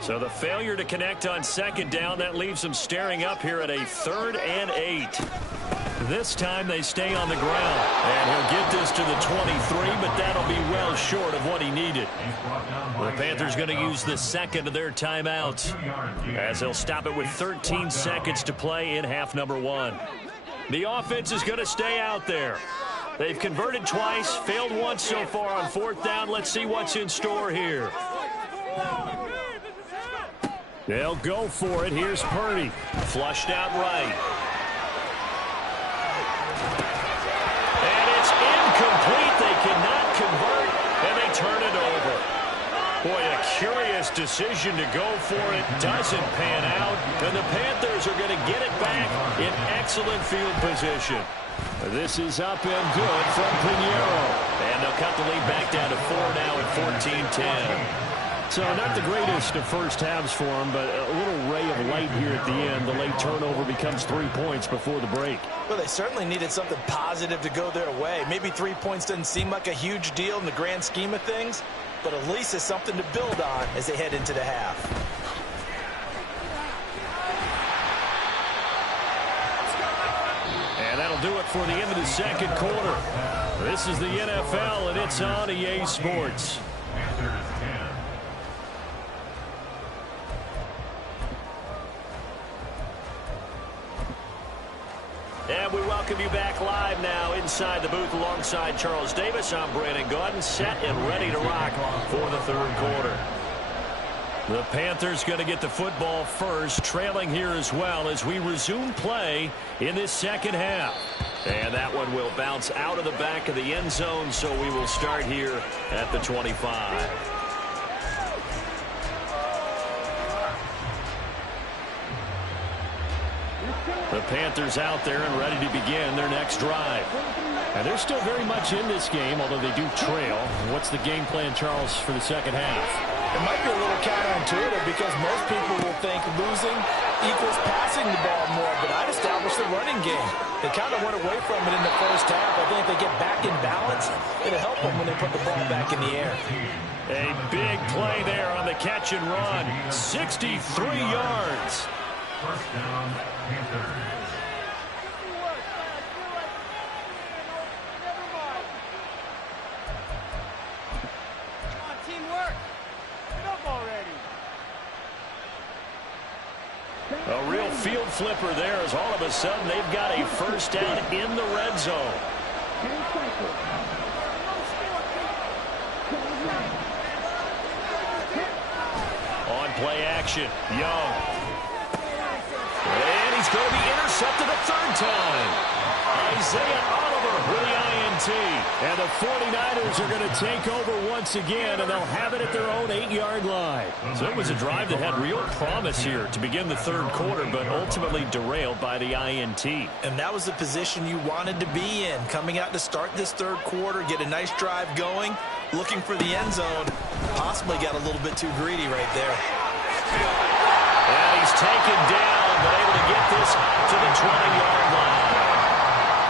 So the failure to connect on 2nd down, that leaves them staring up here at a 3rd and 8. This time they stay on the ground. And he'll get this to the 23, but that'll be well short of what he needed. The Panthers going to use the 2nd of their timeouts as they'll stop it with 13 seconds to play in half number 1. The offense is going to stay out there. They've converted twice, failed once so far on 4th down. Let's see what's in store here. They'll go for it. Here's Purdy. Flushed out right. And it's incomplete. They cannot convert, and they turn it over. Boy, a curious decision to go for it. Doesn't pan out, and the Panthers are going to get it back in excellent field position. This is up and good from Pinheiro. And they'll cut the lead back down to 4 now at 14-10. So not the greatest of first halves for him, but a little ray of light here at the end. The late turnover becomes 3 points before the break. Well, they certainly needed something positive to go their way. Maybe 3 points doesn't seem like a huge deal in the grand scheme of things, but at least it's something to build on as they head into the half. And that'll do it for the end of the 2nd quarter. This is the NFL, and it's on EA Sports. Panthers 10. And we welcome you back live now inside the booth alongside Charles Davis. I'm Brandon Gaudin, set and ready to rock for the 3rd quarter. The Panthers going to get the football first, trailing here as well as we resume play in this 2nd half. And that one will bounce out of the back of the end zone, so we will start here at the 25. The Panthers out there and ready to begin their next drive. And they're still very much in this game, although they do trail. What's the game plan, Charles, for the 2nd half? It might be a little counterintuitive because most people will think losing equals passing the ball more, but I'd establish the running game. They kind of went away from it in the first half. I think if they get back in balance, it'll help them when they put the ball back in the air. A big play there on the catch and run. 63 yards. First down, Panthers. A real field flipper there as all of a sudden they've got a first down in the red zone. On play action, Young. And he's going to be intercepted at third time. Isaiah Oliver with the INT. And the 49ers are going to take over once again, and they'll have it at their own 8-yard line. So it was a drive that had real promise here to begin the third quarter, but ultimately derailed by the INT. And that was the position you wanted to be in. Coming out to start this third quarter, get a nice drive going, looking for the end zone. Possibly got a little bit too greedy right there. And he's taken down, but able to get this to the 20-yard line.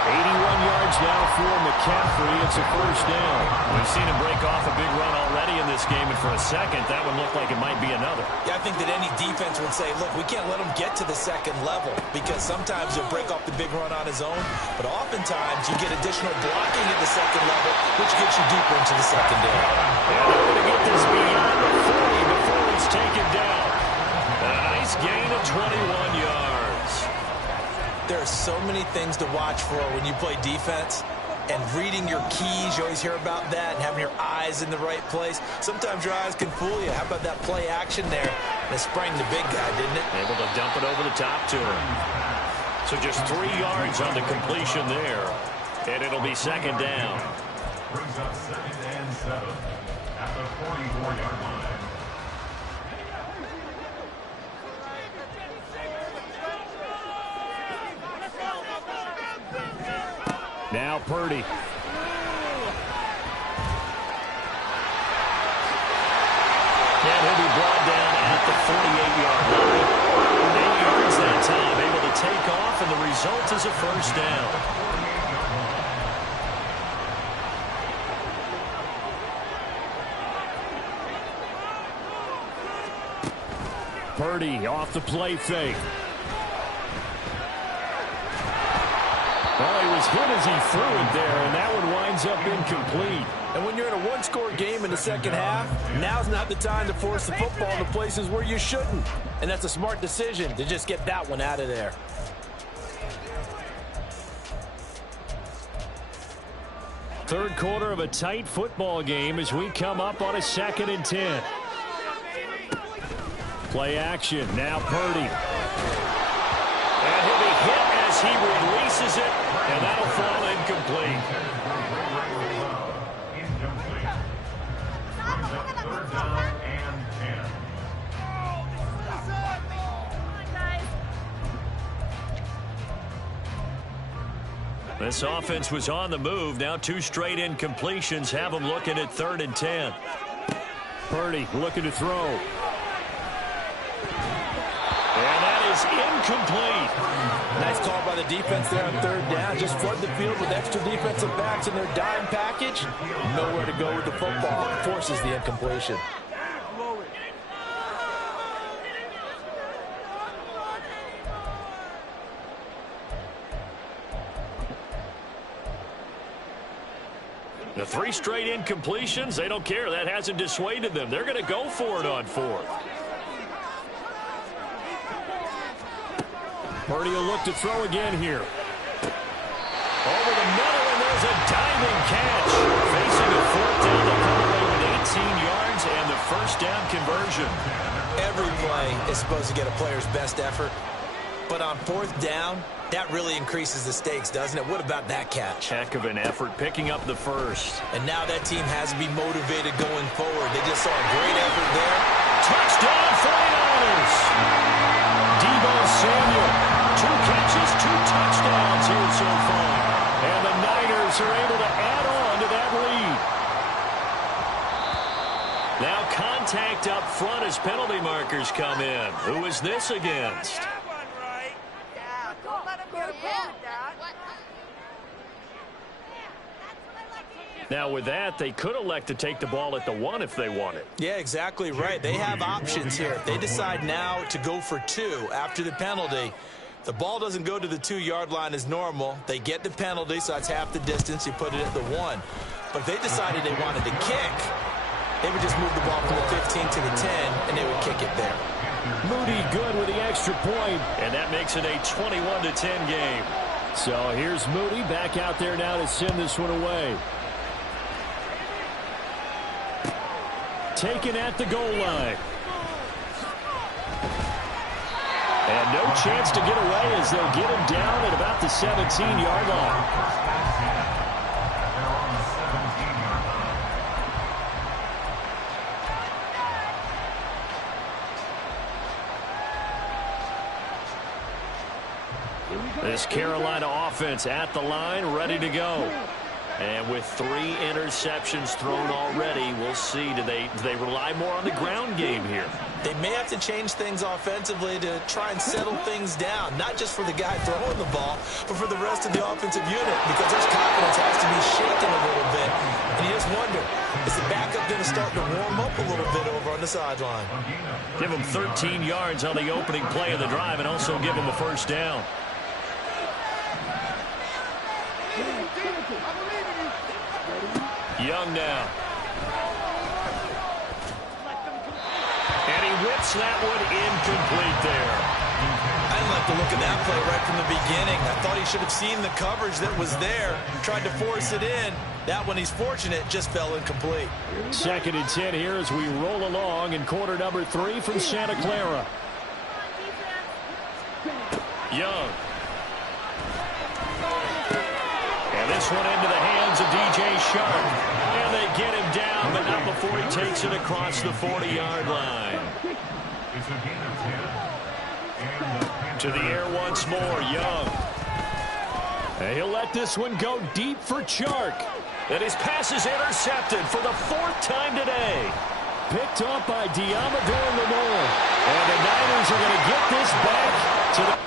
81 yards now for McCaffrey. It's a first down. We've seen him break off a big run already in this game, and for a second, that one looked like it might be another. Yeah, I think that any defense would say, look, we can't let him get to the second level, because sometimes he'll break off the big run on his own, but oftentimes you get additional blocking at the second level, which gets you deeper into the secondary. And they're going to get this beyond the 40 before he's taken down. A nice gain of 21 yards. There are so many things to watch for when you play defense, and reading your keys, you always hear about that, and having your eyes in the right place. Sometimes your eyes can fool you. How about that play action there? And it sprang the big guy, didn't it? Able to dump it over the top to him. So just 3 yards on the completion there, and it'll be second down. Brings up 2nd and 7 at the 44-yard line. Now Purdy. And he'll be brought down at the 48-yard line. 8 yards that time, able to take off, and the result is a first down. Purdy off the play fake. Well, he was hit as he threw it there, and that one winds up incomplete. And when you're in a one-score game in the second half, now's not the time to force the football into places where you shouldn't. And that's a smart decision to just get that one out of there. Third quarter of a tight football game as we come up on a 2nd and 10. Play action. Now Purdy. And he'll be hit as he releases it, and that'll fall incomplete. Third down and 10. This offense was on the move. Now 2 straight incompletions have them looking at 3rd and 10. Purdy looking to throw. And that is incomplete. Nice call by the defense there on 3rd down. Just flood the field with extra defensive backs in their dime package. Nowhere to go with the football. Forces the incompletion. The 3 straight incompletions, they don't care. That hasn't dissuaded them. They're going to go for it on 4th. Purdy will look to throw again here. Over the middle, and there's a diving catch. Facing a 4th down, they come away with 18 yards and the first down conversion. Every play is supposed to get a player's best effort. But on 4th down, that really increases the stakes, doesn't it? What about that catch? Heck of an effort, picking up the first. And now that team has to be motivated going forward. They just saw a great effort there. Touchdown, 49ers! Deebo Samuel, 2 catches, 2 touchdowns here so far. And the Niners are able to add on to that lead. Now contact up front as penalty markers come in. Who is this against? Now with that, they could elect to take the ball at the 1 if they wanted. Yeah, exactly right. They have options here. If they decide now to go for 2 after the penalty, the ball doesn't go to the 2-yard line as normal. They get the penalty, so that's half the distance. You put it at the 1. But if they decided they wanted to kick, they would just move the ball from the 15 to the 10, and they would kick it there. Moody good with the extra point. And that makes it a 21-10 game. So here's Moody back out there now to send this one away. Taken at the goal line. And no chance to get away as they'll get him down at about the 17-yard line. This Carolina offense at the line, ready to go. And with 3 interceptions thrown already, we'll see. Do they rely more on the ground game here? They may have to change things offensively to try and settle things down, not just for the guy throwing the ball, but for the rest of the offensive unit, because his confidence has to be shaken a little bit. And you just wonder, is the backup going to start to warm up a little bit over on the sideline? Give him 13 yards on the opening play of the drive and also give him a first down. Young now. And he whips that one incomplete there. I didn't like the look of that play right from the beginning. I thought he should have seen the coverage that was there, tried to force it in. That one, he's fortunate, just fell incomplete. 2nd and 10 here as we roll along in quarter number 3 from Santa Clara. Young. And this one into the hands of DJ Sharp. And they get him down, but not before he takes it across the 40-yard line. It's a gain of 10. To the air once more, Young. And he'll let this one go deep for Chark. And his pass is intercepted for the 4th time today. Picked up by Diamador Lamore. And the Niners are going to get this back to the...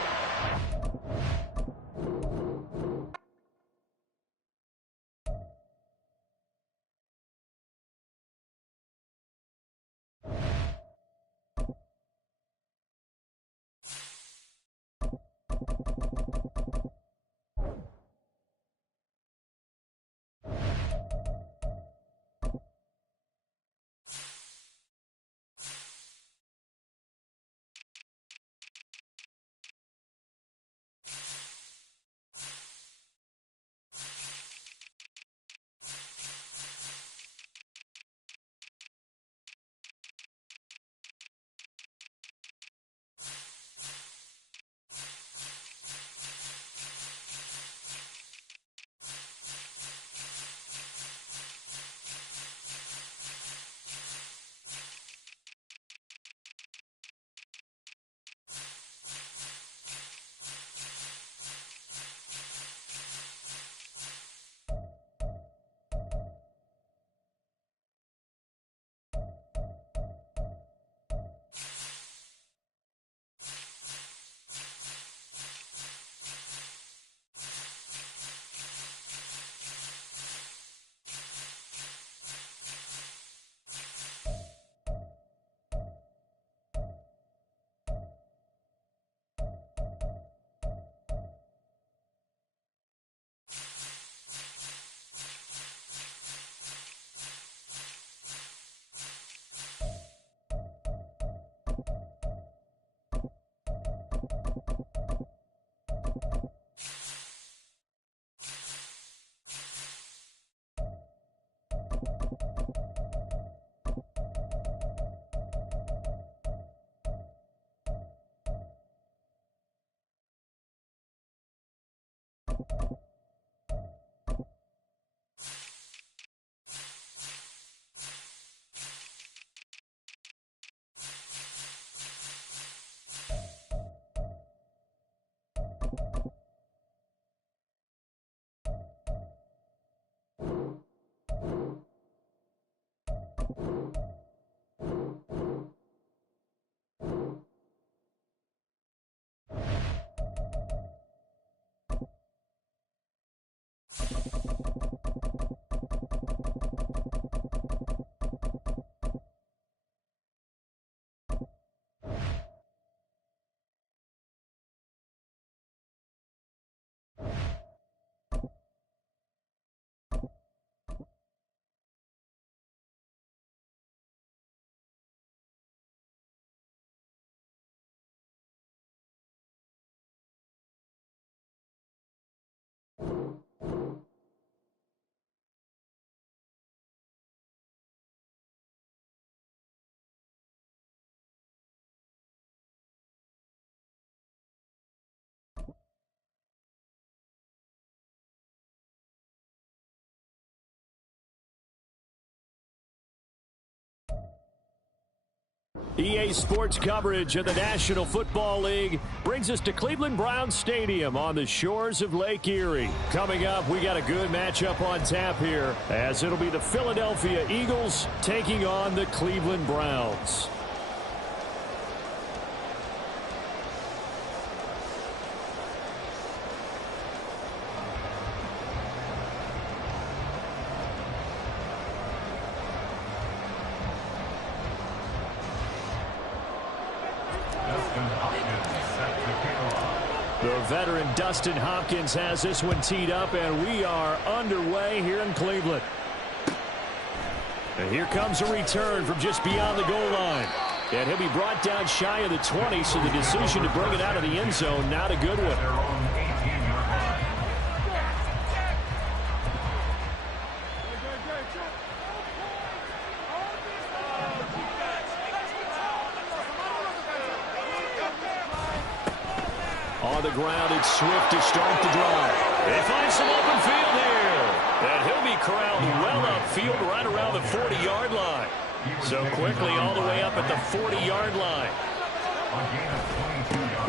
EA Sports coverage of the National Football League brings us to Cleveland Browns Stadium on the shores of Lake Erie. Coming up, we got a good matchup on tap here, as it'll be the Philadelphia Eagles taking on the Cleveland Browns. The veteran Dustin Hopkins has this one teed up, and we are underway here in Cleveland. And here comes a return from just beyond the goal line. And he'll be brought down shy of the 20, so the decision to bring it out of the end zone, not a good one. On the ground, it's Swift to start the drive. They find some open field here. And he'll be corralled well upfield right around the 40-yard line. So quickly all the way up at the 40-yard line.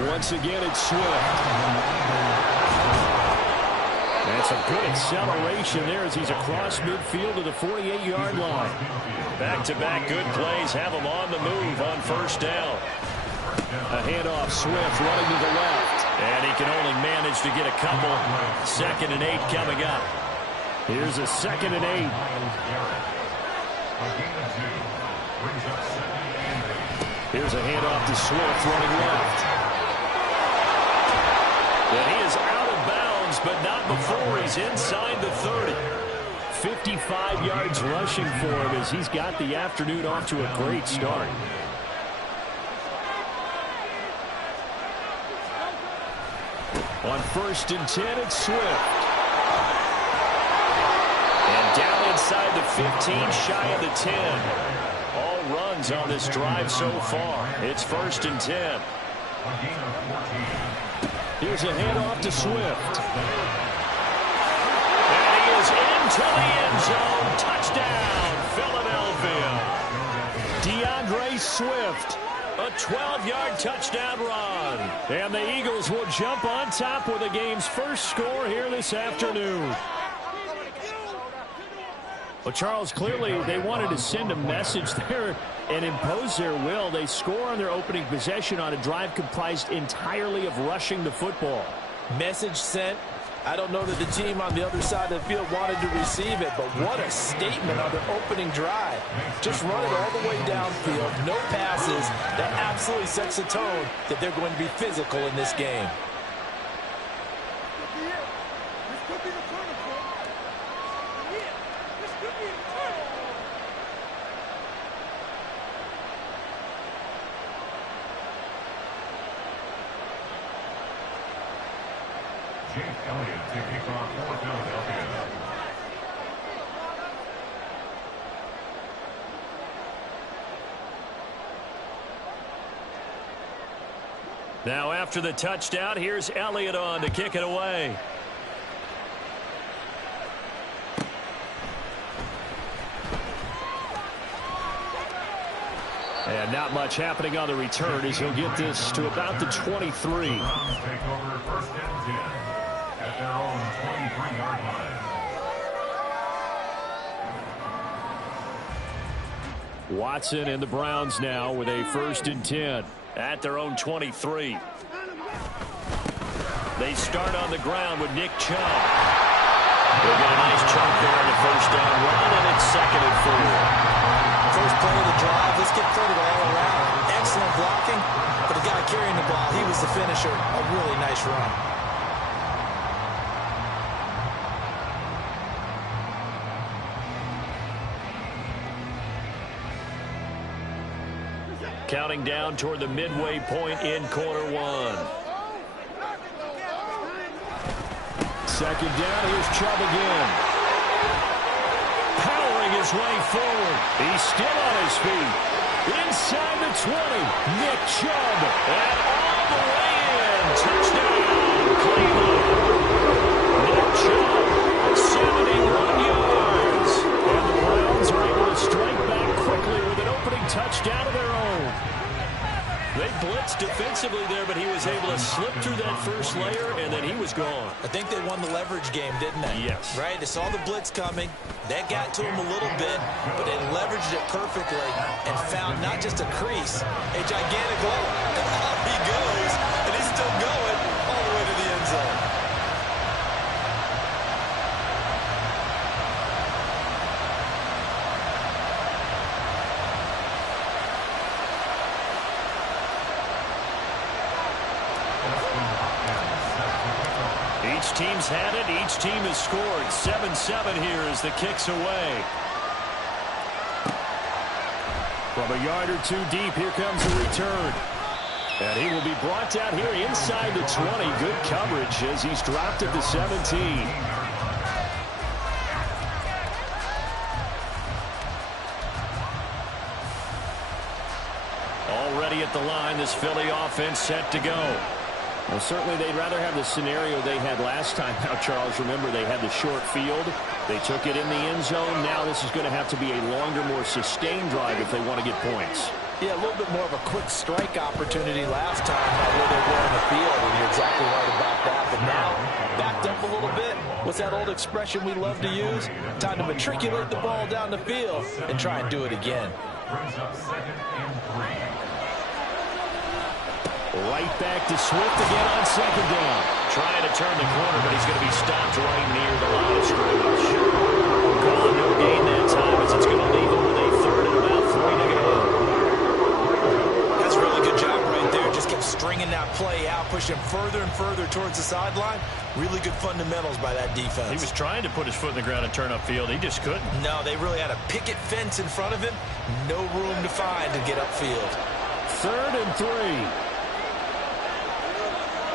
Once again, it's Swift. That's a good acceleration there as he's across midfield to the 48-yard line. Back-to-back good plays have him on the move on first down. A handoff, Swift running to the left. And he can only manage to get a couple. 2nd and 8 coming up. Here's a 2nd and 8. Here's a handoff to Swift running left. And he is out of bounds, but not before he's inside the 30. 55 yards rushing for him as he's got the afternoon off to a great start. On 1st and 10, it's Swift. And down inside the 15, shy of the 10. All runs on this drive so far. It's 1st and 10. Here's a handoff to Swift. And he is into the end zone. Touchdown, Philadelphia. DeAndre Swift. A 12-yard touchdown run. And the Eagles will jump on top with the game's first score here this afternoon. Well, Charles, clearly they wanted to send a message there and impose their will. They score on their opening possession on a drive comprised entirely of rushing the football. Message sent. I don't know that the team on the other side of the field wanted to receive it, but what a statement on their opening drive. Just run it all the way downfield, no passes. That absolutely sets the tone that they're going to be physical in this game. Now after the touchdown, here's Elliott on to kick it away. And not much happening on the return as he'll get this to about the 23. Take over 1st and 10 at their own 23-yard line. Watson and the Browns now with a 1st and 10 at their own 23. They start on the ground with Nick Chubb. They'll get a nice chunk there in the first down run, and it's 2nd and 4. First play of the drive, let's get credit all around. Excellent blocking, but the guy carrying the ball, he was the finisher. A really nice run. Counting down toward the midway point in quarter one. 2nd down, here's Chubb again. Powering his way forward. He's still on his feet. Inside the 20, Nick Chubb. And all the way in. Touchdown, Cleveland. Nick Chubb, 71 yards. And the Browns are able to strike back quickly with an opening touchdown of their own. They blitzed defensively there, but he was able to slip through that first layer, and then he was gone. I think they won the leverage game, didn't they? Yes. Right? They saw the blitz coming. That got to him a little bit, but they leveraged it perfectly and found not just a crease, a gigantic hole. And off he goes, and he's still going all the way to the end zone. Each team's had it. Each team has scored. 7-7 here as the kick's away. From a yard or two deep, here comes the return. And he will be brought down here inside the 20. Good coverage as he's dropped at the 17. Already at the line, this Philly offense set to go. Well, certainly they'd rather have the scenario they had last time. Now, Charles, remember, they had the short field. They took it in the end zone. Now this is going to have to be a longer, more sustained drive if they want to get points. Yeah, a little bit more of a quick strike opportunity last time where they were on the field, and you're exactly right about that. But now, backed up a little bit. What's that old expression we love to use? Time to matriculate the ball down the field and try and do it again. Brings up 2nd and 3. Right back to Swift again on 2nd down. Trying to turn the corner, but he's going to be stopped right near the line of scrimmage. Calling no gain that time as it's going to leave him with a 3rd and about 3 to go. That's a really good job right there. Just kept stringing that play out, pushing further and further towards the sideline. Really good fundamentals by that defense. He was trying to put his foot in the ground and turn upfield. He just couldn't. No, they really had a picket fence in front of him. No room to find to get upfield. 3rd and 3.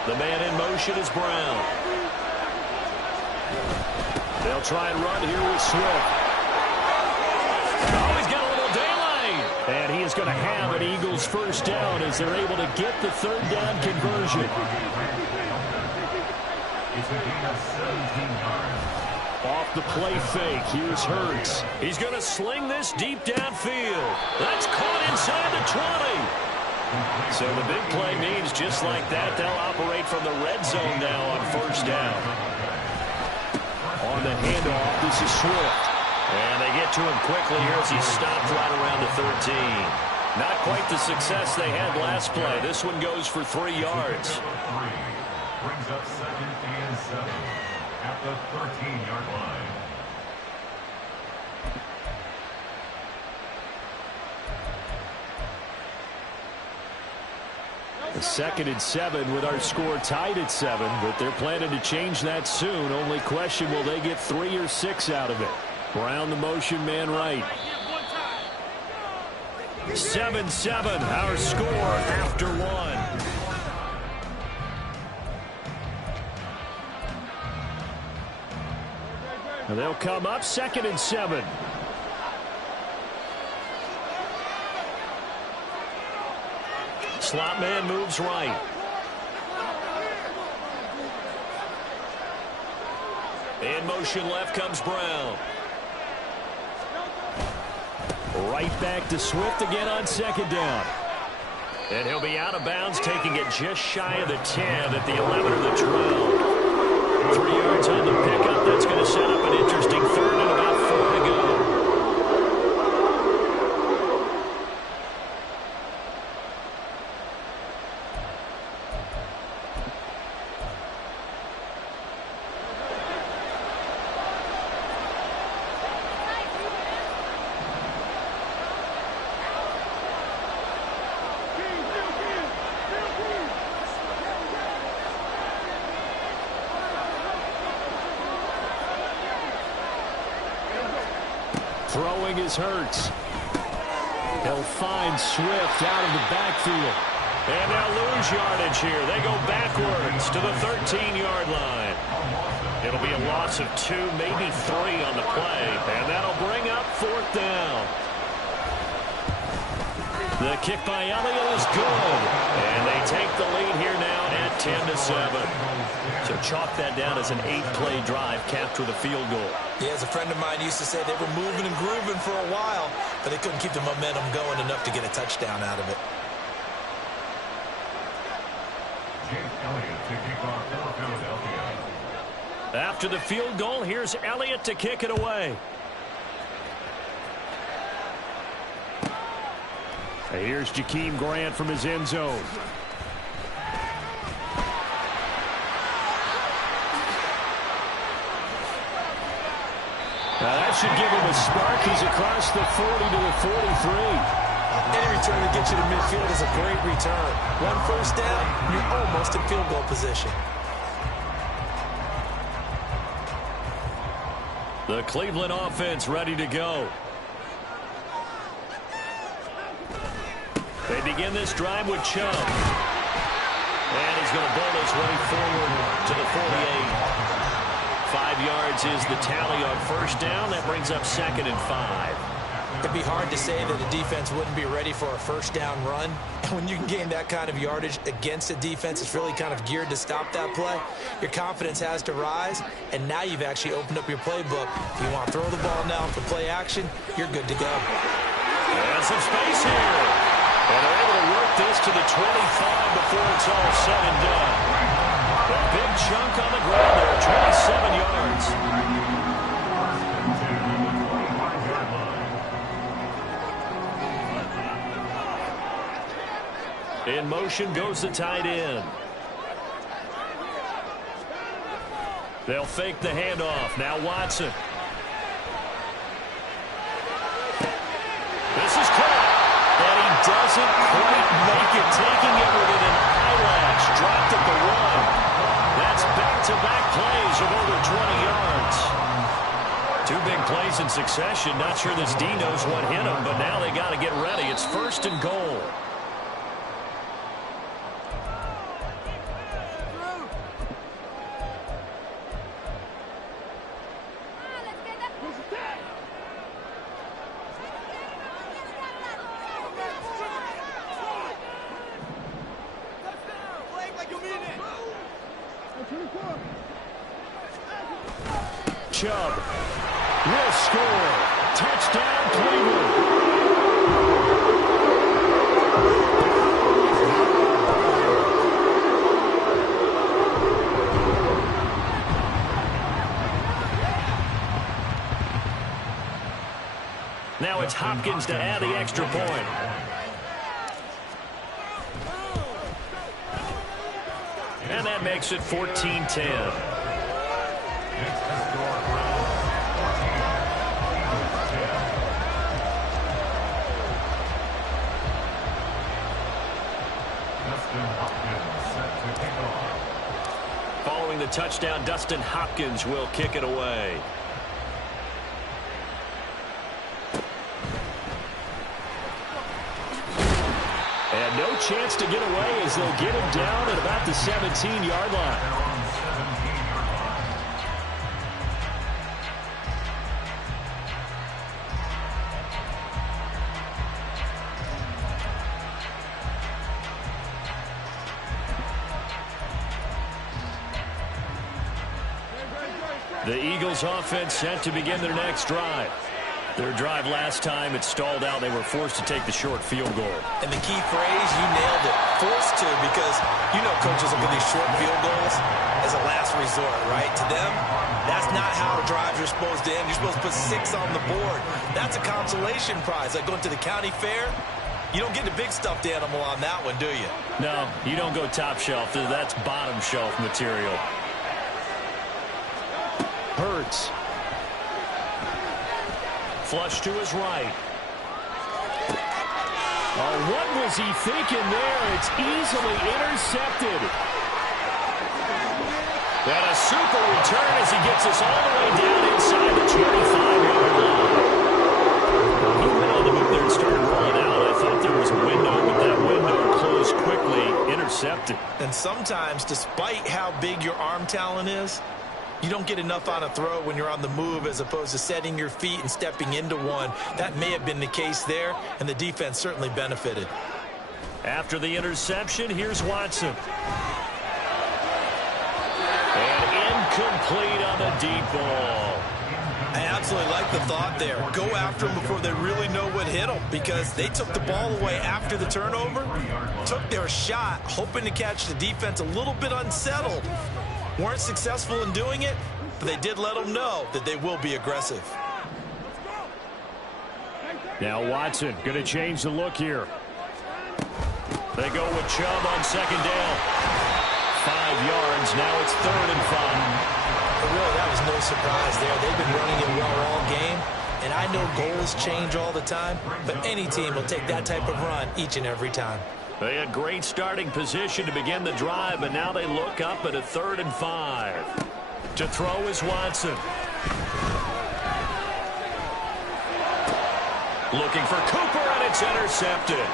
The man in motion is Brown. They'll try and run here with Swift. Oh, he's got a little daylight. And he is going to have an Eagles first down as they're able to get the 3rd down conversion. It's a gain of 17 yards. Off the play fake, here's Hurts. He's going to sling this deep downfield. That's caught inside the 20. So the big play means just like that, they'll operate from the red zone now on 1st down. On the handoff, this is Swift. And they get to him quickly here as he's stopped right around the 13. Not quite the success they had last play. This one goes for 3 yards. Brings up 2nd and 7 at the 13-yard line. 2nd and 7 with our score tied at 7, but they're planning to change that soon. Only question, will they get 3 or 6 out of it? Brown the motion man right. 7-7, our score after 1. And they'll come up 2nd and 7. Slot man moves right. In motion left comes Brown. Right back to Swift again on 2nd down. And he'll be out of bounds, taking it just shy of the 10 at the 11 or the 12. 3 yards on the pickup. That's going to set up an interesting 3rd and about 4 to go. Throwing is Hurts. He'll find Swift out of the backfield. And they'll lose yardage here. They go backwards to the 13-yard line. It'll be a loss of 2, maybe 3 on the play. And that'll bring up 4th down. The kick by Elliott is good. And they take the lead here now at 10-7. So chalk that down as an 8-play drive capped with a field goal. Yeah, as a friend of mine used to say, they were moving and grooving for a while, but they couldn't keep the momentum going enough to get a touchdown out of it. Elliott to kick off for Philadelphia. After the field goal, here's Elliott to kick it away. And here's Jakeem Grant from his end zone. Now that should give him a spark. He's across the 40 to the 43. Any return to get you to midfield is a great return. One first down, you're almost in field goal position. The Cleveland offense ready to go. They begin this drive with Chubb. And he's going to bowl his way forward to the 48. 5 yards is the tally on first down. That brings up 2nd and 5. It'd be hard to say that a defense wouldn't be ready for a first down run. And when you can gain that kind of yardage against a defense, it's really kind of geared to stop that play. Your confidence has to rise, and now you've actually opened up your playbook. If you want to throw the ball now for play action, you're good to go. And some space here. And they're able to work this to the 25 before it's all said and done. A big chunk on the ground there, 27 yards. In motion goes the tight end. They'll fake the handoff. Now Watson. This is caught. And he doesn't quite make it. Taking it within an eyelash. Dropped at the 1. That's back-to-back plays of over 20 yards. 2 big plays in succession. Not sure this D knows what hit him, but now they got to get ready. It's 1st and goal. Chubb will score. Touchdown, Cleveland. Now it's Hopkins to add the extra point. And that makes it 14-10. Following the touchdown, Dustin Hopkins will kick it away. And no chance to get away as they'll get him down at about the 17-yard line. The Eagles offense set to begin their next drive. Their drive last time, it stalled out. They were forced to take the short field goal. And the key phrase, you nailed it, forced to, because you know coaches look at these short field goals as a last resort, right? To them, that's not how drives are supposed to end. You're supposed to put 6 on the board. That's a consolation prize, like going to the county fair. You don't get the big stuffed animal on that one, do you? No, you don't go top shelf. That's bottom shelf material. Hurts. Flush to his right. Oh, what was he thinking there? It's easily intercepted. And a super return as he gets us all the way down inside the 25-yard line. He went on the move there and started rolling out. I thought there was a window, but that window closed quickly. Intercepted. And sometimes, despite how big your arm talent is, you don't get enough on a throw when you're on the move as opposed to setting your feet and stepping into one. That may have been the case there, and the defense certainly benefited. After the interception, here's Watson. And incomplete on the deep ball. I absolutely like the thought there. Go after them before they really know what hit them, because they took the ball away after the turnover, took their shot, hoping to catch the defense a little bit unsettled. Weren't successful in doing it, but they did let them know that they will be aggressive. Now Watson going to change the look here. They go with Chubb on second down. 5 yards. Now it's 3rd and 5. But really, that was no surprise there. They've been running it well all game, and I know goals change all the time, but any team will take that type of run each and every time. They had great starting position to begin the drive, but now they look up at a 3rd and 5. To throw is Watson. Looking for Cooper, and it's intercepted.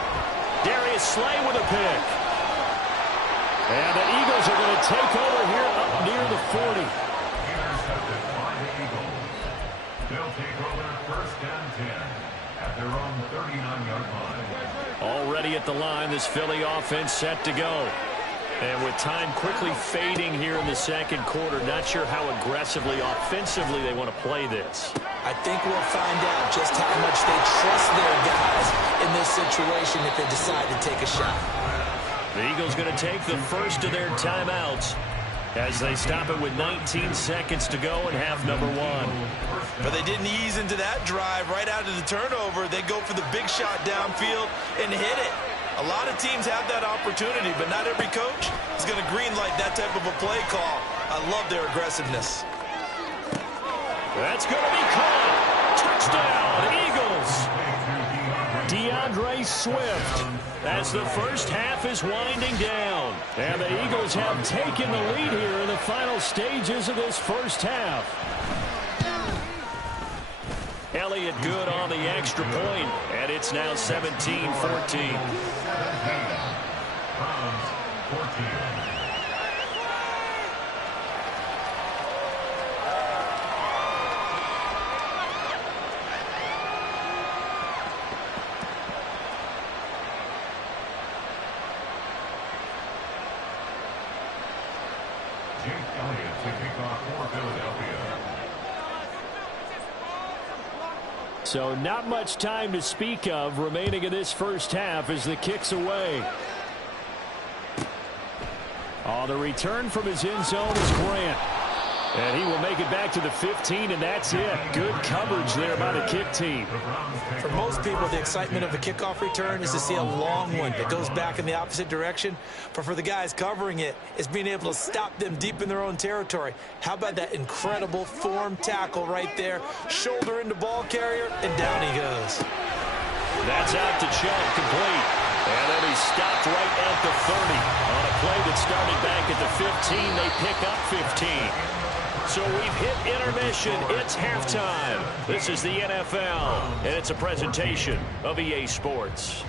Darius Slay with a pick. And the Eagles are going to take over here up near the 40. Intercepted by the Eagles. They'll take over 1st and 10 at their own 39-yard line. Already at the line, this Philly offense set to go. And with time quickly fading here in the second quarter, not sure how aggressively, offensively they want to play this. I think we'll find out just how much they trust their guys in this situation if they decide to take a shot. The Eagles going to take the first of their timeouts as they stop it with 19 seconds to go in half number 1. But they didn't ease into that drive right out of the turnover. They go for the big shot downfield and hit it. A lot of teams have that opportunity, but not every coach is going to greenlight that type of a play call. I love their aggressiveness. That's going to be caught. Touchdown, Eagles. DeAndre Swift as the first half is winding down. And the Eagles have taken the lead here in the final stages of this first half. Elliott good on the extra point, and it's now 17-14. 14. So not much time to speak of remaining in this first half as the kick's away. Oh, the return from his end zone is Grant. And he will make it back to the 15, and that's it. Good coverage there by the kick team. For most people, the excitement of a kickoff return is to see a long one that goes back in the opposite direction. But for the guys covering it, it's being able to stop them deep in their own territory. How about that incredible form tackle right there? Shoulder into ball carrier, and down he goes. That's out to Chubb, complete. And then he's stopped right at the 30. On a play that started back at the 15, they pick up 15. So we've hit intermission. It's halftime. This is the NFL, and it's a presentation of EA Sports.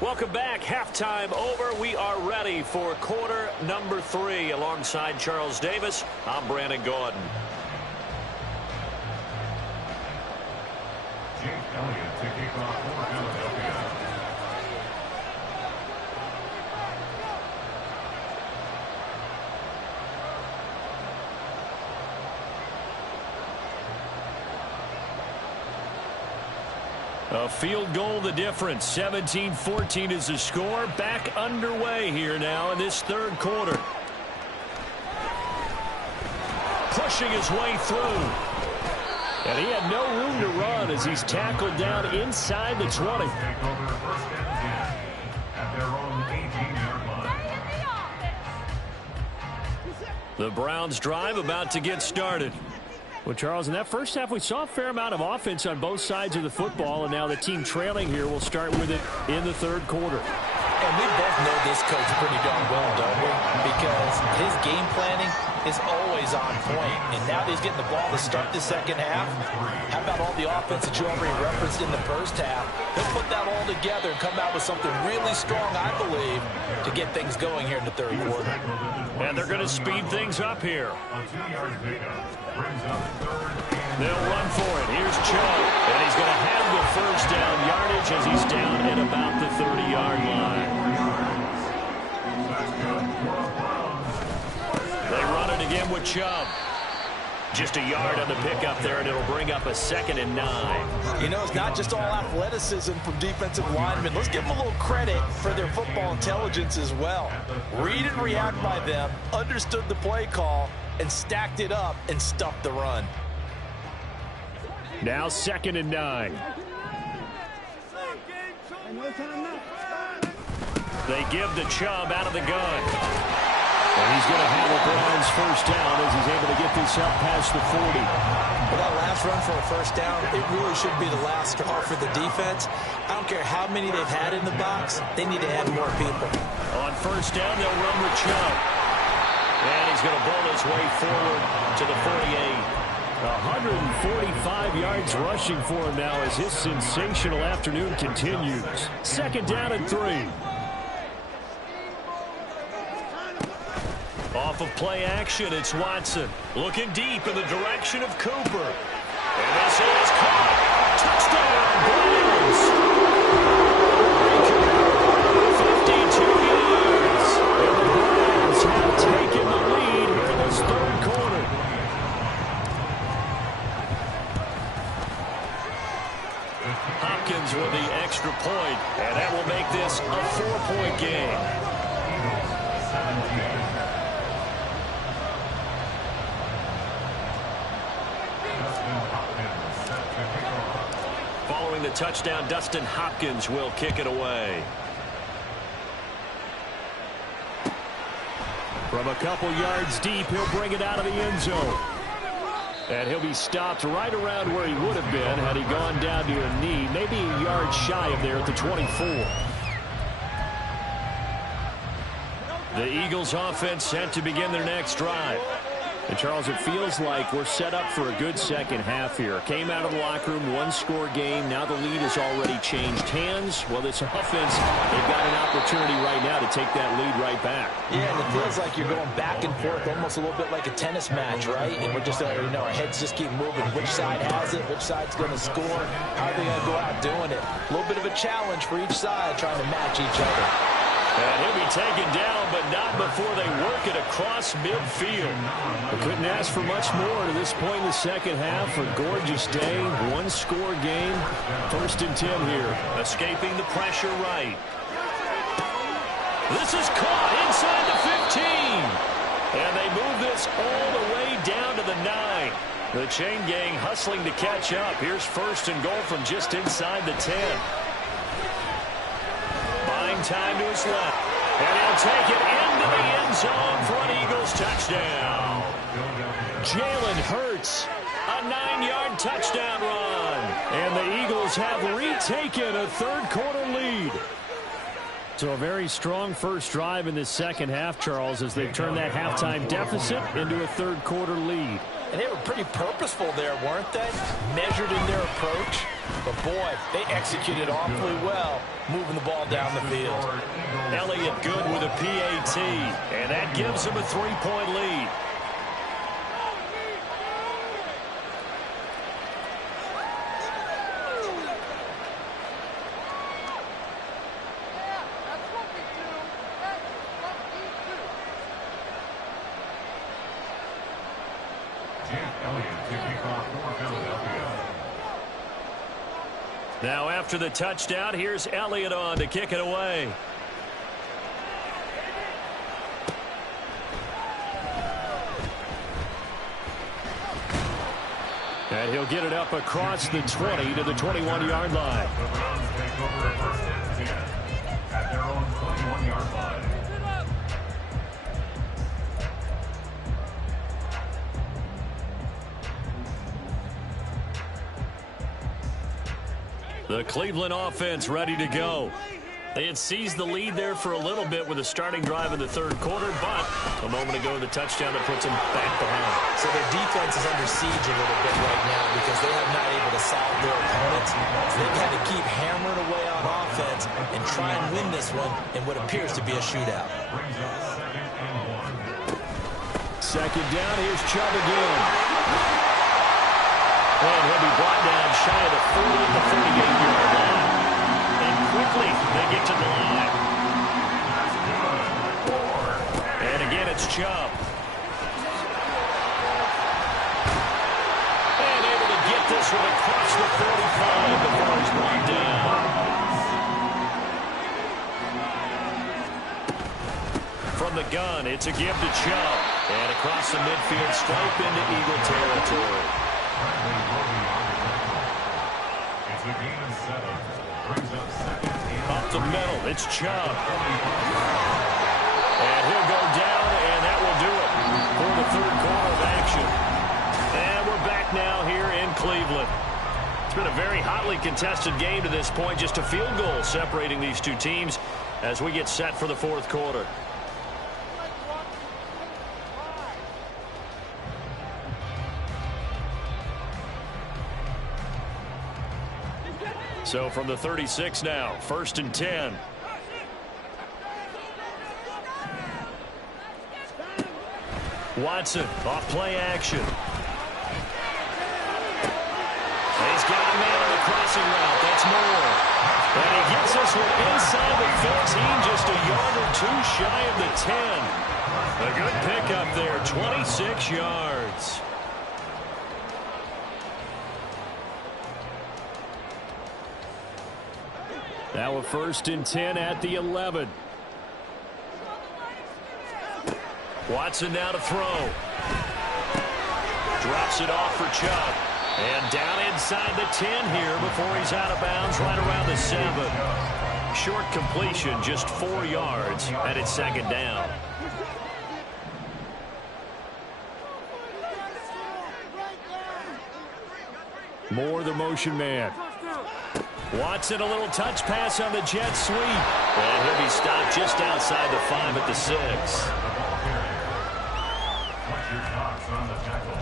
Welcome back. Halftime over. We are ready for quarter number 3. Alongside Charles Davis, I'm Brandon Gordon. Jake Elliott to kick off for Philadelphia. A field goal the difference. 17-14 is the score. Back underway here now in this third quarter. Pushing his way through. And he had no room to run as he's tackled down inside the 20. Take over 1st and 10 at their own 18-yard line. The Browns drive about to get started. Well, Charles, in that first half, we saw a fair amount of offense on both sides of the football, and now the team trailing here will start with it in the third quarter. And we both know this coach pretty darn well, don't we? Because his game planning is always on point. And now that he's getting the ball to start the second half, how about all the offense that you already referenced in the first half? He'll put that all together and come out with something really strong, I believe, to get things going here in the third quarter. And they're going to speed things up here. They'll run for it. Here's Chubb. And he's going to have the first down yardage as he's down at about the 30-yard line. They run it again with Chubb. Just a yard on the pickup there, and it'll bring up a 2nd and 9. You know, it's not just all athleticism from defensive linemen. Let's give them a little credit for their football intelligence as well. Read and react by them, understood the play call, and stacked it up and stuffed the run. Now 2nd and 9. They give the Chubb out of the gun. And he's going to have a Browns first down as he's able to get this up past the 40. Well, that last run for a first down, it really should be the last straw for the defense. I don't care how many they've had in the box. They need to add more people. On first down, they'll run with Chubb. And he's going to bowl his way forward to the 48. 145 yards rushing for him now as his sensational afternoon continues. 2nd down and 3. Off of play action, it's Watson. Looking deep in the direction of Cooper. And this is caught. Touchdown, Browns. 52 yards. And the Browns have taken the lead here in this third quarter. Hopkins with the extra point, and that will make this a 4-point game. Following the touchdown, Dustin Hopkins will kick it away. From a couple yards deep, he'll bring it out of the end zone. And he'll be stopped right around where he would have been had he gone down to a knee, maybe a yard shy of there at the 24. The Eagles offense set to begin their next drive. And, Charles, it feels like we're set up for a good second half here. Came out of the locker room, one-score game. Now the lead has already changed hands. Well, this offense, they've got an opportunity right now to take that lead right back. Yeah, and it feels like you're going back and forth, almost a little bit like a tennis match, right? And we're just, our heads just keep moving. Which side has it? Which side's going to score? How are they going to go out doing it? A little bit of a challenge for each side, trying to match each other. And he'll be taken down, but not before they work it across midfield. We couldn't ask for much more to this point in the second half. A gorgeous day, one-score game. 1st and 10 here. Escaping the pressure right. This is caught inside the 15. And they move this all the way down to the 9. The chain gang hustling to catch up. Here's 1st and goal from just inside the 10. Buying time to his left. And he'll take it into the end zone for an Eagles touchdown. Jalen Hurts, a 9-yard touchdown run. And the Eagles have retaken a third-quarter lead. So a very strong first drive in this second half, Charles, as they've turned that halftime deficit into a third-quarter lead. And they were pretty purposeful there, weren't they? Measured in their approach. But, boy, they executed awfully well, moving the ball down the field. Elliott good with a PAT, and that gives him a 3-point lead. Now after the touchdown, here's Elliott on to kick it away. And he'll get it up across the 20 to the 21-yard line. The Browns take over at 1st and 10 at their own 21-yard line. The Cleveland offense ready to go. They had seized the lead there for a little bit with a starting drive in the third quarter, but a moment ago, the touchdown that puts them back behind. So their defense is under siege a little bit right now because they have not able to solve their opponents. So they've had to keep hammering away on offense and try and win this one in what appears to be a shootout. Second down, here's Chubb again. And he'll be brought down shy of the 40 at the 38-yard line. And quickly, they get to the line. And again, it's Chubb. And able to get this one across the 45 before he's brought down. From the gun, it's a give to Chubb. And across the midfield stripe into Eagle territory. It's a gain of 7. Brings up second and Up the middle, it's Chubb. And he'll go down, and that will do it for the third quarter of action. And we're back now here in Cleveland. It's been a very hotly contested game to this point. Just a field goal separating these two teams as we get set for the fourth quarter. So from the 36 now, 1st and 10. Watson off play action. He's got a man on the crossing route. That's Moore. And he gets this one inside the 15, just a yard or two shy of the 10. A good pickup there, 26 yards. Now a 1st and 10 at the 11. Watson now to throw. Drops it off for Chubb. And down inside the 10 here before he's out of bounds right around the 7. Short completion, just 4 yards, and it's second down. Moore the motion man. Watson a little touch pass on the jet sweep. And he'll be stopped just outside the 5 at the 6. What's your thoughts on the tackle?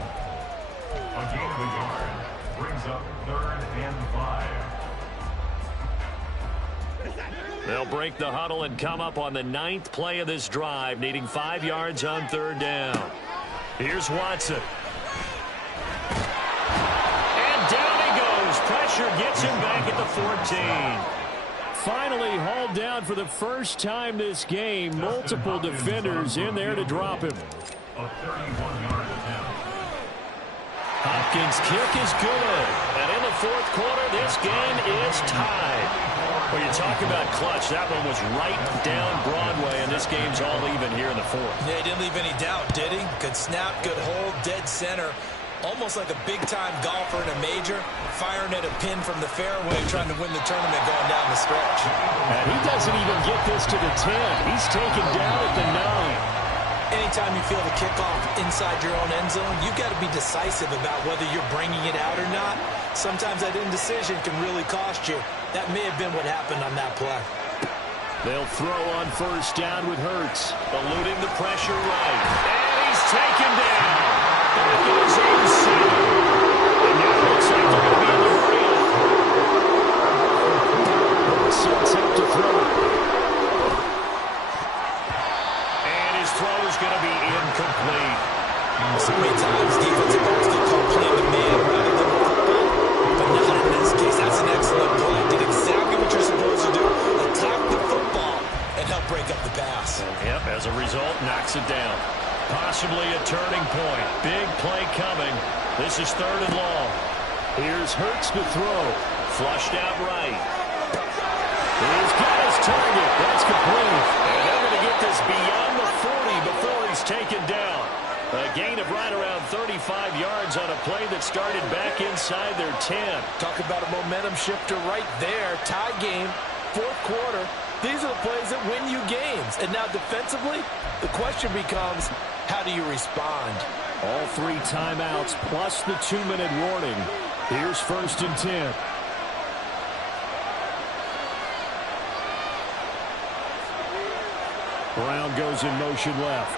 A gain of a yard brings up 3rd and 5. They'll break the huddle and come up on the 9th play of this drive, needing 5 yards on 3rd down. Here's Watson. And down he goes. Pressure gets him back at the 14. Finally hauled down for the first time this game. Multiple defenders in there to drop him. A 31-yard attempt. Hopkins' kick is good. And in the fourth quarter, this game is tied. Well, you talk about clutch. That one was right down Broadway, and this game's all even here in the fourth. Yeah, he didn't leave any doubt, did he? Good snap, good hold, dead center. Almost like a big-time golfer in a major, firing at a pin from the fairway, trying to win the tournament going down the stretch. And he doesn't even get this to the 10. He's taken down at the 9. Anytime you feel the kickoff inside your own end zone, you've got to be decisive about whether you're bringing it out or not. Sometimes that indecision can really cost you. That may have been what happened on that play. They'll throw on 1st down with Hurts, eluding the pressure right. And he's taken down. Back in his own center. And now it looks like they're going to be in the hurry. Sets up to throw. And his throw is going to be incomplete. So many times defensive backs get caught playing the man rather than the football. But not in this case. That's an excellent play. Did exactly what you're supposed to do. Attack the football and help break up the pass. Yep, as a result, knocks it down. Possibly a turning point. Big play coming. This is 3rd and long. Here's Hurts to throw. Flushed out right. He's got his target. That's complete. And they're going to get this beyond the 40 before he's taken down. A gain of right around 35 yards on a play that started back inside their 10. Talk about a momentum shifter right there. Tie game, fourth quarter. These are the plays that win you games. And now defensively, the question becomes, how do you respond? All 3 timeouts plus the 2-minute warning. Here's 1st and 10. Brown goes in motion left.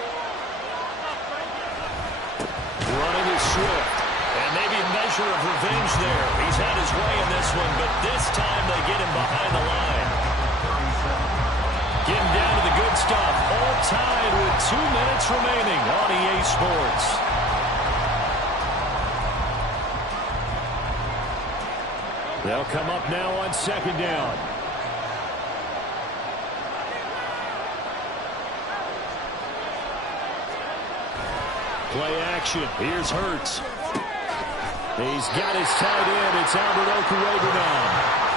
Running is Swift. And maybe a measure of revenge there. He's had his way in this one, but this time they get him behind the line. Getting down to the good stuff. All tied with 2 minutes remaining on EA Sports. They'll come up now on second down. Play action. Here's Hurts. He's got his tight end. It's Albert Okuwebe now.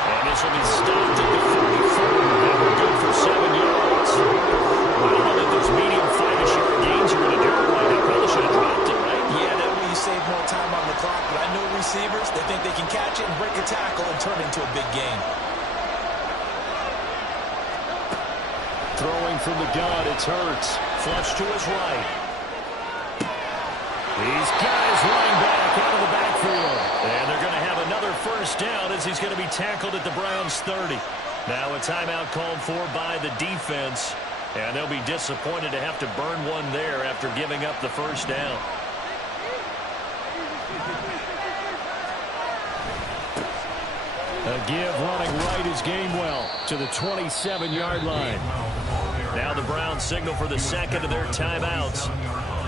And this will be stopped at the 44. And we're good for 7 yards. I don't know that those medium 5-ish yard gains are going to do it right. They probably should have dropped it, right? Yeah, that way you save more time on the clock. But I know receivers, they think they can catch it and break a tackle and turn it into a big gain. Throwing from the gun, it's Hurts. Flush to his right. He's got his running back out of the backfield. And they're going to have another first down as he's going to be tackled at the Browns' 30. Now a timeout called for by the defense. And they'll be disappointed to have to burn one there after giving up the first down. A give running right is Gainwell to the 27-yard line. Now the Browns signal for the second of their timeouts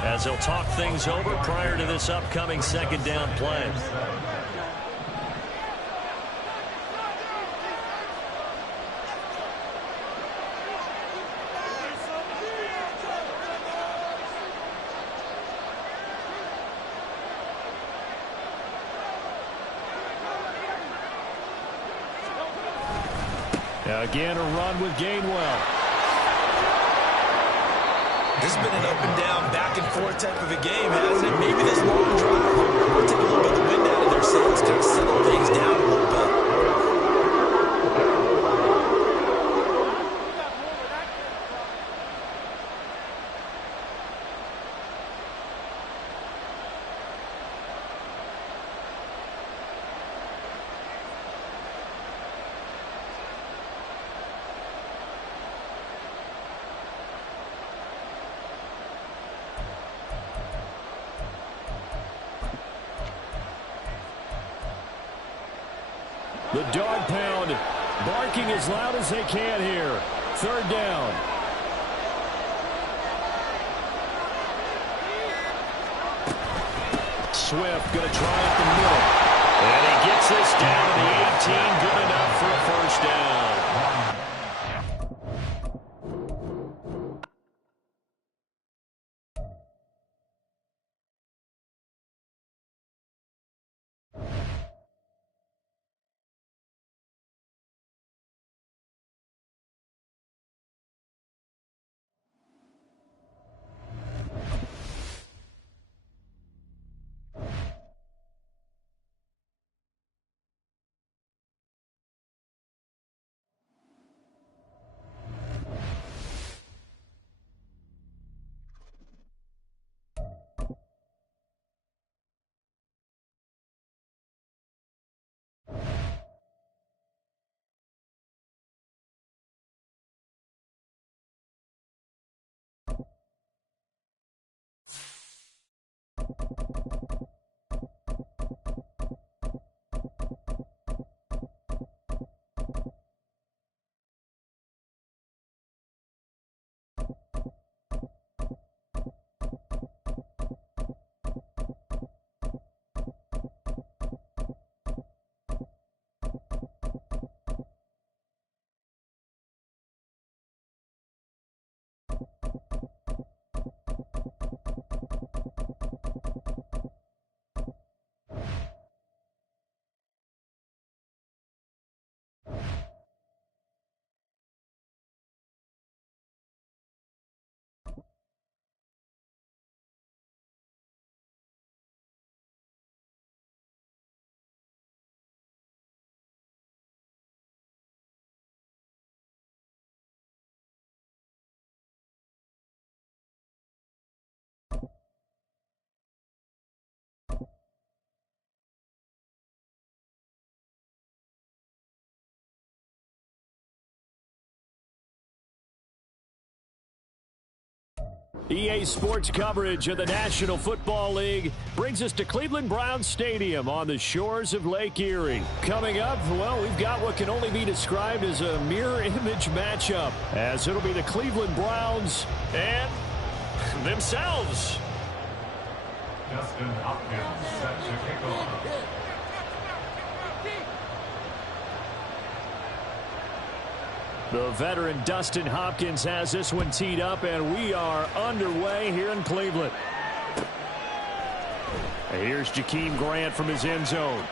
as they'll talk things over prior to this upcoming second down play. Again, a run with Gainwell. This has been an up and down, back and forth type of a game, hasn't it? Maybe this long drive will take a little bit of the wind out of their sails, kind of settle things down a little bit. The dog pound barking as loud as they can here. Third down. Swift going to try up the middle. And he gets this down to the 18. Good enough for a first down. EA Sports coverage of the National Football League brings us to Cleveland Browns Stadium on the shores of Lake Erie. Coming up, well, we've got what can only be described as a mirror image matchup, as it'll be the Cleveland Browns and themselves. Dustin Hopkins set to kick off. The veteran Dustin Hopkins has this one teed up, and we are underway here in Cleveland. Here's Jakeem Grant from his end zone.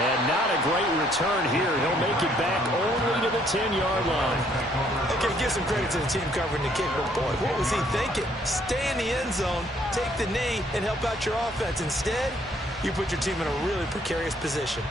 And not a great return here. He'll make it back only to the 10-yard line. Okay, give some credit to the team covering the kick, but boy, what was he thinking? Stay in the end zone, take the knee, and help out your offense. Instead, you put your team in a really precarious position.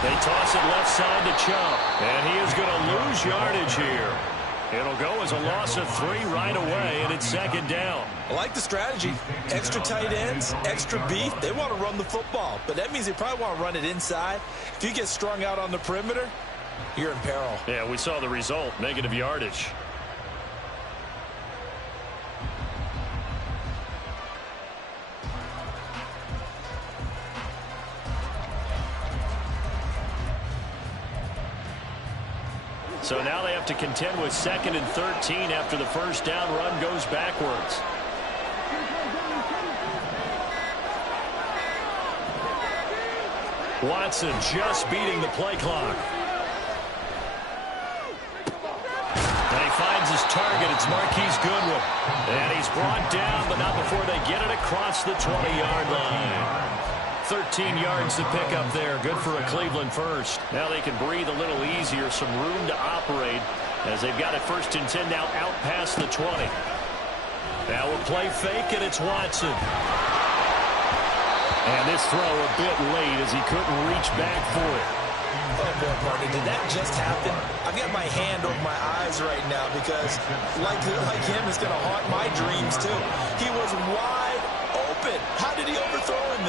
They toss it left side to Chubb, and he is going to lose yardage here. It'll go as a loss of 3 right away, and it's second down. I like the strategy. Extra tight ends, extra beef. They want to run the football, but that means they probably want to run it inside. If you get strung out on the perimeter, you're in peril. Yeah, we saw the result, negative yardage. So now they have to contend with 2nd and 13 after the first down run goes backwards. Watson just beating the play clock. And he finds his target. It's Marquise Goodwin. And he's brought down, but not before they get it across the 20-yard line. 13 yards to pick up there. Good for a Cleveland first. Now they can breathe a little easier. Some room to operate as they've got it 1st and 10 now out past the 20. Now we'll play fake, and it's Watson. And this throw a bit late as he couldn't reach back for it. Oh, boy, partner, did that just happen? I've got my hand over my eyes right now because, like him, it's going to haunt my dreams, too. He was wide open. How did he overthrow him there?